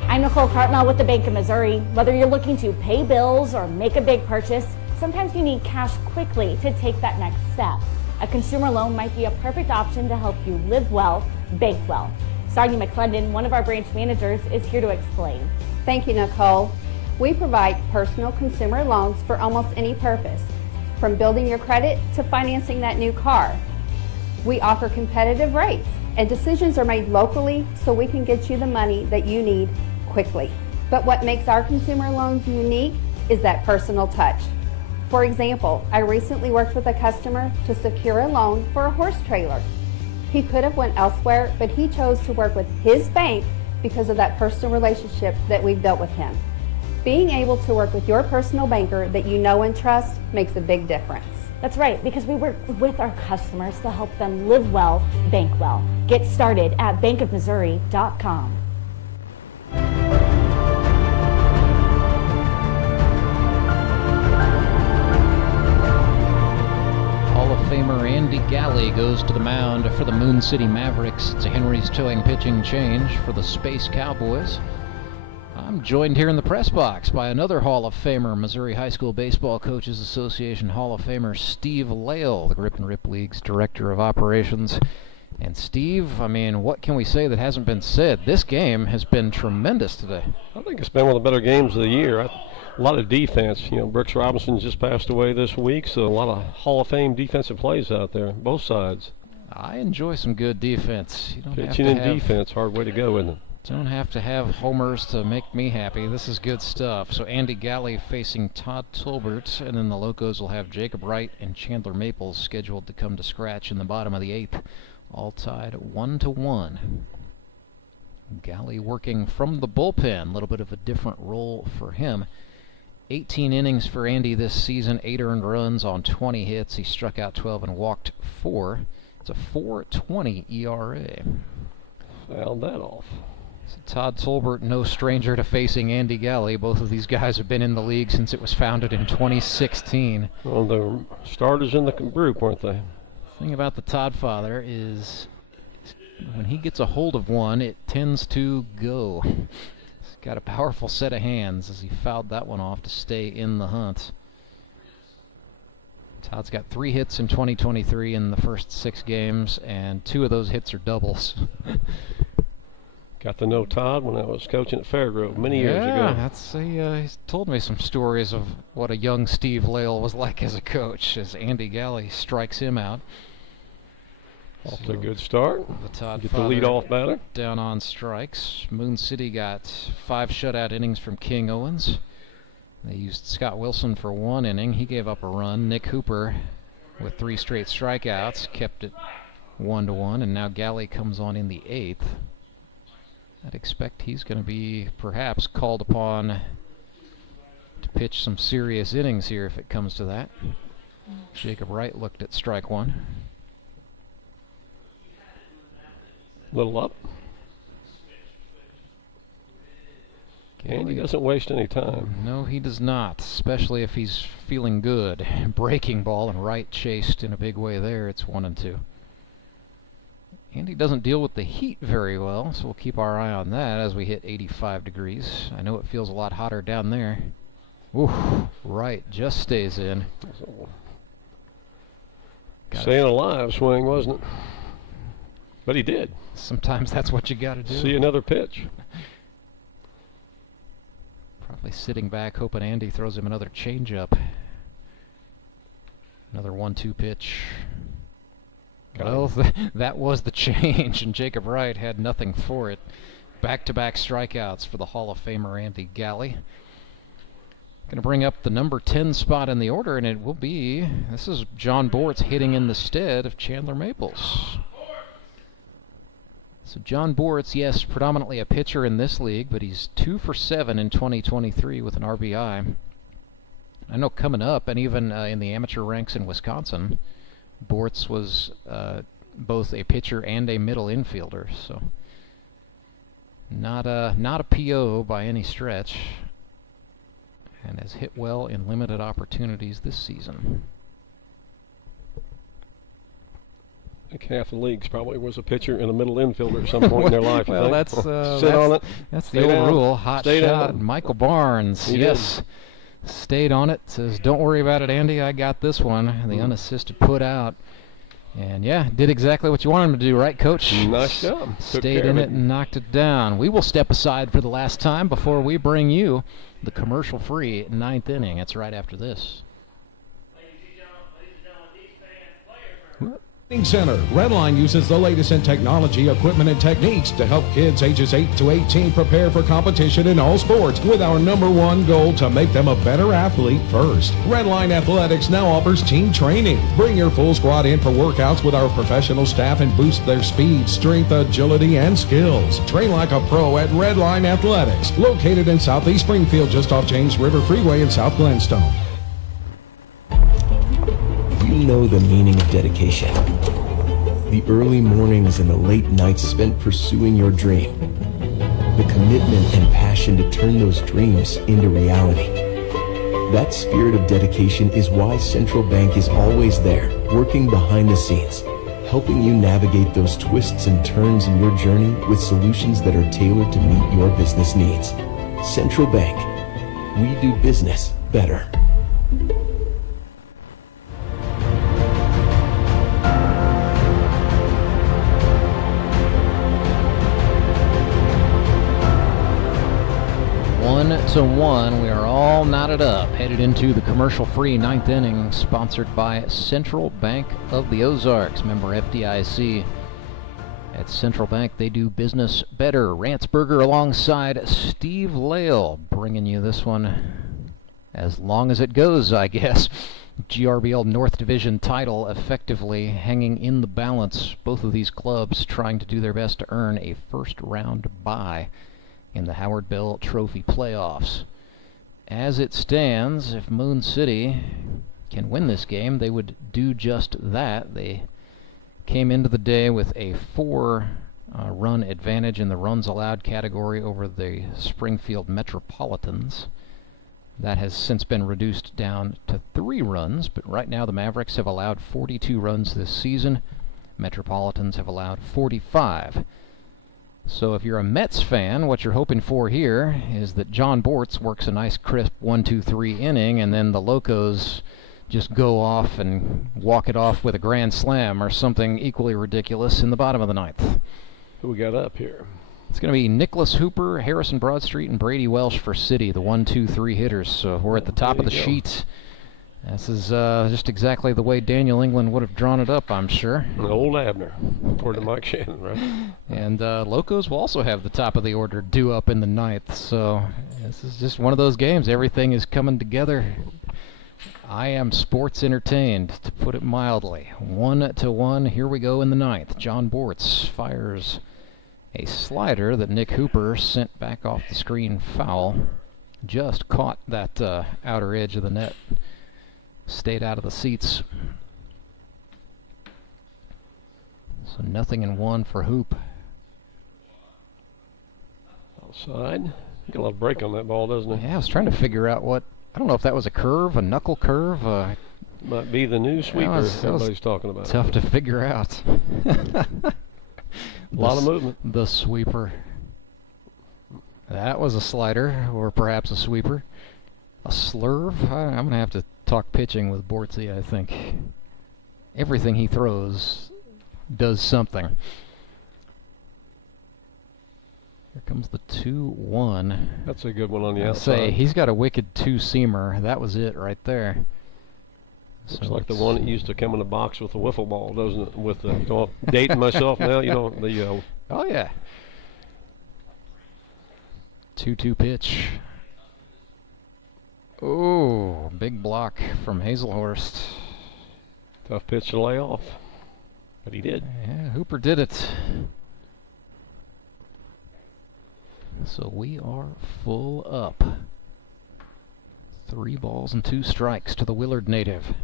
I'm Nicole Cartmel with the Bank of Missouri. Whether you're looking to pay bills or make a big purchase, sometimes you need cash quickly to take that next step. A consumer loan might be a perfect option to help you live well, bank well. Sardi McClendon, one of our branch managers, is here to explain. Thank you, Nicole. We provide personal consumer loans for almost any purpose, from building your credit to financing that new car. We offer competitive rates, and decisions are made locally so we can get you the money that you need quickly. But what makes our consumer loans unique is that personal touch. For example, I recently worked with a customer to secure a loan for a horse trailer. He could have went elsewhere, but he chose to work with his bank because of that personal relationship that we've built with him. Being able to work with your personal banker that you know and trust makes a big difference. That's right, because we work with our customers to help them live well, bank well. Get started at bankofmissouri.com. Hall of Famer Andy Galley goes to the mound for the Moon City Mavericks. It's a Henry's Towing pitching change for the Space Cowboys. I'm joined here in the press box by another Hall of Famer, Missouri High School Baseball Coaches Association Hall of Famer Steve Lail, the Grip and Rip League's Director of Operations. And Steve, I mean, what can we say that hasn't been said? This game has been tremendous today. I think it's been one of the better games of the year. A lot of defense. You know, Brooks Robinson just passed away this week, so a lot of Hall of Fame defensive plays out there, both sides. I enjoy some good defense. You don't Pitching have to and defense, hard way to go, isn't it? Don't have to have homers to make me happy. This is good stuff. So Andy Galley facing Todd Tolbert, and then the Locos will have Jacob Wright and Chandler Maples scheduled to come to scratch in the bottom of the 8th. All tied 1-1. Galley working from the bullpen, a little bit of a different role for him. 18 innings for Andy this season, 8 earned runs on 20 hits. He struck out 12 and walked 4. It's a 4.20 ERA. Fouled that off. So Todd Tolbert, no stranger to facing Andy Galley. Both of these guys have been in the league since it was founded in 2016. Well, the starters in the group, weren't they? The thing about the Todd father is when he gets a hold of one, it tends to go. He's got a powerful set of hands as he fouled that one off to stay in the hunt. Todd's got 3 hits in 2023 in the first 6 games, and 2 of those hits are doubles. Got to know Todd when I was coaching at Fairgrove many years ago. Yeah, he's told me some stories of what a young Steve Lail was like as a coach, as Andy Galley strikes him out. Off to a good start. The Todd Get the lead off batter. Down on strikes. Moon City got 5 shutout innings from King Owens. They used Scott Wilson for 1 inning. He gave up a run. Nick Hooper with 3 straight strikeouts, kept it 1-1, and now Galley comes on in the 8th. I'd expect he's going to be perhaps called upon to pitch some serious innings here if it comes to that. Jacob Wright looked at strike 1. Little up. And he doesn't waste any time. No, he does not, especially if he's feeling good. Breaking ball, and Wright chased in a big way there. It's 1-2. Andy doesn't deal with the heat very well, so we'll keep our eye on that as we hit 85 degrees. I know it feels a lot hotter down there. Ooh, Wright just stays in. Staying alive swing, wasn't it? But he did. Sometimes that's what you got to do. See another pitch. Probably sitting back, hoping Andy throws him another changeup. Another 1-2 pitch. Well, that was the change, and Jacob Wright had nothing for it. Back-to-back strikeouts for the Hall of Famer Andy Galley. Going to bring up the number 10 spot in the order, and it will be, this is John Bortz hitting in the stead of Chandler Maples. So John Bortz, yes, predominantly a pitcher in this league, but he's 2 for 7 in 2023 with an RBI. I know coming up, and even in the amateur ranks in Wisconsin, Bortz was both a pitcher and a middle infielder, so not a PO by any stretch, and has hit well in limited opportunities this season. I think half the leagues probably was a pitcher and a middle infielder at some point in their life. Well, I think. Sit on it. That's the old rule. Hot Stay shot. down. Michael Barnes, yes, stayed on it. Says, "Don't worry about it, Andy. I got this one." The unassisted put out, and yeah, did exactly what you wanted him to do, right, Coach? Nice job. Stayed in it and knocked it down. We will step aside for the last time before we bring you the commercial-free 9th inning. It's right after this. Center. Redline uses the latest in technology, equipment, and techniques to help kids ages 8 to 18 prepare for competition in all sports, with our #1 goal to make them a better athlete first. Redline Athletics now offers team training. Bring your full squad in for workouts with our professional staff and boost their speed, strength, agility, and skills. Train like a pro at Redline Athletics, located in Southeast Springfield, just off James River Freeway in South Glenstone. You know the meaning of dedication. The early mornings and the late nights spent pursuing your dream. The commitment and passion to turn those dreams into reality. That spirit of dedication is why Central Bank is always there, working behind the scenes, helping you navigate those twists and turns in your journey with solutions that are tailored to meet your business needs. Central Bank. We do business better. To 1, we are all knotted up, headed into the commercial-free 9th inning, sponsored by Central Bank of the Ozarks, member FDIC. At Central Bank, they do business better. Rance Berger alongside Steve Lale, bringing you this one as long as it goes, I guess. GRBL North Division title effectively hanging in the balance. Both of these clubs trying to do their best to earn a first-round bye in the Howard Bell Trophy playoffs. As it stands, if Moon City can win this game, they would do just that. They came into the day with a 4-run advantage in the runs allowed category over the Springfield Metropolitans. That has since been reduced down to 3 runs, but right now the Mavericks have allowed 42 runs this season. Metropolitans have allowed 45. So if you're a Mets fan, what you're hoping for here is that John Bortz works a nice crisp 1-2-3 inning, and then the Locos just go off and walk it off with a grand slam or something equally ridiculous in the bottom of the 9th. Who we got up here? It's going to be Nicholas Hooper, Harrison Broadstreet, and Brady Welsh for City, the 1-2-3 hitters. So we're at the top of the sheet. This is just exactly the way Daniel England would have drawn it up, I'm sure. Old Abner, according to Mike Shannon, right? And Locos will also have the top of the order due up in the 9th. So this is just one of those games. Everything is coming together I am sports entertained, to put it mildly. 1-1. Here we go in the ninth. John Bortz fires a slider that Nick Hooper sent back off the screen foul. Just caught that outer edge of the net. Stayed out of the seats. So 0-1 for Hoop. Outside. Got a lot of break on that ball, doesn't it? Yeah, I was trying to figure out what... I don't know if that was a curve, a knuckle curve. Might be the new sweeper everybody's talking about. Tough to figure out. A lot of movement. The sweeper. That was a slider, or perhaps a sweeper. A slurve? I'm going to have to talk pitching with Bortzy, I think. Everything he throws does something. Here comes the 2-1. That's a good one on the outside. Say, he's got a wicked two-seamer. That was it right there. Looks like the one that used to come in a box with a wiffle ball, doesn't it? With dating myself now, you know, the... oh, yeah. 2-2 pitch. Oh, big block from Haselhorst. Tough pitch to lay off, but he did. Yeah, Hooper did it. So we are full up. 3 balls and 2 strikes to the Willard native.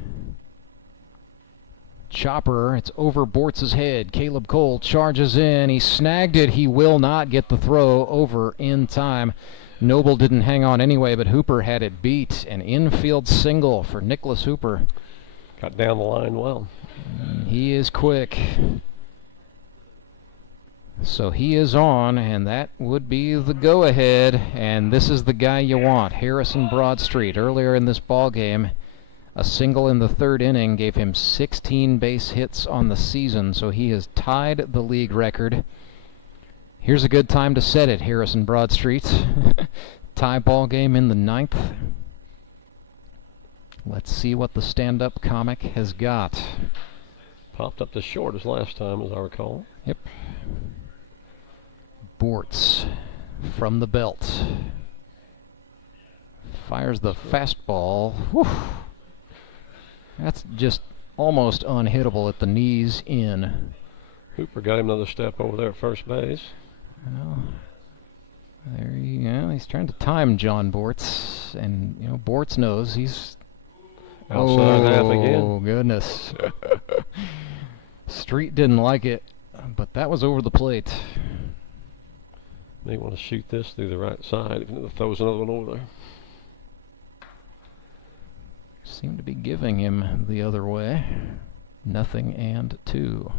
Chopper, it's over Bortz's head. Caleb Cole charges in. He snagged it. He will not get the throw over in time. Noble didn't hang on anyway, but Hooper had it beat. An infield single for Nicholas Hooper. Got down the line well. He is quick. So he is on, and that would be the go-ahead. And this is the guy you want, Harrison Broadstreet. Earlier in this ball game, a single in the 3rd inning gave him 16 base hits on the season, so he has tied the league record. Here's a good time to set it, Harrison Broadstreet. Tie ball game in the 9th. Let's see what the stand-up comic has got. Popped up the short as last time, as I recall. Yep. Bortz from the belt. Fires the fastball. Whew. That's just almost unhittable at the knees in. Hooper got him another step over there at first base. Well, there you go. He's trying to time John Bortz, and you know Bortz knows he's outside half again. Oh goodness! Street didn't like it, but that was over the plate. May want to shoot this through the right side if it throws another one over there. Seemed to be giving him the other way. 0-2.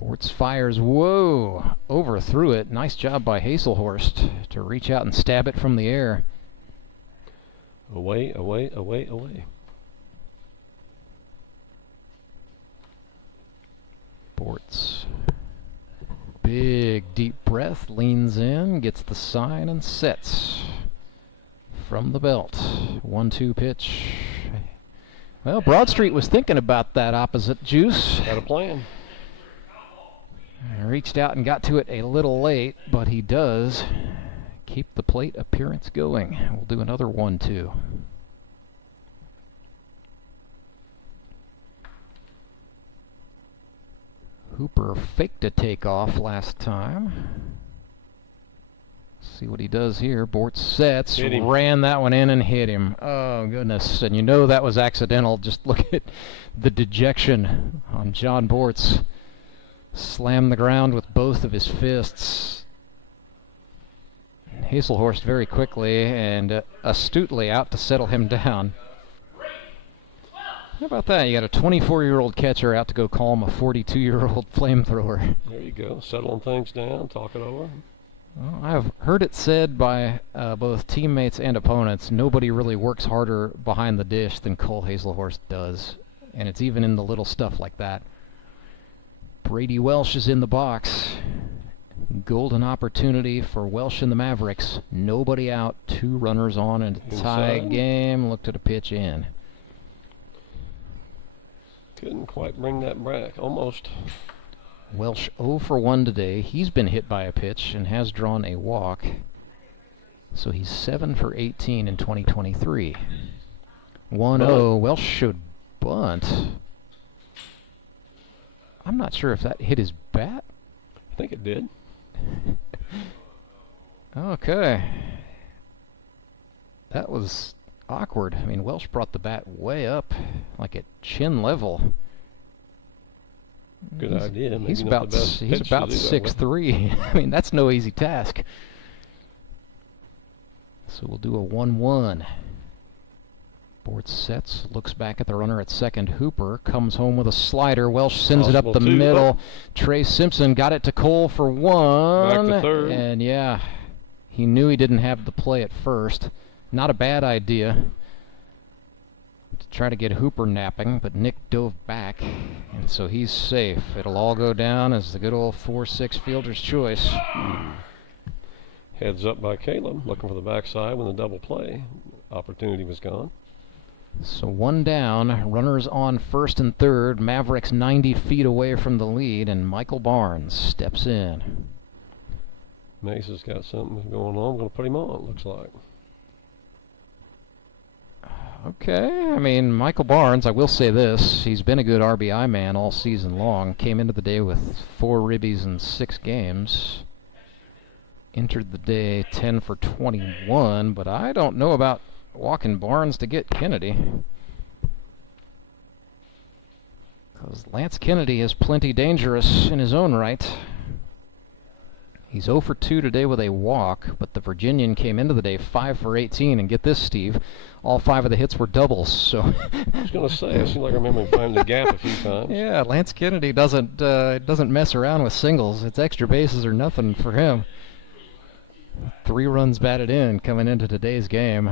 Bortz fires. Whoa! Overthrew it. Nice job by Haselhorst to reach out and stab it from the air. Away, away, away, away. Bortz. Big deep breath, leans in, gets the sign and sets. From the belt. 1-2 pitch. Well, Broadstreet was thinking about that opposite juice. Got a plan. Reached out and got to it a little late, but he does keep the plate appearance going. We'll do another 1-2. Hooper faked a takeoff last time. See what he does here. Bortz sets, ran that one in and hit him. Oh, goodness. And you know that was accidental. Just look at the dejection on John Bortz. Slammed the ground with both of his fists. Haselhorst very quickly and astutely out to settle him down. How about that? You got a 24-year-old catcher out to go calm a 42-year-old flamethrower. There you go. Settling things down, talk it over. Well, I've heard it said by both teammates and opponents, nobody really works harder behind the dish than Cole Haselhorst does. And it's even in the little stuff like that. Brady Welsh is in the box. Golden opportunity for Welsh and the Mavericks. Nobody out, 2 runners on, and a tie game. Looked at a pitch in. Couldn't quite bring that back, almost. Welsh 0 for 1 today. He's been hit by a pitch and has drawn a walk. So he's 7 for 18 in 2023. 1-0. Welsh showed bunt. I'm not sure if that hit his bat. I think it did. Okay. That was awkward. I mean, Welsh brought the bat way up, like at chin level. Good idea. Maybe He's not about the best he's pitch to about do that with. 6'3". I mean, that's no easy task. So we'll do a 1-1. Board sets, looks back at the runner at second. Hooper comes home with a slider. Welsh sends it up the middle. Trey Simpson got it to Cole for 1. Back to third. And yeah, he knew he didn't have the play at first. Not a bad idea to try to get Hooper napping, but Nick dove back, and so he's safe. It'll all go down as the good old 4-6 fielder's choice. Heads up by Caleb, looking for the backside when the double play opportunity was gone. So 1 down, runners on first and third. Mavericks 90 feet away from the lead, and Michael Barnes steps in. Mace's got something going on. We're going to put him on, it looks like. Okay, I mean, Michael Barnes, I will say this, he's been a good RBI man all season long. Came into the day with 4 ribbies in 6 games. Entered the day 10 for 21, but I don't know about walking Barnes to get Kennedy. Because Lance Kennedy is plenty dangerous in his own right. He's 0 for 2 today with a walk, but the Virginian came into the day 5 for 18, and get this, Steve, all 5 of the hits were doubles, so... I was going to say, it seemed like I remember him finding the gap a few times. Yeah, Lance Kennedy doesn't mess around with singles. It's extra bases or nothing for him. 3 runs batted in coming into today's game.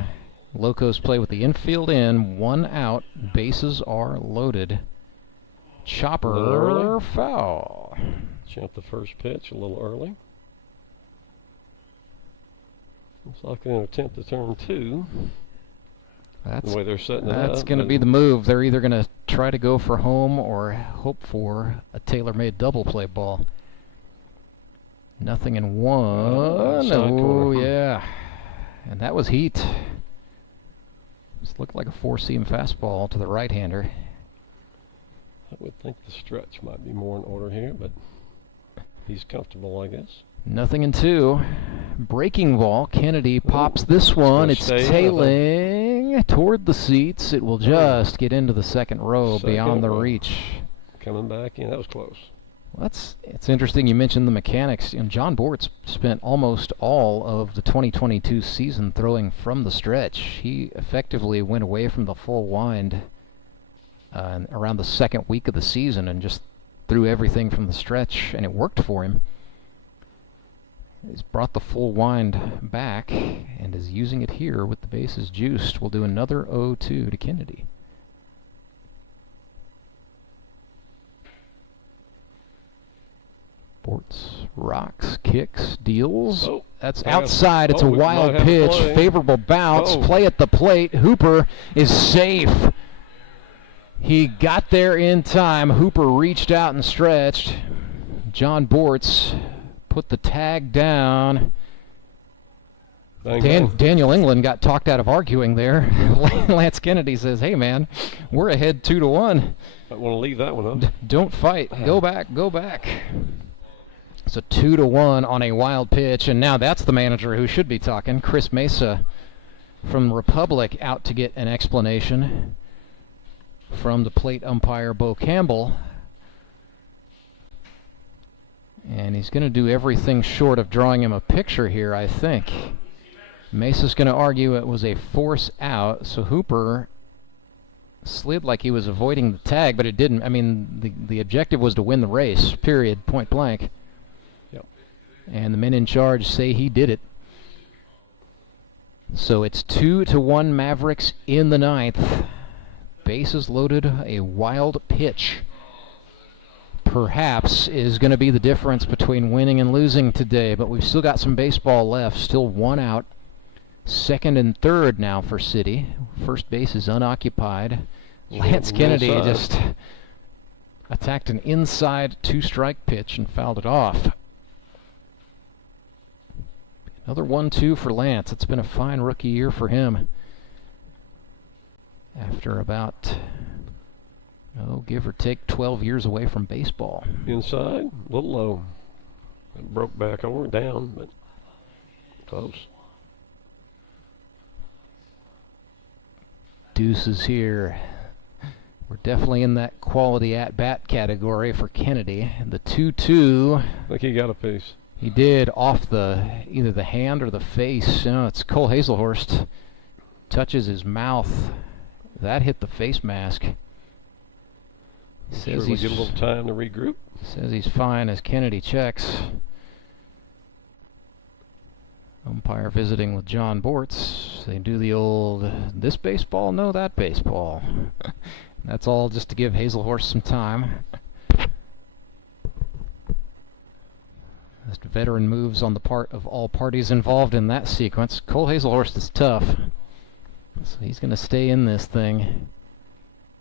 Locos play with the infield in, 1 out, bases are loaded. Chopper foul. Jumped the first pitch a little early. Looks like an attempt to turn 2. The way they're setting it up. That's going to be the move. They're either going to try to go for home or hope for a tailor-made double play ball. Nothing in 1. Oh, yeah. And that was heat. This looked like a 4-seam fastball to the right-hander. I would think the stretch might be more in order here, but he's comfortable, I guess. Nothing in 2. Breaking ball. Kennedy pops this one. It's tailing toward the seats. It will just get into the second row beyond the reach. Coming back in. That was close. Well, it's interesting you mentioned the mechanics. And John Bortz spent almost all of the 2022 season throwing from the stretch. He effectively went away from the full wind around the second week of the season and just threw everything from the stretch, and it worked for him. He's brought the full wind back and is using it here with the bases juiced. We'll do another 0-2 to Kennedy. Bortz rocks, kicks, deals. Oh, that's outside. It's a wild pitch. Favorable bounce. Play at the plate. Hooper is safe. He got there in time. Hooper reached out and stretched. John Bortz put the tag down. Daniel England got talked out of arguing there. Lance Kennedy says, hey, man, we're ahead 2-1. I want to leave that one up. Don't fight. Go back. Go back. It's a 2-1 on a wild pitch, and now that's the manager who should be talking. Chris Mesa from Republic out to get an explanation from the plate umpire, Bo Campbell. And he's going to do everything short of drawing him a picture here, I think. Mesa's going to argue it was a force out, so Hooper slid like he was avoiding the tag, but it didn't. I mean, the objective was to win the race, period, point blank. Yep. And the men in charge say he did it. So it's 2-1 Mavericks in the ninth. Bases loaded, a wild pitch. Perhaps is going to be the difference between winning and losing today, but we've still got some baseball left. Still 1 out. Second and third now for City. First base is unoccupied. Lance Kennedy just attacked an inside 2-strike pitch and fouled it off. Another 1-2 for Lance. It's been a fine rookie year for him. after about, give or take 12 years away from baseball. Inside, a little low. It broke back. I weren't down, but close. Deuces here. We're definitely in that quality at-bat category for Kennedy. The 2-2. I think he got a piece. He did, off either the hand or the face. It's Cole Haselhorst. Touches his mouth. That hit the face mask. Says we get a little time to regroup. Says he's fine as Kennedy checks. Umpire visiting with John Bortz. They do the old, this baseball, no, that baseball. That's all just to give Haselhorst some time. Just veteran moves on the part of all parties involved in that sequence. Cole Haselhorst is tough, so he's going to stay in this thing.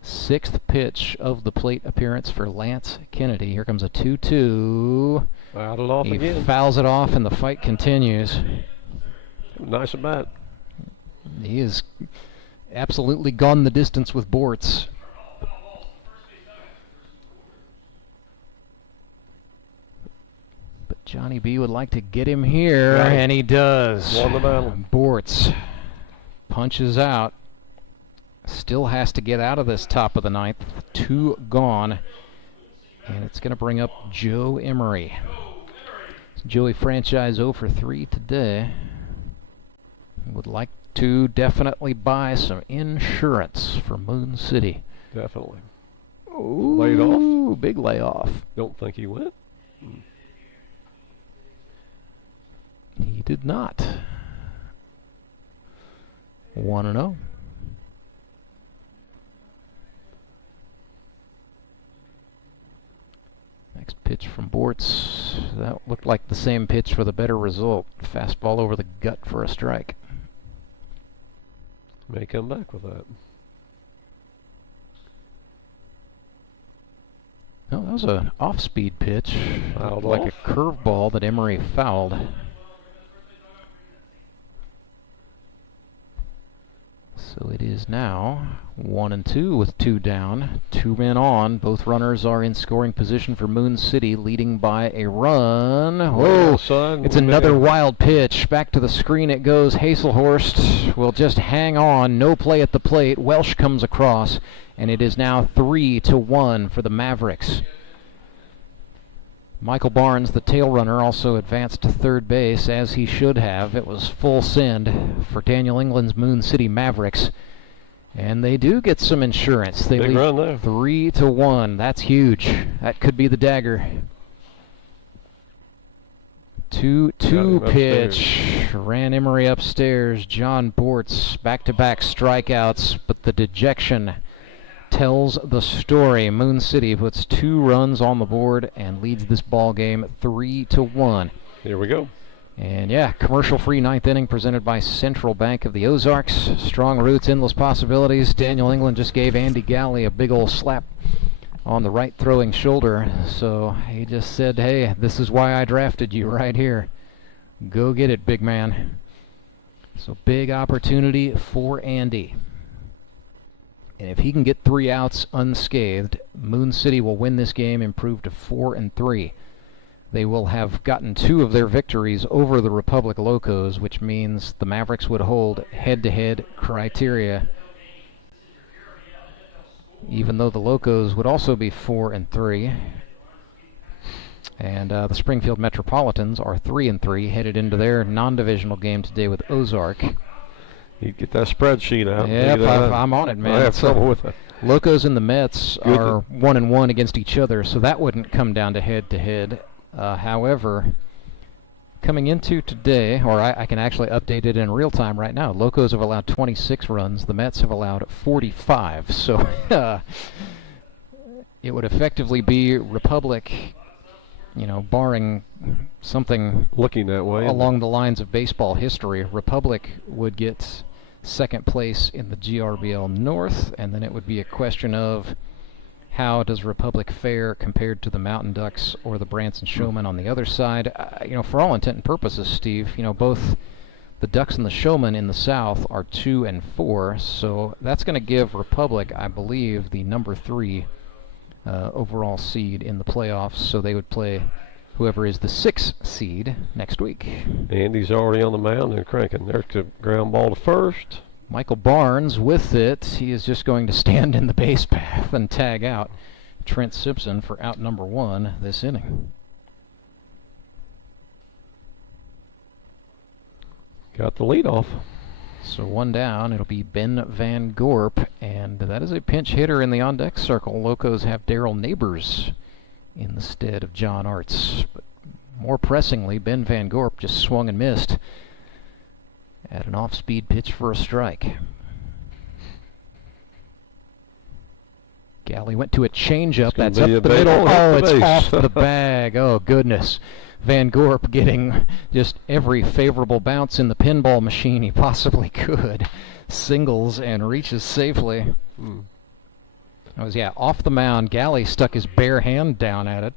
6th pitch of the plate appearance for Lance Kennedy. Here comes a 2-2. Fouled it off again. He fouls it off, and the fight continues. Nice at bat. He has absolutely gone the distance with Bortz. But Johnny B would like to get him here, right. And he does. Won the battle. Bortz punches out. Still has to get out of this top of the 9th. 2 gone. And it's going to bring up Joe Emery. Joey franchise 0 for 3 today. Would like to definitely buy some insurance for Moon City. Definitely. Ooh, laid off. Big layoff. Don't think he went. He did not. 1-0. Next pitch from Bortz. That looked like the same pitch with a better result. Fastball over the gut for a strike. May come back with that. No, that was an off-speed pitch. Fouled like off. a curveball that Emery fouled. So it is now 1-2 with 2 down. 2 men on. Both runners are in scoring position for Moon City, leading by a run. Whoa, son, it's another wild pitch. Back to the screen it goes. Haselhorst will just hang on. No play at the plate. Welsh comes across, and it is now 3-1 for the Mavericks. Michael Barnes, the tail runner, also advanced to third base, as he should have. It was full send for Daniel England's Moon City Mavericks. And they do get some insurance. They Big lead run there. 3-1. That's huge. That could be the dagger. 2-2 pitch. Ran Emery upstairs. John Bortz, back-to-back strikeouts, but the dejection tells the story. Moon City puts 2 runs on the board and leads this ball game 3-1. Here we go. And yeah, commercial-free 9th inning presented by Central Bank of the Ozarks. Strong roots, endless possibilities. Daniel England just gave Andy Galley a big old slap on the right throwing shoulder. So he just said, hey, this is why I drafted you right here. Go get it, big man. So big opportunity for Andy. And if he can get 3 outs unscathed, Moon City will win this game, improve to 4-3. They will have gotten 2 of their victories over the Republic Locos, which means the Mavericks would hold head-to-head criteria, even though the Locos would also be 4-3. And the Springfield Metropolitans are 3-3, headed into their non-divisional game today with Ozark. You get that spreadsheet out. Yep, I'm on it, man. I have trouble with it. Locos and the Mets are 1-1 against each other, so that wouldn't come down to head-to-head. However, coming into today, or I can actually update it in real time right now, Locos have allowed 26 runs. The Mets have allowed 45. So it would effectively be Republic, barring something looking that way along the lines of baseball history. Republic would get second place in the GRBL North, and then it would be a question of how does Republic fare compared to the Mountain Ducks or the Branson Showmen on the other side. For all intent and purposes, Steve, both The Ducks and the Showmen in the South are 2 and 4, so that's going to give Republic, I believe, the number 3 overall seed in the playoffs, so they would play whoever is the 6th seed next week. Andy's already on the mound and cranking. There's the ground ball to first. Michael Barnes with it. He is just going to stand in the base path and tag out Trent Simpson for out number 1 this inning. Got the lead off. So 1 down. It'll be Ben Van Gorp, and that is a pinch hitter in the on-deck circle. Locos have Daryl Neighbors in the stead of John Arzt. But more pressingly, Ben Van Gorp just swung and missed at an off-speed pitch for a strike. Galley went to a changeup. That's up the middle. Oh, it's off the bag. Oh, goodness. Van Gorp getting just every favorable bounce in the pinball machine he possibly could. Singles and reaches safely. That was, off the mound. Galley stuck his bare hand down at it.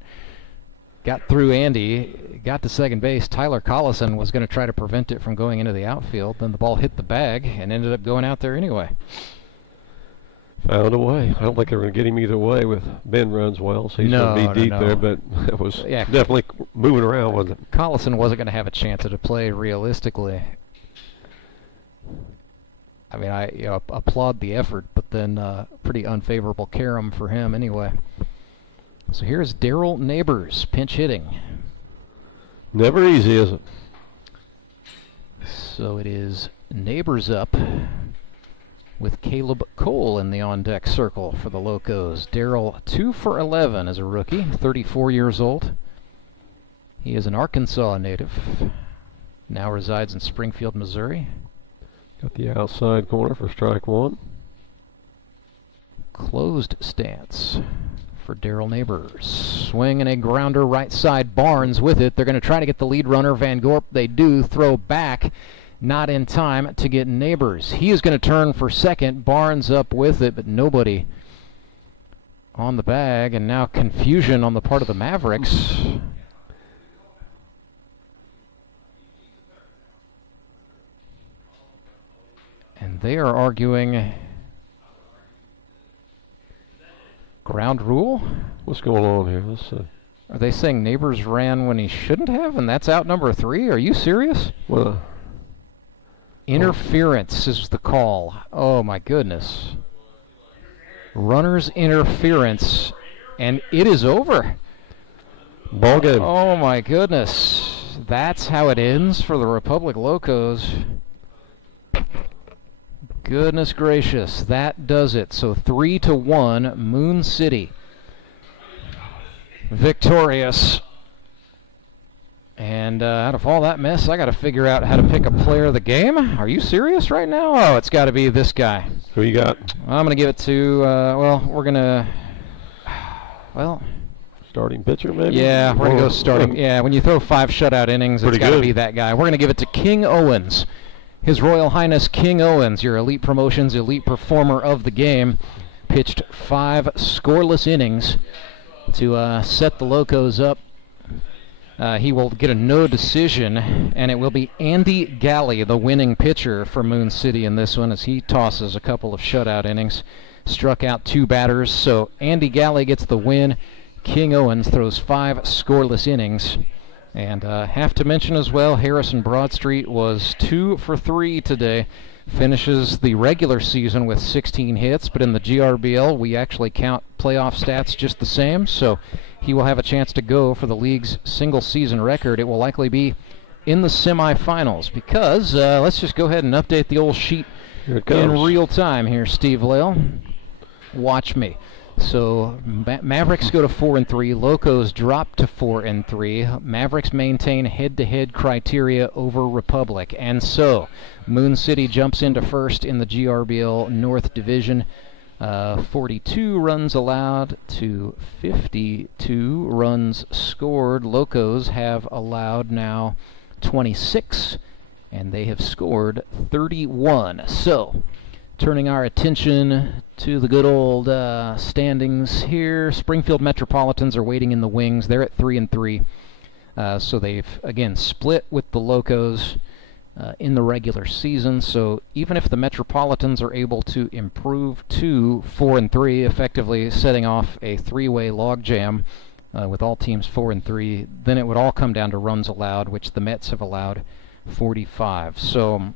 Got through Andy, got to second base. Tyler Collison was going to try to prevent it from going into the outfield. Then the ball hit the bag and ended up going out there anyway. Found a way. I don't think they're going to get him either way with Ben runs well, so he's going to be deep there, but it was definitely moving around, wasn't it? Collison wasn't going to have a chance at a play realistically. I mean, I applaud the effort, but then pretty unfavorable carom for him anyway. So here's Daryl Neighbors pinch hitting. Never easy, is it? So it is Neighbors up with Caleb Cole in the on-deck circle for the Locos. Daryl 2 for 11 as a rookie, 34 years old. He is an Arkansas native, now resides in Springfield, Missouri. Got the outside corner for strike 1. Closed stance for Daryl Neighbors. Swing and a grounder right side. Barnes with it. They're going to try to get the lead runner, Van Gorp. They do. Throw back. Not in time to get Neighbors. He is going to turn for second. Barnes up with it, but nobody on the bag. And now confusion on the part of the Mavericks. And they are arguing ground rule. What's going on here? Let's see. Are they saying Neighbors ran when he shouldn't have, and that's out number 3? Are you serious? Well, interference is the call. Oh my goodness. Runner's interference, and it is over. Ball game. Oh my goodness. That's how it ends for the Republic Locos. Goodness gracious, that does it. So 3-1, Moon City victorious. And out of all that mess, I got to figure out how to pick a player of the game. Are you serious right now? Oh, it's got to be this guy. Who you got? I'm going to give it to, we're going to, starting pitcher, maybe? Yeah, we're going to go starting. Yeah, when you throw 5 shutout innings, it's got to be that guy. We're going to give it to King Owens. His Royal Highness King Owens, your Elite Promotions Elite Performer of the game, pitched 5 scoreless innings to set the Locos up. He will get a no decision, and it will be Andy Galley, the winning pitcher for Moon City in this one, as he tosses a couple of shutout innings, struck out 2 batters. So Andy Galley gets the win. King Owens throws 5 scoreless innings. And have to mention as well, Harrison Broadstreet was 2 for 3 today. Finishes the regular season with 16 hits, but in the GRBL we actually count playoff stats just the same, so he will have a chance to go for the league's single season record. It will likely be in the semifinals because, let's just go ahead and update the old sheet in real time here, Steve Lale. Watch me. So Mavericks go to 4-3. Locos drop to 4-3. Mavericks maintain head-to-head criteria over Republic, and so Moon City jumps into first in the GRBL North Division. 42 runs allowed to 52 runs scored. Locos have allowed now 26, and they have scored 31. So turning our attention to the good old standings here. Springfield Metropolitans are waiting in the wings. They're at 3-3. So they've, again, split with the Locos. in the regular season. So even if the Metropolitans are able to improve to 4-3, effectively setting off a three-way logjam with all teams 4-3, then it would all come down to runs allowed, which the Mets have allowed 45. So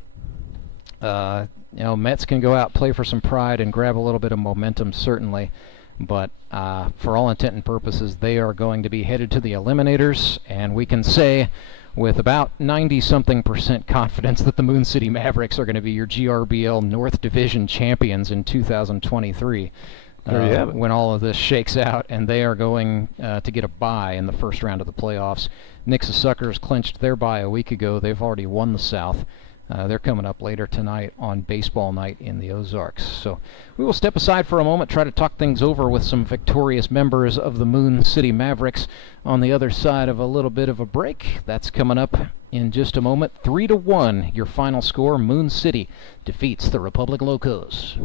Mets can go out, play for some pride, and grab a little bit of momentum, certainly. But for all intent and purposes, they are going to be headed to the eliminators, and we can say with about 90-something% confidence that the Moon City Mavericks are going to be your GRBL North Division champions in 2023. There you have it. When all of this shakes out, and they are going to get a bye in the first round of the playoffs. Nixa Suckers clinched their bye a week ago. They've already won the South. They're coming up later tonight on baseball night in the Ozarks. So we will step aside for a moment, try to talk things over with some victorious members of the Moon City Mavericks on the other side of a little bit of a break. That's coming up in just a moment. 3-1, your final score. Moon City defeats the Republic Locos.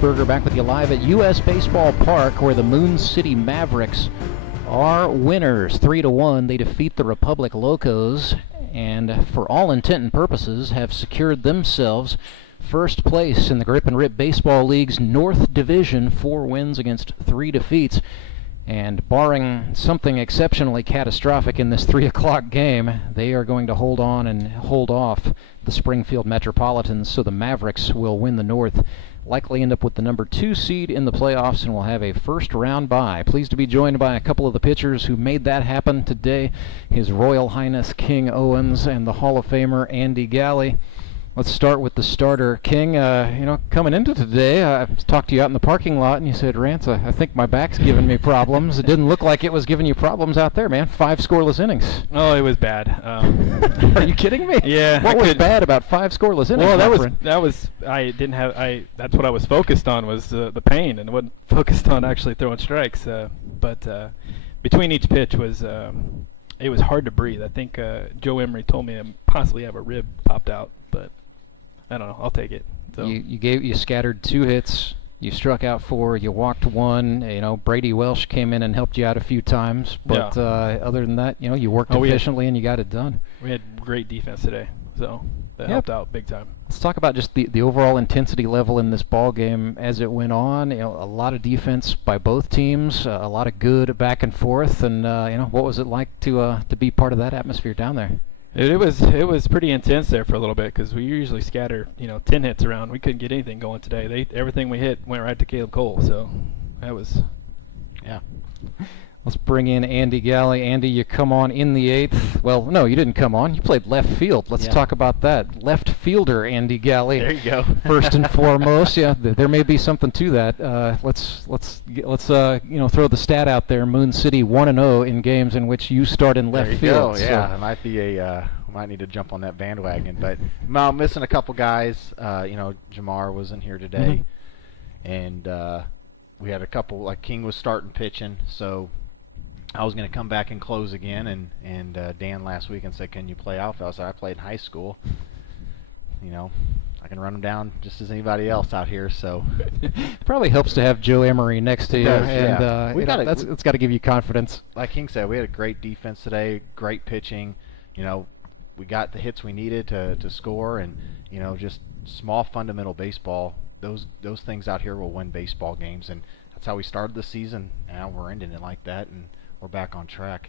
Roethlisberger back with you live at U.S. Baseball Park, where the Moon City Mavericks are winners. 3-1, they defeat the Republic Locos, and for all intent and purposes have secured themselves first place in the Grip and Rip Baseball League's North Division, 4 wins against 3 defeats. And barring something exceptionally catastrophic in this 3 o'clock game, they are going to hold on and hold off the Springfield Metropolitans, so the Mavericks will win the North, likely end up with the number 2 seed in the playoffs, and will have a first-round bye. Pleased to be joined by a couple of the pitchers who made that happen today, His Royal Highness King Owens and the Hall of Famer Andy Galley. Let's start with the starter. King, coming into today, I talked to you out in the parking lot, and you said, Rance, I think my back's giving me problems. It didn't look like it was giving you problems out there, man. 5 scoreless innings. Oh, it was bad. Are you kidding me? Yeah. What was bad about 5 scoreless innings? Well, that's what I was focused on, was the pain, and wasn't focused on actually throwing strikes. But between each pitch it was hard to breathe. I think Joe Emery told me I possibly have a rib popped out, but I don't know. I'll take it. So. You scattered 2 hits. You struck out 4. You walked 1. Brady Welsh came in and helped you out a few times. But other than that, you worked efficiently and you got it done. We had great defense today, so that helped out big time. Let's talk about just the overall intensity level in this ball game as it went on. A lot of defense by both teams, a lot of good back and forth. And what was it like to be part of that atmosphere down there? It was pretty intense there for a little bit, because we usually scatter 10 hits around. We couldn't get anything going today. Everything we hit went right to Caleb Cole, so that was Let's bring in Andy Galley. Andy, you come on in the 8th. Well, no, you didn't come on. You played left field. Let's talk about that. Left fielder Andy Galley. There you go. First and foremost, there may be something to that. Let's throw the stat out there. Moon City 1-0 in games in which you start in left field. Go. Yeah, it might be might need to jump on that bandwagon, but I'm missing a couple guys. Jamar wasn't here today, and we had a couple. Like King was starting pitching, so I was going to come back and close again, and Dan last week and said, can you play outfield? I said, I played in high school. I can run them down just as anybody else out here. So probably helps to have Joe Emery next to you, it's got to give you confidence. Like King said, we had a great defense today, great pitching. We got the hits we needed to score, and just small fundamental baseball. Those things out here will win baseball games, and that's how we started the season. Now we're ending it like that, and we're back on track.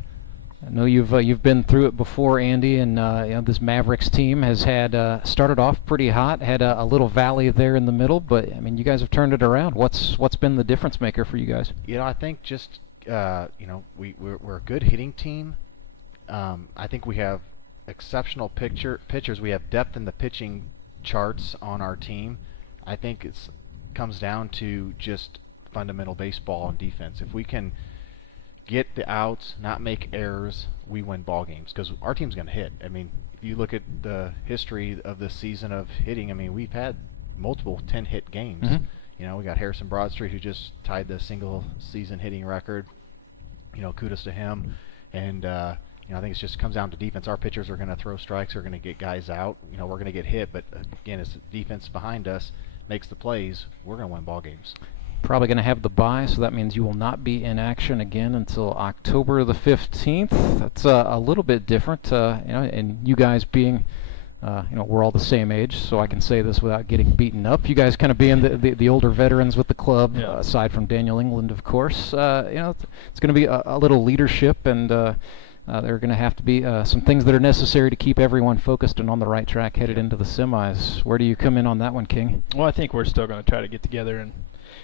I know you've been through it before, Andy, and this Mavericks team has had started off pretty hot, had a little valley there in the middle, but you guys have turned it around. What's been the difference maker for you guys? I think just we're a good hitting team. I think we have exceptional pitchers. We have depth in the pitching charts on our team. I think it comes down to just fundamental baseball and defense. If we can get the outs, not make errors, we win ball games, because our team's going to hit. If you look at the history of this season of hitting, we've had multiple 10-hit games. We got Harrison Broadstreet, who just tied the single season hitting record. Kudos to him. And I think it just comes down to defense. Our pitchers are going to throw strikes, are going to get guys out. We're going to get hit, but again, it's defense behind us makes the plays. We're going to win ball games. Probably going to have the bye, so that means you will not be in action again until October the 15th. That's a little bit different, and you guys being, we're all the same age, so I can say this without getting beaten up. You guys kind of being the older veterans with the club, aside from Daniel England, of course. It's going to be a little leadership, and there are going to have to be some things that are necessary to keep everyone focused and on the right track headed into the semis. Where do you come in on that one, King? Well, I think we're still going to try to get together, and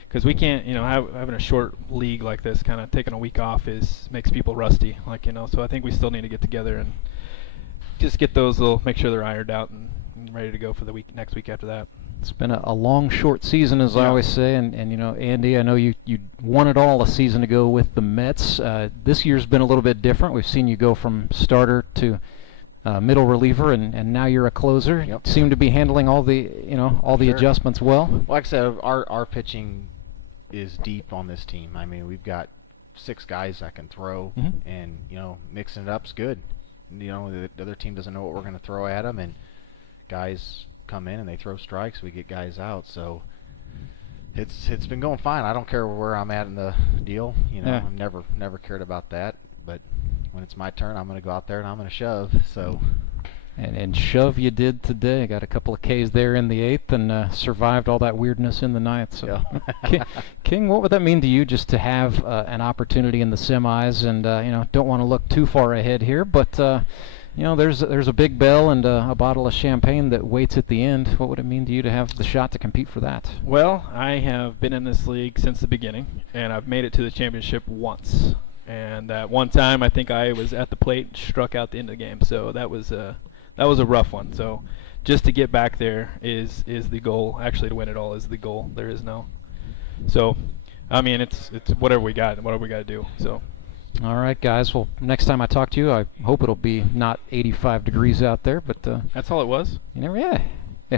because we can't, having a short league like this, kind of taking a week off makes people rusty, so I think we still need to get together and just get those make sure they're ironed out and ready to go for the next week after that. It's been a long, short season, as I always say, and Andy, I know you won it all a season ago with the Mets. This year's been a little bit different. We've seen you go from starter to middle reliever, and now you're a closer. Yep. Seem to be handling all the adjustments well. Like I said, our pitching is deep on this team. We've got 6 guys that can throw, and mixing it up's good. The other team doesn't know what we're going to throw at them, and guys come in and they throw strikes. We get guys out, so It's been going fine. I don't care where I'm at in the deal. You know, Yeah. I've never cared about that. But when it's my turn, I'm going to go out there and I'm going to shove. So. And shove you did today. Got a couple of Ks there in the 8th and survived all that weirdness in the 9th. So, Yeah. King, what would that mean to you just to have an opportunity in the semis? And you know, don't want to look too far ahead here, but you know, there's a big bell and a bottle of champagne that waits at the end. What would it mean to you to have the shot to compete for that? Well, I have been in this league since the beginning, and I've made it to the championship once. And that one time, I think I was at the plate and struck out the end of the game. So that was a rough one. So just to get back there is the goal. Actually, to win it all is the goal. There is no. So, I mean, it's whatever we got to do. So. All right, guys. Well, next time I talk to you, I hope it'll be not 85 degrees out there, but that's all it was. You never, yeah.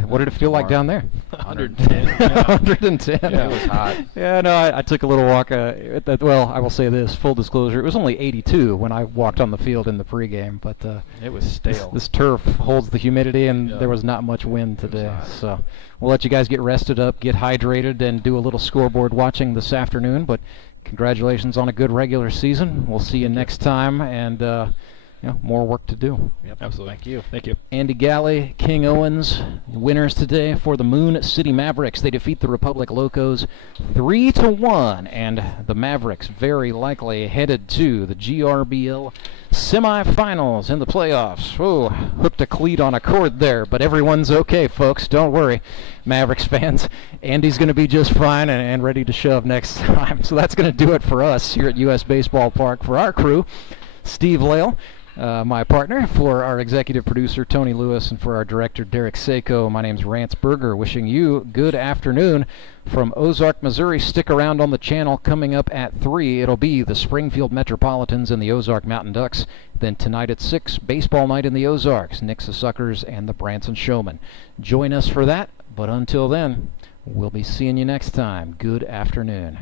What did it feel like down there? 110. Yeah. 110. Yeah, it was hot. Yeah, no, I took a little walk. Well, I will say this, full disclosure, it was only 82 when I walked on the field in the pregame, but it was stale. This turf holds the humidity, and there was not much wind today. So we'll let you guys get rested up, get hydrated, and do a little scoreboard watching this afternoon. But congratulations on a good regular season. We'll see you next time, and you know, more work to do. Yep, absolutely. Thank you. Andy Galley, King Owens, winners today for the Moon City Mavericks. They defeat the Republic Locos 3-1, and the Mavericks very likely headed to the GRBL semifinals in the playoffs. Oh, hooked a cleat on a cord there, but everyone's okay, folks. Don't worry, Mavericks fans. Andy's going to be just fine and ready to shove next time. So that's going to do it for us here at US Baseball Park. For our crew, Steve Lale, my partner, for our executive producer, Tony Lewis, and for our director, Derek Saiko, my name's Rance Berger, wishing you good afternoon from Ozark, Missouri. Stick around on the channel. Coming up at 3, it'll be the Springfield Metropolitans and the Ozark Mountain Ducks. Then tonight at 6, baseball night in the Ozarks, Nixa Suckers and the Branson Showmen. Join us for that, but until then, we'll be seeing you next time. Good afternoon.